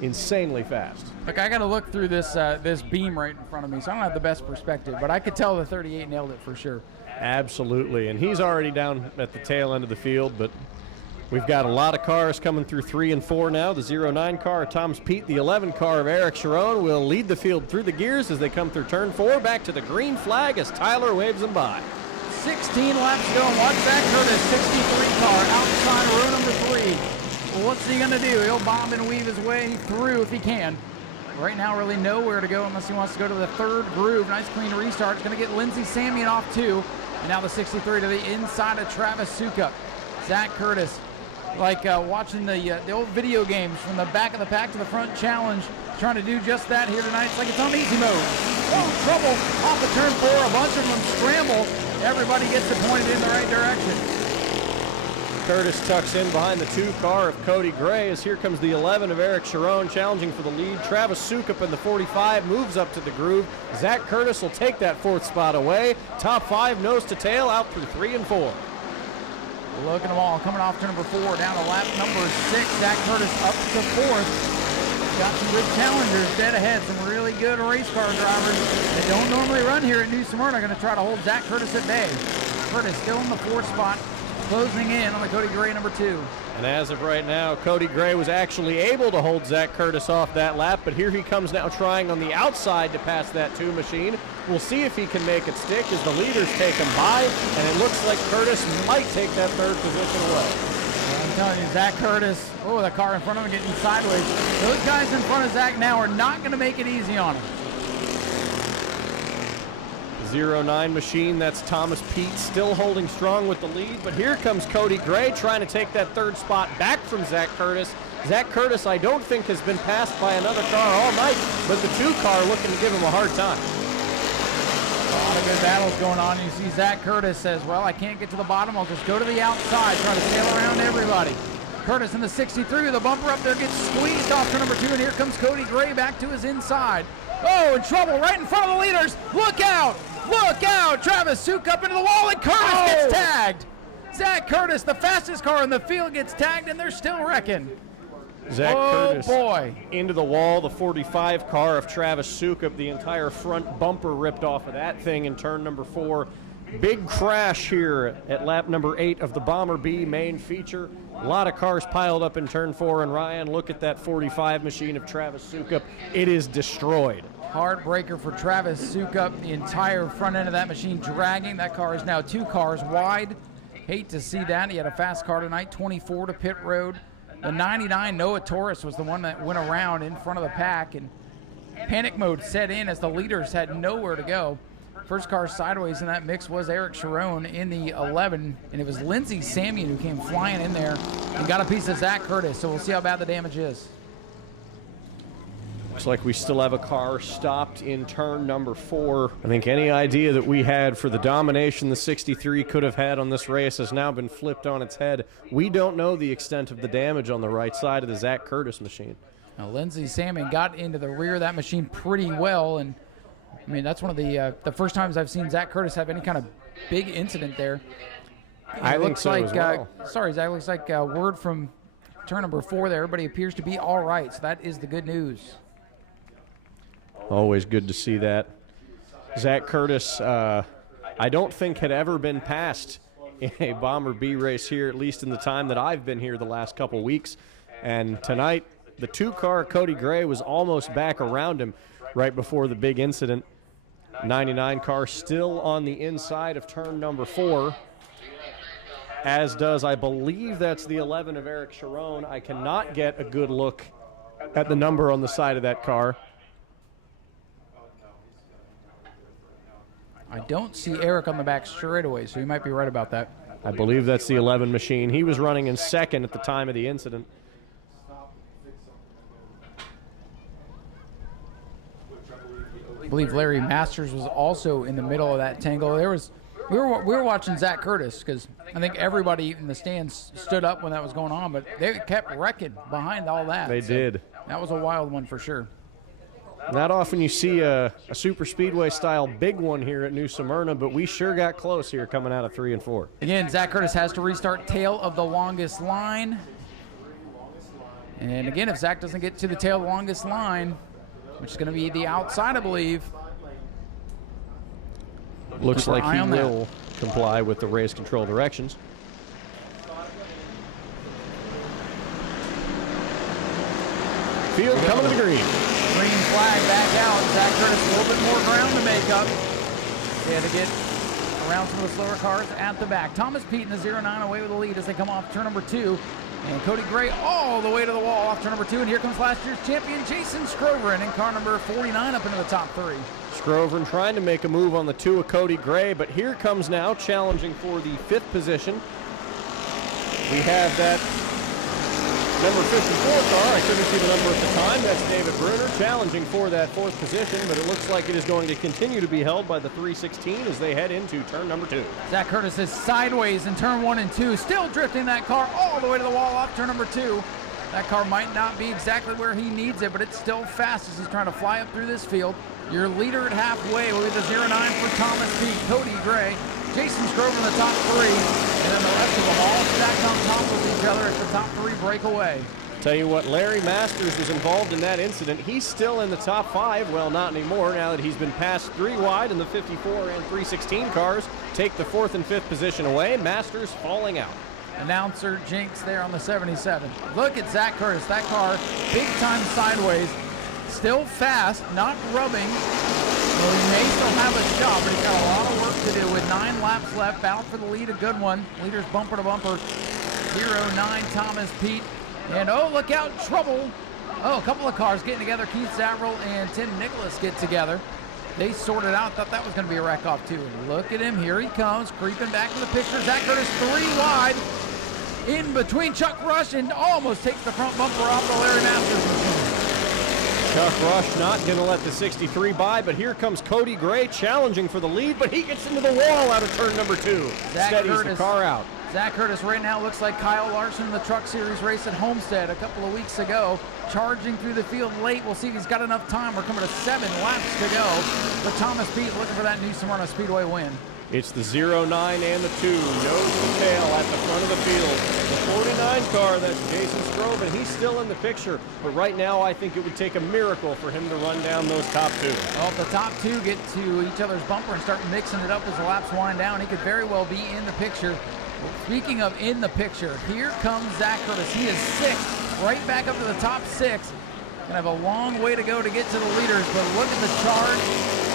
insanely fast. Look, I got to look through this this beam right in front of me, so I don't have the best perspective, but I could tell the 38 nailed it for sure. Absolutely, and he's already down at the tail end of the field, but we've got a lot of cars coming through 3 and 4 now. The 09 car of Thomas Pete, the 11 car of Eric Sharon will lead the field through the gears as they come through turn 4, back to the green flag as Tyler waves them by. 16 laps to go, and watch that Curtis 63 car outside row number 3. what's he gonna do? He'll bomb and weave his way through if he can. Right now, really nowhere to go unless he wants to go to the third groove. Nice clean restart. It's gonna get Lindsey Samian off too. And now the 63 to the inside of Travis Sukup. Zach Curtis, like watching the old video games from the back of the pack to the front challenge, trying to do just that here tonight. It's like it's on easy mode. Oh, trouble off the turn 4. A bunch of them scramble. Everybody gets it pointed in the right direction. Curtis tucks in behind the 2 car of Cody Gray as here comes the 11 of Eric Sharon challenging for the lead. Travis Sukup in the 45 moves up to the groove. Zach Curtis will take that 4th spot away. Top 5 nose to tail out through 3 and 4. Look at them all coming off to number 4 down to lap number 6. Zach Curtis up to 4th. Got some good challengers dead ahead. Some really good race car drivers that don't normally run here at New Smyrna are going to try to hold Zach Curtis at bay. Curtis still in the 4th spot. Closing in on the Cody Gray number 2. And as of right now, Cody Gray was actually able to hold Zach Curtis off that lap, but here he comes now trying on the outside to pass that 2 machine. We'll see if he can make it stick as the leaders take him by, and it looks like Curtis might take that 3rd position away. I'm telling you, Zach Curtis, oh, the car in front of him getting sideways. Those guys in front of Zach now are not going to make it easy on him. 09 machine, that's Thomas Pete still holding strong with the lead, but here comes Cody Gray trying to take that 3rd spot back from Zach Curtis. Zach Curtis, I don't think, has been passed by another car all night, but the 2 car looking to give him a hard time. A lot of good battles going on. You see Zach Curtis says, well, I can't get to the bottom. I'll just go to the outside, try to sail around everybody. Curtis in the 63 with a bumper up there gets squeezed off to number 2, and here comes Cody Gray back to his inside. Oh, in trouble right in front of the leaders. Look out! Look out! Travis Sukup into the wall, and Curtis gets tagged. Zach Curtis, the fastest car in the field, gets tagged, and they're still wrecking. Zach Curtis boy. Into the wall, the 45 car of Travis Sukup, the entire front bumper ripped off of that thing in turn number 4. Big crash here at lap number 8 of the Bomber B main feature. A lot of cars piled up in turn 4, and Ryan, look at that 45 machine of Travis Sukup. It is destroyed. Heartbreaker for Travis Sukup. The entire front end of that machine dragging. That car is now 2 cars wide. Hate to see that. He had a fast car tonight, 24 to pit road. The 99 Noah Torres was the one that went around in front of the pack, and panic mode set in as the leaders had nowhere to go. First car sideways in that mix was Eric Sharon in the 11, and it was Lindsey Samian who came flying in there and got a piece of Zach Curtis, so we'll see how bad the damage is. Looks like we still have a car stopped in turn number 4. I think any idea that we had for the domination the 63 could have had on this race has now been flipped on its head. We don't know the extent of the damage on the right side of the Zach Curtis machine. Now, Lindsey Samian got into the rear of that machine pretty well, and I mean, that's one of the first times I've seen Zach Curtis have any kind of big incident there. I think so as well. Sorry, Zach, looks like word from turn number 4 there. Everybody appears to be all right, so that is the good news. Always good to see that. Zach Curtis, I don't think had ever been passed in a Bomber B race here, at least in the time that I've been here the last couple weeks. And tonight, the 2 car Cody Gray was almost back around him right before the big incident. 99 car still on the inside of turn number 4, as does, I believe that's the 11 of Eric Sharon. I cannot get a good look at the number on the side of that car. I don't see Eric on the back straightaway, so you might be right about that. I believe that's the 11 machine. He was running in 2nd at the time of the incident. I believe Larry Masters was also in the middle of that tangle. We were watching Zach Curtis because I think everybody in the stands stood up when that was going on, but they kept wrecking behind all that. They did. That was a wild one for sure. Not often you see a super speedway style big one here at New Smyrna, but we sure got close here coming out of 3 and 4. Again, Zach Curtis has to restart tail of the longest line. And again, if Zach doesn't get to the tail of the longest line, which is going to be the outside, I believe. Looks like he will comply with the race control directions. Field coming to the green. Green flag back out. Zach Curtis a little bit more ground to make up. They had to get around some of the slower cars at the back. Thomas Pete in the 09 away with the lead as they come off turn number 2. And Cody Gray all the way to the wall off turn number 2. And here comes last year's champion, Jason Scrovern, in car number 49 up into the top 3. Scrovern trying to make a move on the 2 of Cody Gray, but here comes now challenging for the 5th position. We have that number 54 car. I couldn't see the number at the time. That's David Bruner challenging for that 4th position, but it looks like it is going to continue to be held by the 316 as they head into turn number 2. Zach Curtis is sideways in turn 1 and 2, still drifting that car all the way to the wall off turn number 2. That car might not be exactly where he needs it, but it's still fast as he's trying to fly up through this field. Your leader at halfway will be the 09 for Thomas Pete, Cody Gray, Jason Scrovern in the top 3, and then the rest of them all stacked on top of each other as the top 3 break away. Tell you what, Larry Masters was involved in that incident. He's still in the top 5. Well, not anymore now that he's been passed 3 wide, and the 54 and 316 cars take the 4th and 5th position away. Masters falling out. Announcer Jinx there on the 77. Look at Zach Curtis. That car big time sideways. Still fast, not rubbing. Well, he may still have a shot, but he's got a lot of work to do with 9 laps left. Battle for the lead, a good one. Leaders bumper to bumper. 09 Thomas Pete. And oh, look out, trouble. Oh, a couple of cars getting together. Keith Zavril and Tim Nicholas get together. They sorted out, thought that was going to be a wreck off too. Look at him, here he comes, creeping back to the picture. Zach Curtis 3 wide. In between Chuck Rush and almost takes the front bumper off the Larry Masters machine. Chuck Rush not going to let the 63 by, but here comes Cody Gray challenging for the lead, but he gets into the wall out of turn number 2. Steadies the car out. Zach Curtis right now looks like Kyle Larson in the Truck Series race at Homestead a couple of weeks ago. Charging through the field late. We'll see if he's got enough time. We're coming to 7 laps to go. But Thomas Pete looking for that new Smyrna Speedway win. It's the 09 and the 2, nose to tail at the front of the field. The 49 car, that's Jason Scrovern. He's still in the picture, but right now I think it would take a miracle for him to run down those top 2. Well, if the top 2 get to each other's bumper and start mixing it up as the laps wind down, he could very well be in the picture. Speaking of in the picture, here comes Zach Curtis. He is 6th, right back up to the top 6. Gonna have a long way to go to get to the leaders, but look at the charge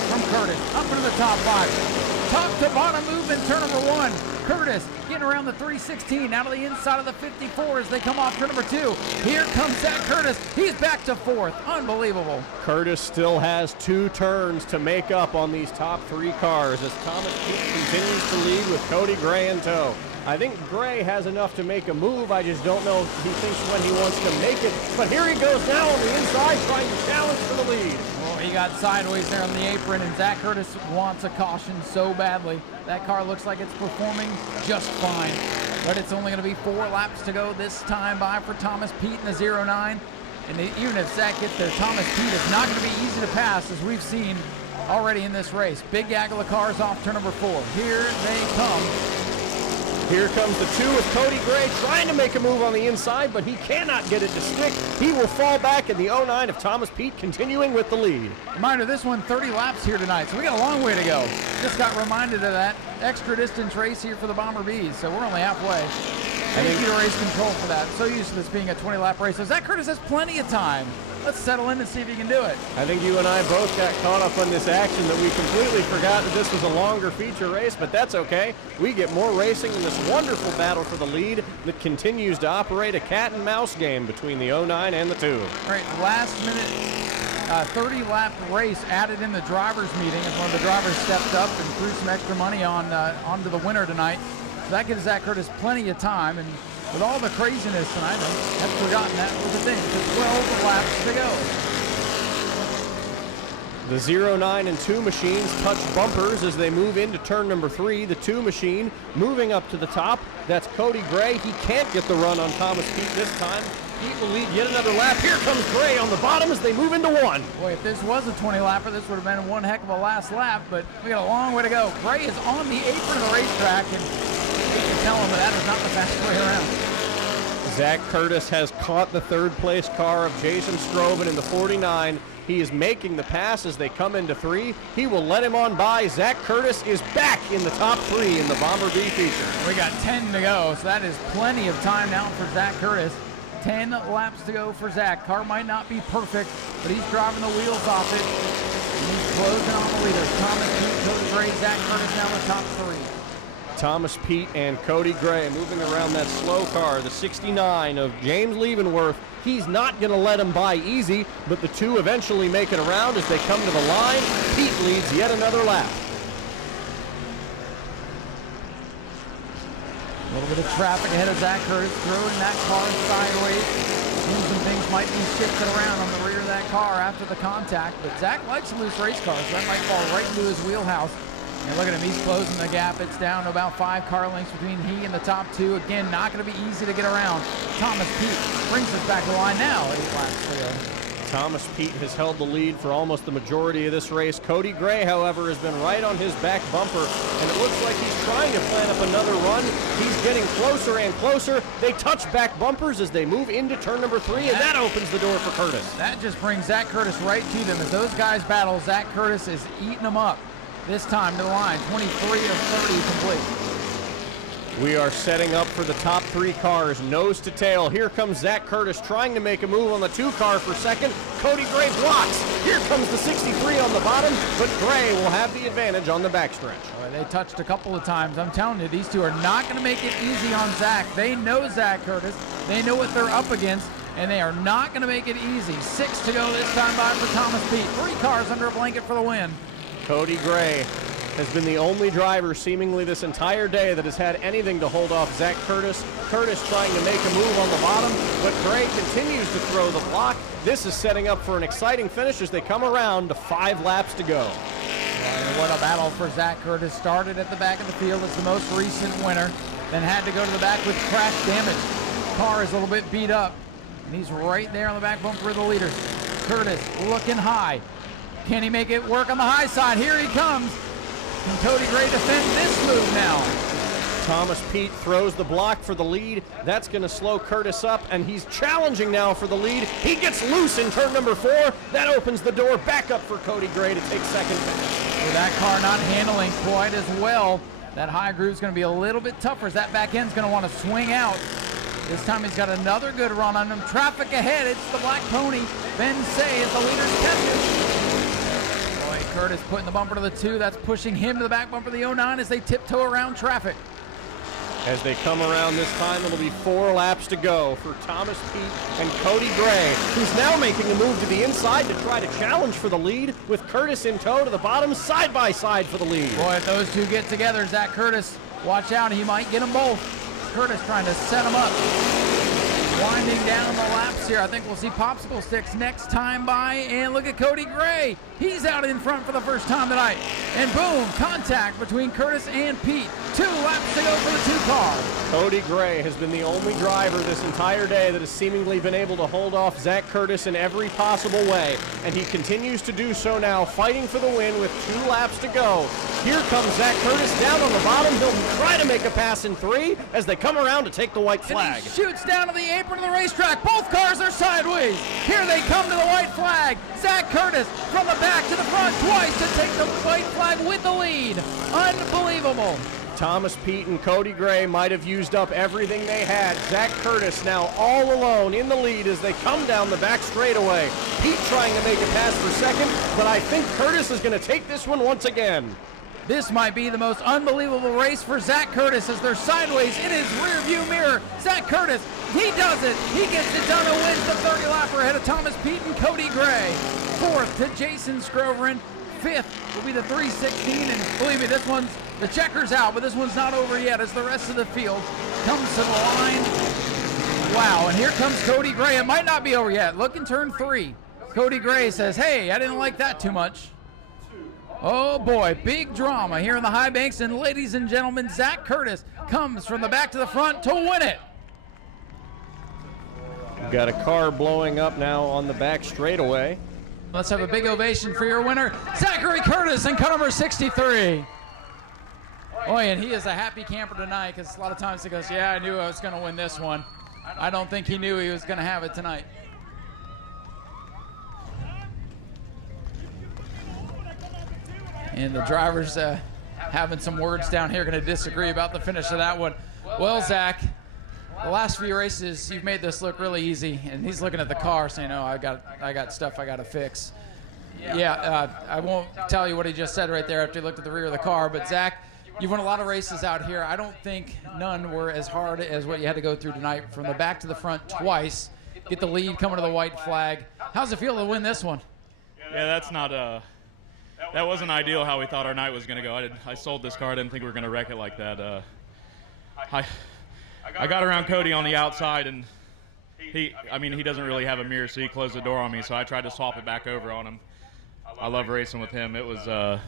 from Curtis. Up into the top 5. Top to bottom movement, turn number 1. Curtis getting around the 316, out of the inside of the 54 as they come off turn number 2. Here comes Zach Curtis. He's back to 4th. Unbelievable. Curtis still has 2 turns to make up on these top 3 cars as Thomas Pete continues to lead with Cody Gray in tow. I think Gray has enough to make a move. I just don't know if he thinks when he wants to make it. But here he goes now on the inside trying to challenge for the lead. Well, he got sideways there on the apron, and Zach Curtis wants a caution so badly. That car looks like it's performing just fine. But it's only going to be 4 laps to go this time by for Thomas Pete in the 09. And even if Zach gets there, Thomas Pete is not going to be easy to pass, as we've seen already in this race. Big gaggle of cars off turn number 4. Here they come. Here comes the 2 of Cody Gray trying to make a move on the inside, but he cannot get it to stick. He will fall back in the 09 of Thomas Pete, continuing with the lead. Reminder, this one 30 laps here tonight, so we got a long way to go. Just got reminded of that extra distance race here for the Bomber Bees, so we're only halfway. Thank you to Race Control for that. So used to this being a 20-lap race. So Zach Curtis has plenty of time. Let's settle in and see if he can do it. I think you and I both got caught up on this action that we completely forgot that this was a longer feature race, but that's okay. We get more racing in this wonderful battle for the lead that continues to operate a cat and mouse game between the 09 and the 2. All right, last minute 30-lap race added in the drivers meeting as one of the drivers stepped up and threw some extra money onto the winner tonight. So that gives Zach Curtis plenty of time, and with all the craziness tonight, I had forgotten that was a thing. Just 12 laps to go. The 09 and 2 machines touch bumpers as they move into turn number 3. The 2 machine moving up to the top. That's Cody Gray. He can't get the run on Thomas Pete this time. Pete will lead yet another lap. Here comes Gray on the bottom as they move into 1. Boy, if this was a 20-lapper, this would have been one heck of a last lap, but we got a long way to go. Gray is on the apron of the racetrack, and you can tell him that is not the fastest way around. Zach Curtis has caught the 3rd place car of Jason Scrovern in the 49. He is making the pass as they come into 3. He will let him on by. Zach Curtis is back in the top 3 in the Bomber B feature. We got 10 to go, so that is plenty of time now for Zach Curtis. 10 laps to go for Zach. Car might not be perfect, but he's driving the wheels off it. And he's closing on the leaders. Thomas Pete, Cody Gray, Zach Curtis now in the top 3. Thomas Pete and Cody Gray moving around that slow car, the 69 of James Leavenworth. He's not going to let him by easy, but the two eventually make it around as they come to the line. Pete leads yet another lap. A little bit of traffic ahead of Zach Curtis, throwing that car sideways. Seems some things might be shifted around on the rear of that car after the contact, but Zach likes loose race cars. That might fall right into his wheelhouse. And look at him, he's closing the gap. It's down to about 5 car lengths between he and the top two. Again, not going to be easy to get around. Thomas Pete brings us back to the line now. 8 laps to go. Thomas Pete has held the lead for almost the majority of this race. Cody Gray, however, has been right on his back bumper, and it looks like he's trying to plan up another run. He's getting closer and closer. They touch back bumpers as they move into turn number 3, and that opens the door for Curtis. That just brings Zach Curtis right to them. As those guys battle, Zach Curtis is eating them up. This time to the line, 23 of 30 complete. We are setting up for the top 3 cars, nose to tail. Here comes Zach Curtis trying to make a move on the 2 car for second. Cody Gray blocks. Here comes the 63 on the bottom, but Gray will have the advantage on the backstretch. They touched a couple of times. I'm telling you, these two are not going to make it easy on Zach. They know Zach Curtis. They know what they're up against, and they are not going to make it easy. 6 to go this time by for Thomas Pete. 3 cars under a blanket for the win. Cody Gray has been the only driver seemingly this entire day that has had anything to hold off Zach Curtis. Curtis trying to make a move on the bottom, but Gray continues to throw the block. This is setting up for an exciting finish as they come around to 5 laps to go. And what a battle for Zach Curtis. Started at the back of the field as the most recent winner, then had to go to the back with crash damage. Car is a little bit beat up, and he's right there on the back bumper of the leaders. Curtis looking high. Can he make it work on the high side? Here he comes. Can Cody Gray defend this move now? Thomas Pete throws the block for the lead. That's going to slow Curtis up, and he's challenging now for the lead. He gets loose in turn number 4. That opens the door back up for Cody Gray to take second finish. With that car not handling quite as well, that high groove's going to be a little bit tougher as that back end's going to want to swing out. This time he's got another good run on him. Traffic ahead. It's the Black Pony. Ben Say is the leader's captain. Curtis putting the bumper to the 2. That's pushing him to the back bumper of the 09 as they tiptoe around traffic. As they come around this time, it'll be 4 laps to go for Thomas Pete and Cody Gray, who's now making a move to the inside to try to challenge for the lead, with Curtis in tow to the bottom, side by side for the lead. Boy, if those two get together, Zach Curtis, watch out, he might get them both. Curtis trying to set them up. Winding down the laps here. I think we'll see popsicle sticks next time by. And look at Cody Gray. He's out in front for the first time tonight. And boom, contact between Curtis and Pete. 2 laps to go for the 2 car. Cody Gray has been the only driver this entire day that has seemingly been able to hold off Zach Curtis in every possible way. And he continues to do so now, fighting for the win with 2 laps to go. Here comes Zach Curtis down on the bottom. He'll try to make a pass in 3 as they come around to take the white flag. And he shoots down to the apron of the racetrack. Both cars are sideways. Here they come to the white flag. Zach Curtis from the back to the front twice to take the white flag with the lead. Unbelievable. Thomas Pete and Cody Gray might have used up everything they had. Zach Curtis now all alone in the lead as they come down the back straightaway. Pete trying to make a pass for second, but I think Curtis is going to take this one once again. This might be the most unbelievable race for Zach Curtis as they're sideways in his rearview mirror. Zach Curtis, he does it. He gets it done and wins the 30 lapper ahead of Thomas Pete and Cody Gray. 4th to Jason Scroverin. 5th will be the 316, and believe me, this one's, the checker's out, but this one's not over yet as the rest of the field comes to the line. Wow, and here comes Cody Gray. It might not be over yet. Look in turn 3. Cody Gray says, hey, I didn't like that too much. Oh boy, big drama here in the high banks, and ladies and gentlemen, Zach Curtis comes from the back to the front to win it. We've got a car blowing up now on the back straightaway. Let's have a big ovation for your winner, Zachary Curtis in car number 63. Boy, and he is a happy camper tonight because a lot of times he goes, yeah, I knew I was going to win this one. I don't think he knew he was going to have it tonight. And the drivers having some words down here, going to disagree about the finish of that one. Well, Zach, the last few races, you've made this look really easy. And he's looking at the car saying, oh, I got stuff I got to fix. Yeah, I won't tell you what he just said right there after he looked at the rear of the car. But, Zach, You've won a lot of races out here. I don't think none were as hard as what you had to go through tonight. From the back to the front twice, get the lead coming to the white flag. How's it feel to win this one? Yeah, that's not that wasn't ideal how we thought our night was going to go. I sold this car. I didn't think we were going to wreck it like that. I got around Cody on the outside, and he doesn't really have a mirror, so he closed the door on me, so I tried to swap it back over on him. I love racing with him. It was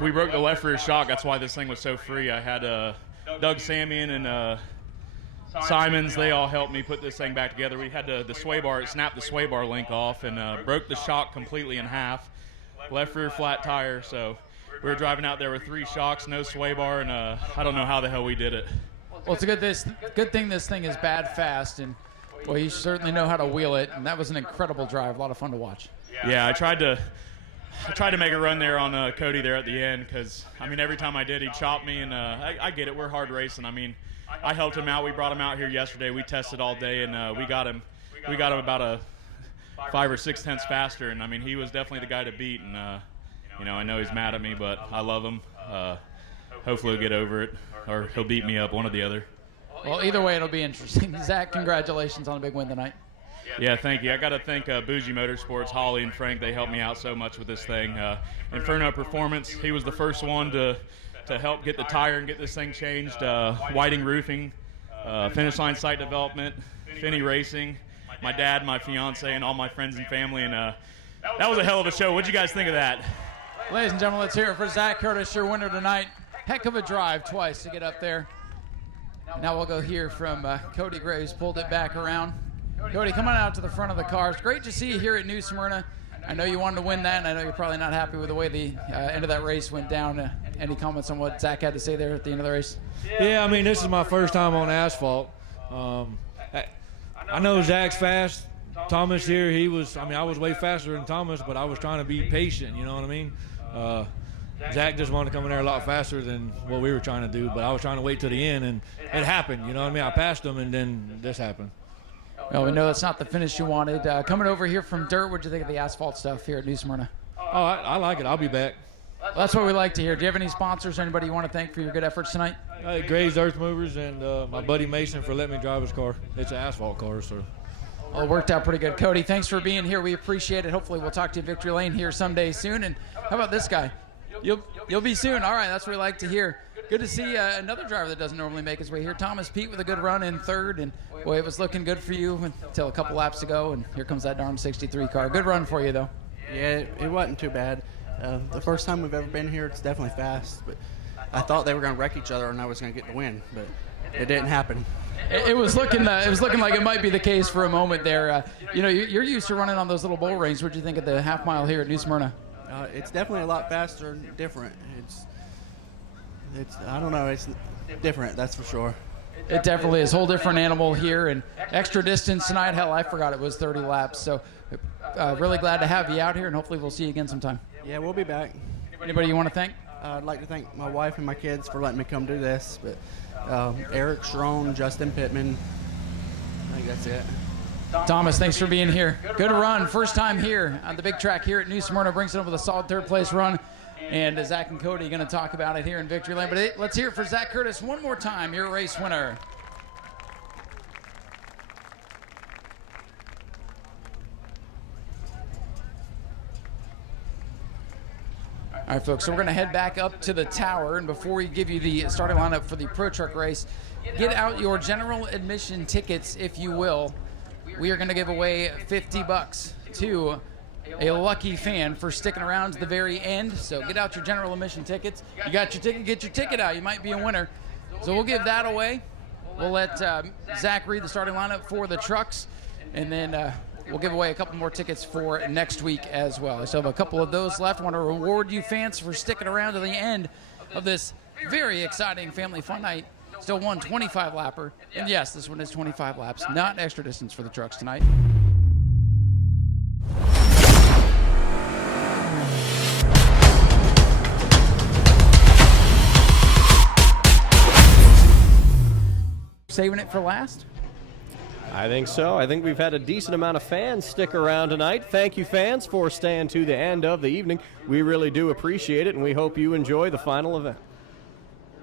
we broke the left rear shock. That's why this thing was so free. I had Doug Samian and Simons. They all helped me put this thing back together. We had the sway bar, snapped the sway bar link off, and broke the shock completely in half. Left rear flat tire, so we were driving out there with 3 shocks, no sway bar, and I don't know how the hell we did it. Well, it's a good thing this thing is bad fast, and well, you certainly know how to wheel it, and that was an incredible drive. A lot of fun to watch. Yeah, I tried to make a run there on Cody there at the end, because every time I did, he chopped me, and I get it. We're hard racing. I helped him out. We brought him out here yesterday. We tested all day, and we got him about a 5 or 6 tenths faster, and he was definitely the guy to beat. And I know he's mad at me, but I love him. Hopefully he'll get over it, or he'll beat me up, one or the other. Well, either way, it'll be interesting. Zach, congratulations on a big win tonight. Yeah, thank you. I got to thank Bougie Motorsports, Holly and Frank. They helped me out so much with this thing. Inferno Performance, he was the first one to help get the tire and get this thing changed. Whiting Roofing, Finish Line Site Development, Finney Racing, my dad, my fiance, and all my friends and family. And that was a hell of a show. What'd you guys think of that? Ladies and gentlemen, let's hear it for Zach Curtis, your winner tonight. Heck of a drive twice to get up there. Now we'll go hear from Cody Graves, pulled it back around. Cody, come on out to the front of the car. It's great to see you here at New Smyrna. I know you wanted to win that, and I know you're probably not happy with the way the end of that race went down. Any comments on what Zach had to say there at the end of the race? Yeah, this is my first time on asphalt. I know Zach's fast. Thomas here, I was way faster than Thomas, but I was trying to be patient, you know what I mean? Zach just wanted to come in there a lot faster than what we were trying to do, but I was trying to wait till the end, and it happened, you know what I mean? I passed him, and then this happened. Well, we know that's not the finish you wanted. Coming over here from dirt, what'd you think of the asphalt stuff here at New Smyrna? Oh, I like it. I'll be back. Well, that's what we like to hear. Do you have any sponsors or anybody you want to thank for your good efforts tonight? Graves Earth Movers and my buddy Mason for letting me drive his car. It's an asphalt car, so. Well, it worked out pretty good. Cody, thanks for being here. We appreciate it. Hopefully we'll talk to you at Victory Lane here someday soon. And how about this guy? You'll be soon. All right, that's what we like to hear. Good to see another driver that doesn't normally make his way here. Thomas Pete with a good run in third, and boy, it was looking good for you until a couple laps ago, and here comes that darn 63 car. Good run for you, though. Yeah, it wasn't too bad. The first time we've ever been here, it's definitely fast, but I thought they were going to wreck each other and I was going to get the win, but it didn't happen. It was looking like it might be the case for a moment there. You're used to running on those little bull rings. What do you think of the half mile here at New Smyrna? It's definitely a lot faster and different. It's I don't know, it's different, that's for sure. It definitely is a whole different animal here, and extra distance tonight. Hell, I forgot it was 30 laps. So really glad to have you out here, and hopefully we'll see you again sometime. Yeah, we'll be back. Anybody you want to thank? I'd like to thank my wife and my kids for letting me come do this, but Eric Strone, Justin Pittman, I think that's it. Thomas, thanks for being here. Good run. First time here on the big track here at New Smyrna. Brings it up with a solid third place run. And Zach and Cody are going to talk about it here in Victory Lane. But let's hear it for Zach Curtis one more time, your race winner. All right, folks, so we're going to head back up to the tower. And before we give you the starting lineup for the Pro Truck race, get out your general admission tickets, if you will. We are going to give away $50 to a lucky fan for sticking around to the very end. So get out your general admission tickets. You got your ticket, get your ticket out. You might be a winner. So we'll give that away. We'll let Zach read the starting lineup for the trucks, and then we'll give away a couple more tickets for next week as well. I still have a couple of those left. I want to reward you fans for sticking around to the end of this very exciting family fun night. Still one 25-lapper. And yes, this one is 25 laps, not extra distance for the trucks tonight. Saving it for last? I think so. I think we've had a decent amount of fans stick around tonight. Thank you, fans, for staying to the end of the evening. We really do appreciate it, and we hope you enjoy the final event.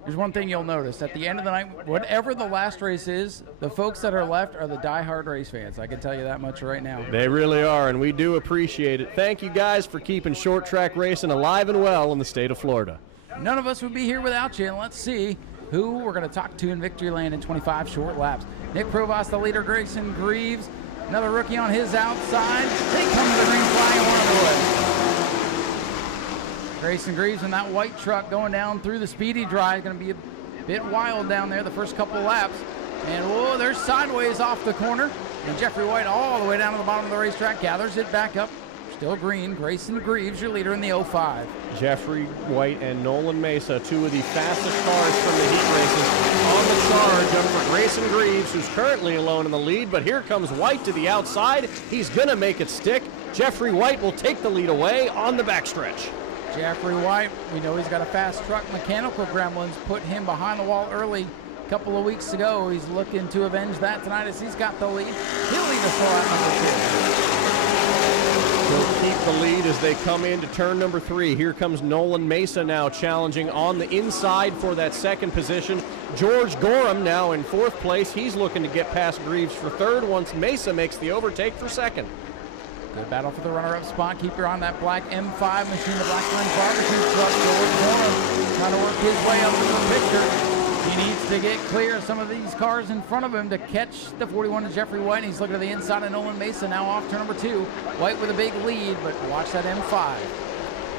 Here's one thing you'll notice. At the end of the night, whatever the last race is, the folks that are left are the diehard race fans. I can tell you that much right now. They really are, and we do appreciate it. Thank you guys for keeping short track racing alive and well in the state of Florida. None of us would be here without you, and let's see who we're going to talk to in victory lane in 25 short laps. Nick Provost, the leader, Grayson Greaves, another rookie on his outside. They come to the green flag and one away. Grayson Greaves in that white truck going down through the speedy drive. Going to be a bit wild down there the first couple laps. And whoa, they're sideways off the corner. And Jeffrey White all the way down to the bottom of the racetrack gathers it back up. Still green. Grayson Greaves, your leader in the 05. Jeffrey White and Nolan Mesa, two of the fastest cars from the heat races, on the charge up for Grayson Greaves, who's currently alone in the lead. But here comes White to the outside. He's going to make it stick. Jeffrey White will take the lead away on the backstretch. Jeffrey White, we know he's got a fast truck. Mechanical Gremlins put him behind the wall early a couple of weeks ago. He's looking to avenge that tonight as he's got the lead. He'll lead us all at number 2. He'll keep the lead as they come into turn number 3. Here comes Nolan Mesa now challenging on the inside for that second position. George Gorham now in 4th place. He's looking to get past Greaves for 3rd once Mesa makes the overtake for 2nd. Good battle for the runner-up spot. Keep your eye on that black M5 machine, the black rim barbecue truck. George Gorham trying to work his way up to the picture. He needs to get clear of some of these cars in front of him to catch the 41 of Jeffrey White. He's looking to the inside of Nolan Mesa, now off turn number 2. White with a big lead, but watch that M5.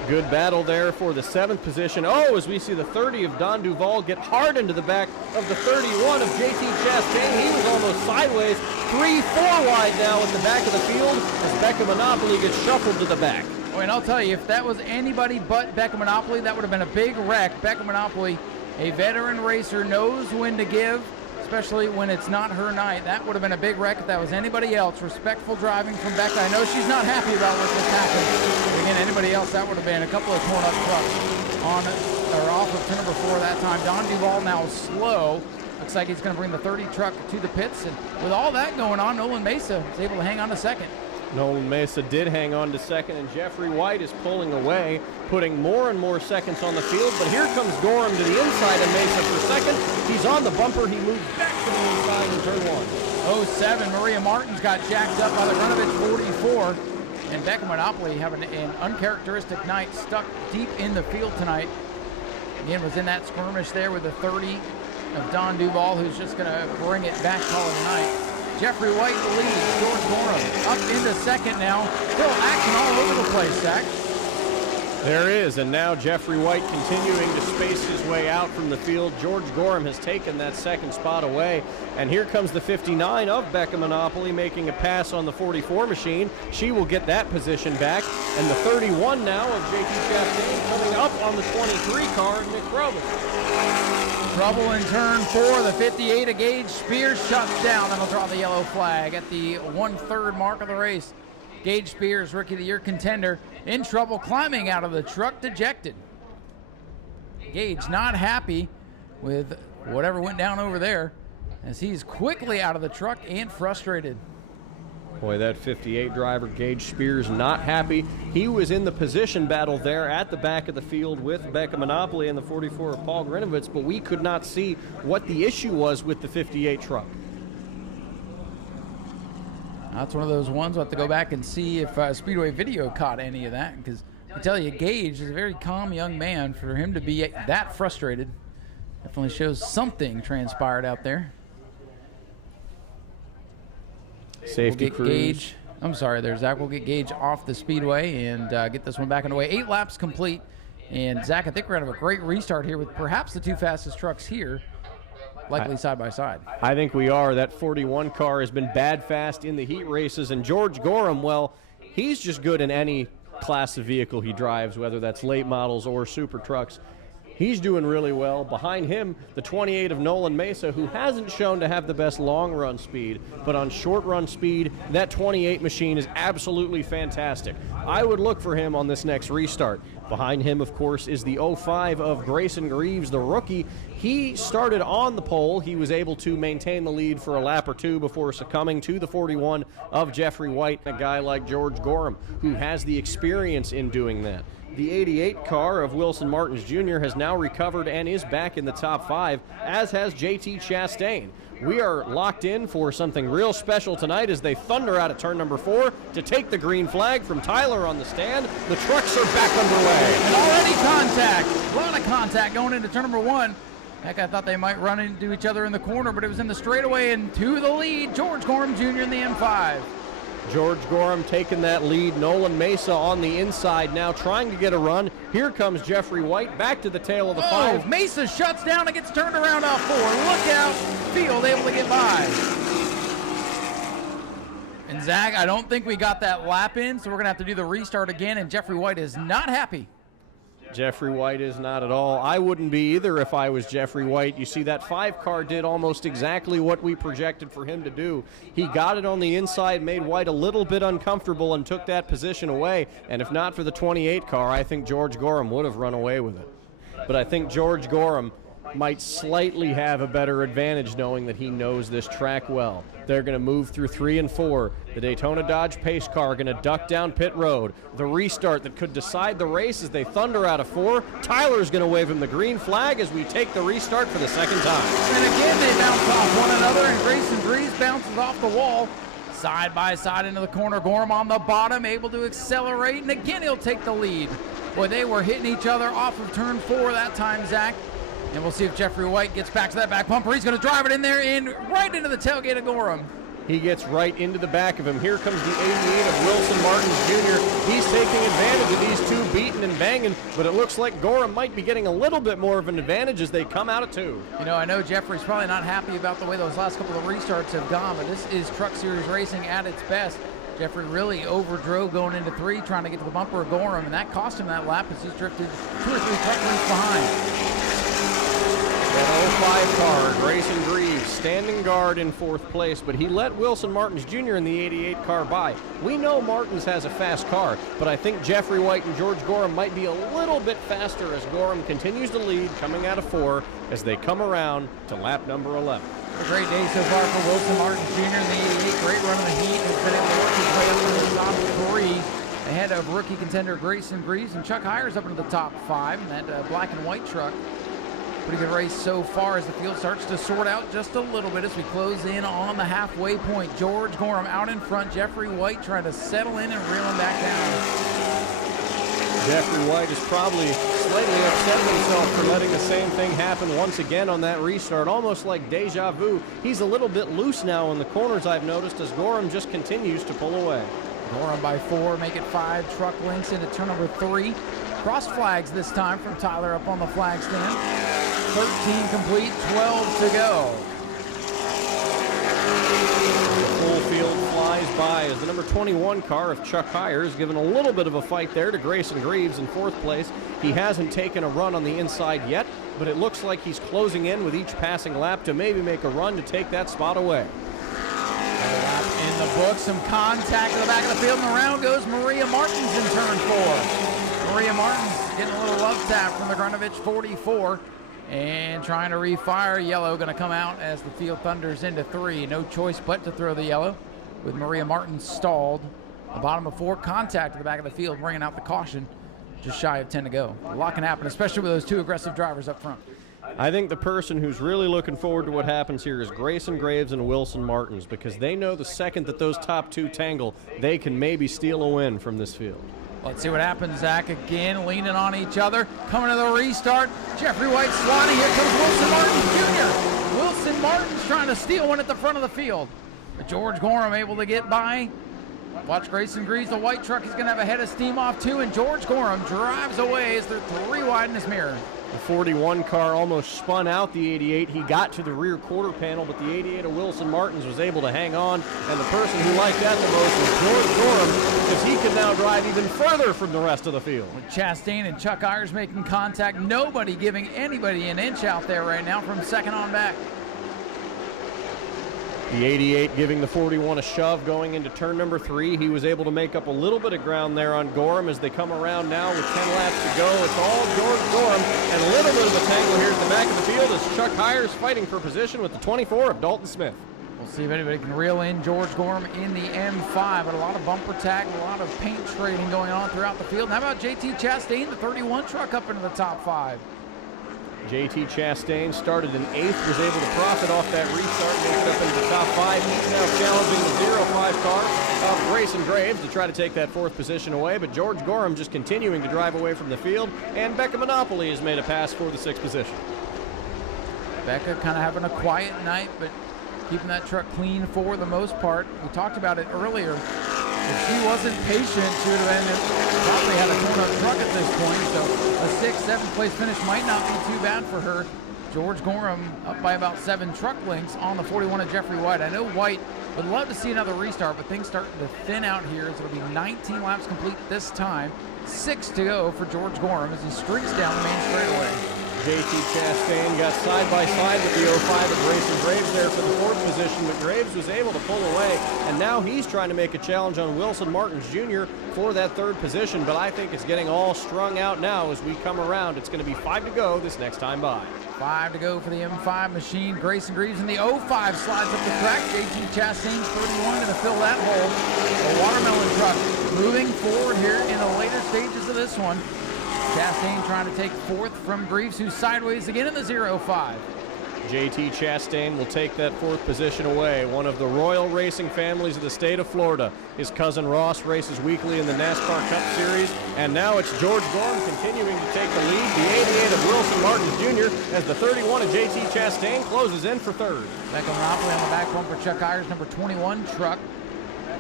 Good battle there for the 7th position. Oh, as we see the 30 of Don Duval get hard into the back of the 31 of JT Chastain. He was almost sideways. 3-4 wide now at the back of the field as Becca Monopoly gets shuffled to the back. Oh, and I'll tell you, if that was anybody but Becca Monopoly, that would have been a big wreck. Becca Monopoly, a veteran racer, knows when to give, especially when it's not her night. That would have been a big wreck if that was anybody else. Respectful driving from Becca. I know she's not happy about what just happened. But again, anybody else, that would have been a couple of torn up trucks on or off of turn number 4 that time. Don Duval now slow. Looks like he's going to bring the 30 truck to the pits. And with all that going on, Nolan Mesa is able to hang on to 2nd. Nolan Mesa did hang on to 2nd, and Jeffrey White is pulling away, putting more and more seconds on the field. But here comes Gorham to the inside of Mesa for 2nd. He's on the bumper. He moves back to the inside in turn 1. 07, Maria Martins got jacked up by the Runovich 44. And Becca Monopoly having an uncharacteristic night, stuck deep in the field tonight. Again, was in that skirmish there with the 30 of Don Duval, who's just going to bring it back, call it a night. Jeffrey White leads. George Gorham up into 2nd now. Still action all over the place, Zach. There is, and now Jeffrey White continuing to space his way out from the field. George Gorham has taken that 2nd spot away, and here comes the 59 of Becca Monopoly making a pass on the 44 machine. She will get that position back, and the 31 now of JT Chastain coming up on the 23 car, Nick Provost. Trouble in turn 4, the 58 of Gage Spears shuts down. That'll draw the yellow flag at the 1/3 mark of the race. Gage Spears, Rookie of the Year contender, in trouble climbing out of the truck, dejected. Gage not happy with whatever went down over there as he's quickly out of the truck and frustrated. Boy, that 58 driver, Gage Spears, not happy. He was in the position battle there at the back of the field with Becca Monopoly and the 44 of Paul Grinovitz, but we could not see what the issue was with the 58 truck. That's one of those ones we'll have to go back and see if Speedway video caught any of that, because I tell you, Gage is a very calm young man. For him to be that frustrated definitely shows something transpired out there. Safety crews. Gage, I'm sorry there, Zach. We'll get Gage off the speedway and get this one back underway. 8 laps complete. And Zach, I think we're going to have a great restart here with perhaps the 2 fastest trucks here, likely side by side. I think we are. That 41 car has been bad fast in the heat races. And George Gorham, well, he's just good in any class of vehicle he drives, whether that's late models or super trucks. He's doing really well. Behind him, the 28 of Nolan Mesa, who hasn't shown to have the best long-run speed, but on short-run speed, that 28 machine is absolutely fantastic. I would look for him on this next restart. Behind him, of course, is the 05 of Grayson Greaves, the rookie. He started on the pole. He was able to maintain the lead for a lap or 2 before succumbing to the 41 of Jeffrey White, a guy like George Gorham, who has the experience in doing that. The 88 car of Wilson Martins Jr. has now recovered and is back in the top 5, as has JT Chastain. We are locked in for something real special tonight as they thunder out of turn number 4 to take the green flag from Tyler on the stand. The trucks are back underway. And already contact. A lot of contact going into turn number 1. Heck, I thought they might run into each other in the corner, but it was in the straightaway and to the lead. George Gorham Jr. in the M5. George Gorham taking that lead. Nolan Mesa on the inside now trying to get a run. Here comes Jeffrey White back to the tail of the 5. Mesa shuts down and gets turned around off 4. Look out. Field able to get by. And Zach, I don't think we got that lap in, so we're going to have to do the restart again, and Jeffrey White is not happy. Jeffrey White is not at all. I wouldn't be either if I was Jeffrey White. You see, that 5 car did almost exactly what we projected for him to do. He got it on the inside, made White a little bit uncomfortable, and took that position away. And if not for the 28 car, I think George Gorham would have run away with it. But I think George Gorham might slightly have a better advantage knowing that he knows this track well. They're going to move through 3 and 4. The Daytona Dodge pace car going to duck down pit road. The restart that could decide the race as they thunder out of 4. Tyler's going to wave him the green flag as we take the restart for the second time. And again, they bounce off one another, and Grayson Breeze bounces off the wall. Side by side into the corner. Gorham on the bottom, able to accelerate, and again he'll take the lead. Boy, they were hitting each other off of turn 4 that time, Zach. And we'll see if Jeffrey White gets back to that back bumper. He's going to drive it in there and right into the tailgate of Gorham. He gets right into the back of him. Here comes the 88 of Wilson Martins Jr. He's taking advantage of these 2 beating and banging, but it looks like Gorham might be getting a little bit more of an advantage as they come out of 2. You know, I know Jeffrey's probably not happy about the way those last couple of restarts have gone, but this is Truck Series racing at its best. Jeffrey really overdrove going into 3, trying to get to the bumper of Gorham, and that cost him that lap as he's drifted 2 or 3 truck lengths behind. That 05 car, Grayson Greaves, standing guard in 4th place, but he let Wilson Martins Jr. in the 88 car by. We know Martins has a fast car, but I think Jeffrey White and George Gorham might be a little bit faster as Gorham continues to lead, coming out of 4 as they come around to lap number 11. A great day so far for Wilson Martins Jr. in the 88. Great run in the heat. Has been able to work his way up to the top 3 ahead of rookie contender Grayson Greaves, and Chuck Hires up into the top 5 in that black and white truck. Pretty good race so far as the field starts to sort out just a little bit as we close in on the halfway point. George Gorham out in front. Jeffrey White trying to settle in and reel him back down. Jeffrey White is probably slightly upset with himself for letting the same thing happen once again on that restart, almost like deja vu. He's a little bit loose now in the corners, I've noticed, as Gorham just continues to pull away. Gorham by 4, make it 5 truck lengths into turn number 3. Crossed flags this time from Tyler up on the flag stand. 13 complete, 12 to go. The full field flies by as the number 21 car of Chuck Hires given a little bit of a fight there to Grayson Greaves in 4th place. He hasn't taken a run on the inside yet, but it looks like he's closing in with each passing lap to maybe make a run to take that spot away. Another lap in the book, some contact in the back of the field, and around goes Maria Martins in turn 4. Maria Martins getting a little love tap from the Grunovich 44. And trying to refire. Yellow going to come out as the field thunders into 3. No choice but to throw the yellow with Maria Martins stalled. The bottom of 4, contact at the back of the field, bringing out the caution. Just shy of 10 to go. A lot can happen, especially with those 2 aggressive drivers up front. I think the person who's really looking forward to what happens here is Grayson Greaves and Wilson Martins, because they know the second that those top 2 tangle, they can maybe steal a win from this field. Let's see what happens. Zach again leaning on each other. Coming to the restart. Jeffrey White swatting. Here comes Wilson Martins Jr. Wilson Martins trying to steal one at the front of the field. But George Gorham able to get by. Watch Grayson Greaves. The white truck is going to have a head of steam off 2. And George Gorham drives away as they're 3 wide in his mirror. The 41 car almost spun out the 88. He got to the rear quarter panel, but the 88 of Wilson Martins was able to hang on. And the person who liked that the most was George Gorham, because he can now drive even further from the rest of the field. With Chastain and Chuck Hires making contact, nobody giving anybody an inch out there right now from second on back. The 88 giving the 41 a shove going into turn number 3. He was able to make up a little bit of ground there on Gorham as they come around now with 10 laps to go. It's all George Gorham, and a little bit of a tangle here at the back of the field as Chuck Hires fighting for position with the 24 of Dalton Smith. Well, We'll see if anybody can reel in George Gorham in the M5, but a lot of bumper tag, a lot of paint trading going on throughout the field. And how about JT Chastain, the 31 truck, up into the top 5? JT Chastain started in 8th, was able to profit off that restart, make it up into the top 5. He's now challenging the 0-5 car of Grayson Graves to try to take that 4th position away, but George Gorham just continuing to drive away from the field, and Becca Monopoly has made a pass for the 6th position. Becca kind of having a quiet night, but keeping that truck clean for the most part. We talked about it earlier. If she wasn't patient, she would have probably had a torn-up truck at this point, so a 6th, 7th place finish might not be too bad for her. George Gorham up by about 7 truck lengths on the 41 of Jeffrey White. I know White would love to see another restart, but things starting to thin out here, so it'll be 19 laps complete this time. 6 to go for George Gorham as he streaks down the main straightaway. JT Chastain got side by side with the 05 of Grayson Graves there for the 4th position, but Graves was able to pull away, and now he's trying to make a challenge on Wilson Martins Jr. for that 3rd position, but I think it's getting all strung out now as we come around. It's going to be 5 to go this next time by. 5 to go for the M5 machine. Grayson Graves in the 05 slides up the track. JT Chastain's 31 going to fill that hole. The watermelon truck moving forward here in the later stages of this one. Chastain trying to take 4th from Greaves, who's sideways again in the 05. JT Chastain will take that 4th position away. One of the royal racing families of the state of Florida. His cousin Ross races weekly in the NASCAR Cup Series, and now it's George Gorham continuing to take the lead. The 88 of Wilson Martins Jr. as the 31 of JT Chastain closes in for 3rd. Becca Monopoly on the back bumper. Chuck Ayers, number 21 truck.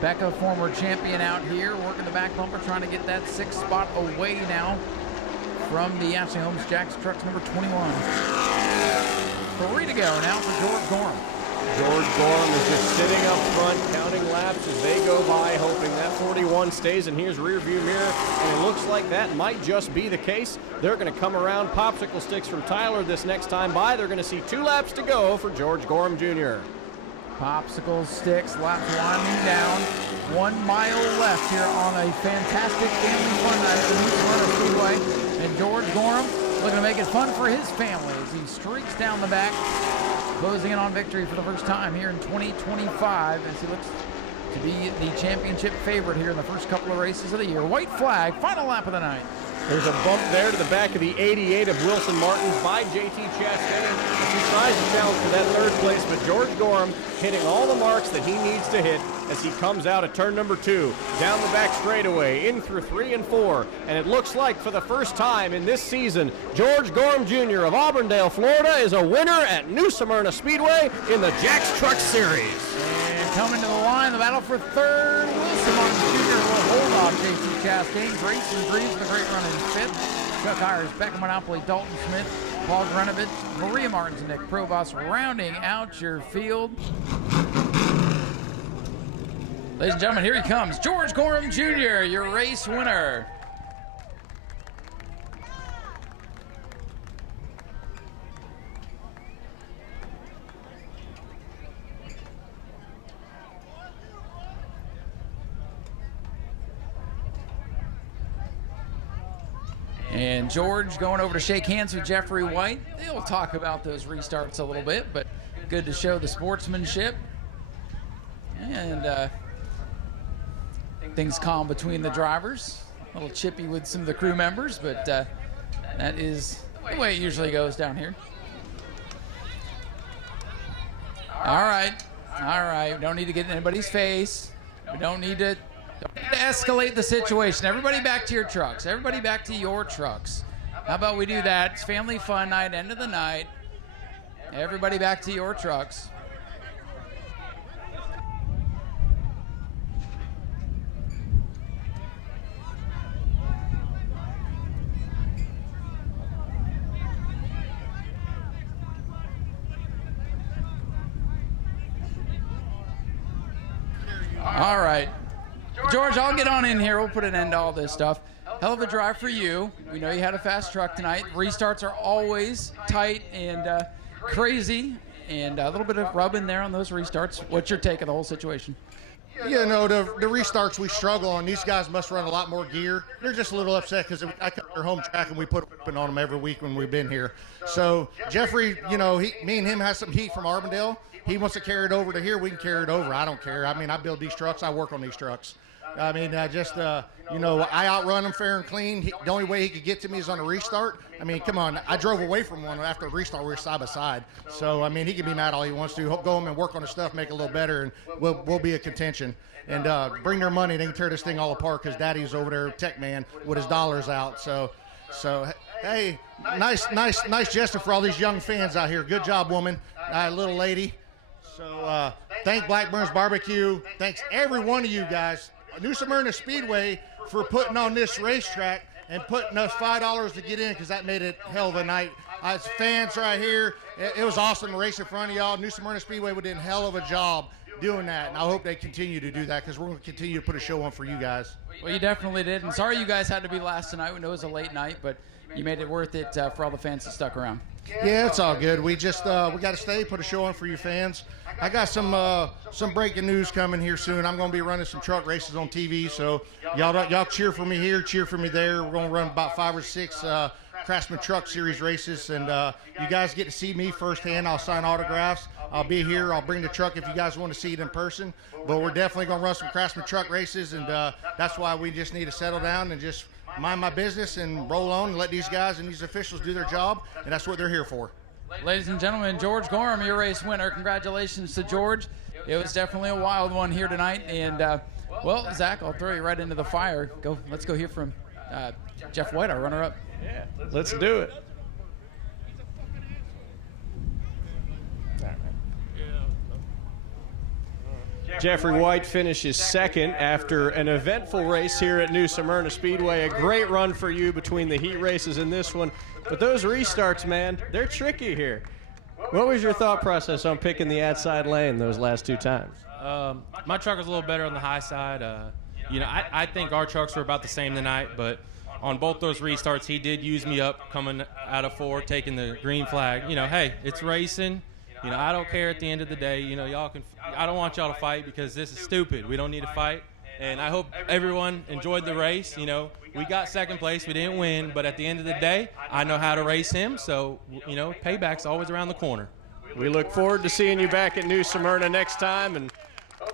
Becca, former champion out here, working the back bumper, trying to get that 6th spot away now from the Ashley Holmes Jacks trucks, number 21. 3 to go now for George Gorham. George Gorham is just sitting up front, counting laps as they go by, hoping that 41 stays in his rear view mirror, and it looks like that might just be the case. They're going to come around popsicle sticks from Tyler this next time by. They're going to see 2 laps to go for George Gorham Jr. Popsicle sticks, laps winding down. 1 mile left here on a fantastic family fun night at the New Smyrna Speedway. And George Gorham looking to make it fun for his family as he streaks down the back, closing in on victory for the first time here in 2025 as he looks to be the championship favorite here in the first couple of races of the year. White flag, final lap of the night. There's a bump there to the back of the 88 of Wilson Martins by JT Chastain. He tries to challenge for that 3rd place, but George Gorham hitting all the marks that he needs to hit as he comes out at turn number 2, down the back straightaway, in through 3 and 4. And it looks like for the first time in this season, George Gorham Jr. of Auburndale, Florida is a winner at New Smyrna Speedway in the Jacks Truck Series. And coming to the line, the battle for 3rd, Wilson Martins Jr. will hold off JT Chastain. Grayson Greaves with a great run in 5th. Chuck Ayers, Becca Monopoly, Dalton Smith, Paul Grunovich, Maria Martins, and Nick Provost rounding out your field. Ladies and gentlemen, here he comes. George Gorham Jr., your race winner. And George going over to shake hands with Jeffrey White. They'll talk about those restarts a little bit, but good to show the sportsmanship. And things calm between the drivers. A little chippy with some of the crew members, but that is the way it usually goes down here. All right. We don't need to get in anybody's face. We don't need to escalate the situation. Everybody back to your trucks. Everybody back to your trucks. How about we do that? It's family fun night, end of the night. Everybody back to your trucks. All right. George, I'll get on in here. We'll put an end to all this stuff. Hell of a drive for you. We know you had a fast truck tonight. Restarts are always tight and crazy, and a little bit of rub in there on those restarts. What's your take of the whole situation? You know, the restarts we struggle on. These guys must run a lot more gear. They're just a little upset because I come to their home track and we put a whipping on them every week when we've been here. So Jeffrey, you know, me and him has some heat from Arbondale. He wants to carry it over to here. We can carry it over. I don't care. I mean, I build these trucks. I work on these trucks. I mean, you know, I outrun him fair and clean. The only way he could get to me is on a restart. I mean, come on. I drove away from one after a restart. We were side by side. So, I mean, he can be mad all he wants to. He'll go home and work on his stuff, make it a little better, and we'll be a contention. And bring their money. They can tear this thing all apart because Daddy's over there, tech man, with his dollars out. So hey, nice gesture for all these young fans out here. Good job, woman, little lady. So thank Blackburn's Barbecue. Thanks every one of you guys. Nau Smyrna Speedway for putting on this racetrack and putting us $5 to get in because that made it hell of a night. As fans right here, it was awesome to race in front of y'all. Nau Smyrna Speedway did a hell of a job doing that, and I hope they continue to do that because we're going to continue to put a show on for you guys. Well, you definitely did, and sorry you guys had to be last tonight. We know it was a late night, but you made it worth it for all the fans that stuck around. Yeah, it's all good. We just we got to stay, put a show on for you fans. I got some breaking news coming here soon. I'm going to be running some truck races on TV, so y'all cheer for me here, cheer for me there. We're going to run about 5 or 6 Craftsman Truck Series races, and you guys get to see me firsthand. I'll sign autographs. I'll be here. I'll bring the truck if you guys want to see it in person. But we're definitely going to run some Craftsman Truck races, and that's why we just need to settle down and just mind my business and roll on and let these guys and these officials do their job, and that's what they're here for. Ladies and gentlemen, George Gorham, your race winner. Congratulations to George. It was definitely a wild one here tonight, and well, Zach, I'll throw you right into the fire. Let's go hear from Jeff White, our runner-up. Yeah, let's do it. Jeffrey White finishes second after an eventful race here at Nau Smyrna Speedway. A great run for you between the heat races and this one. But those restarts, man, they're tricky here. What was your thought process on picking the outside lane those last 2 times? My truck was a little better on the high side. You know, I think our trucks were about the same tonight, but on both those restarts, he did use me up coming out of 4, taking the green flag. You know, hey, it's racing. You know, I don't care at the end of the day. You know, I don't want y'all to fight because this is stupid. We don't need to fight. And I hope everyone enjoyed the race. You know, we got second place. We didn't win. But at the end of the day, I know how to race him. So, you know, payback's always around the corner. We look forward to seeing you back at Nau Smyrna next time. And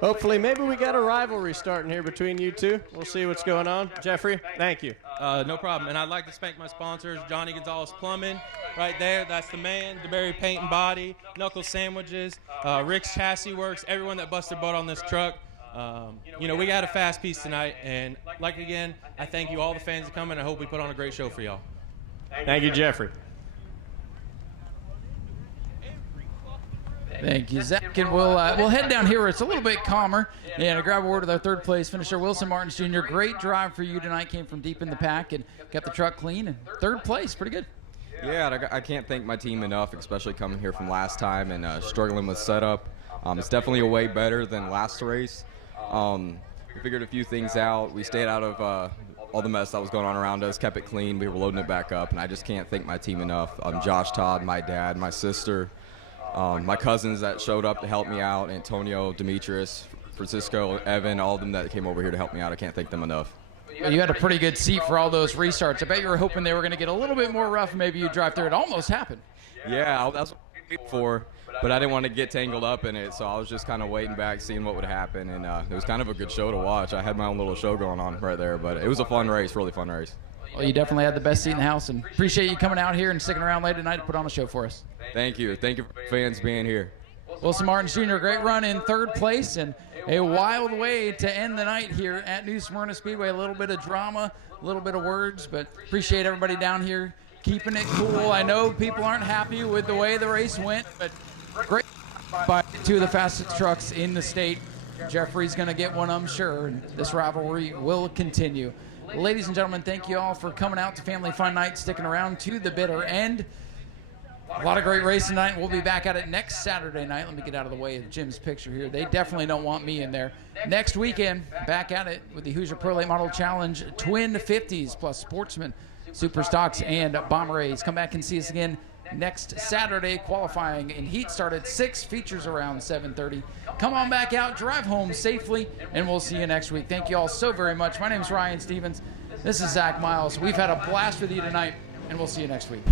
hopefully maybe we got a rivalry starting here between you two. We'll see what's going on. Jeffrey, thank you. No problem. And I'd like to thank my sponsors, Johnny Gonzalez Plumbing, right there. That's the man. DeBerry Paint and Body, Knuckle Sandwiches, Rick's Chassis Works, everyone that busted butt on this truck. You know, we got a fast piece tonight. And like again, I thank you all the fans that come in. I hope we put on a great show for y'all. Thank you, Jeffrey. Thank you, Zach. And we'll head down here where it's a little bit calmer and a grab a word with our third place finisher, Wilson Martins Jr. Great drive for you tonight. Came from deep in the pack and kept the truck clean. And third place, pretty good. Yeah, I can't thank my team enough, especially coming here from last time and struggling with setup. It's definitely a way better than last race. We figured a few things out. We stayed out of all the mess that was going on around us, kept it clean. We were loading it back up, and I just can't thank my team enough. Josh Todd, my dad, my sister, my cousins that showed up to help me out, Antonio, Demetrius, Francisco, Evan, all of them that came over here to help me out. I can't thank them enough. You had a pretty good seat for all those restarts. I bet you were hoping they were going to get a little bit more rough. Maybe you drive through. It almost happened. Yeah, that's what I waited for, but I didn't want to get tangled up in it, so I was just kind of waiting back, seeing what would happen, and it was kind of a good show to watch. I had my own little show going on right there, but it was a fun race, really fun race. Well, you definitely had the best seat in the house, and appreciate you coming out here and sticking around late tonight to put on a show for us. Thank you. Thank you for fans being here. Wilson Martins Jr., great run in third place, and a wild way to end the night here at Nau Smyrna Speedway. A little bit of drama, a little bit of words, but appreciate everybody down here keeping it cool. I know people aren't happy with the way the race went, but great by 2 of the fastest trucks in the state. Jeffrey's going to get one, I'm sure, and this rivalry will continue. Ladies and gentlemen, thank you all for coming out to Family Fun Night, sticking around to the bitter end. A lot of great racing tonight. We'll be back at it next Saturday night. Let me get out of the way of Jim's picture here. They definitely don't want me in there. Next weekend, back at it with the Hoosier Pro Late Model Challenge, Twin 50s plus Sportsman, Super Stocks, and Bomber A's. Come back and see us again next Saturday. Qualifying in heat start at 6, features around 7:30. Come on back out, drive home safely, and we'll see you next week. Thank you all so very much. My name is Ryan Stevens. This is Zach Miles. We've had a blast with you tonight, and we'll see you next week.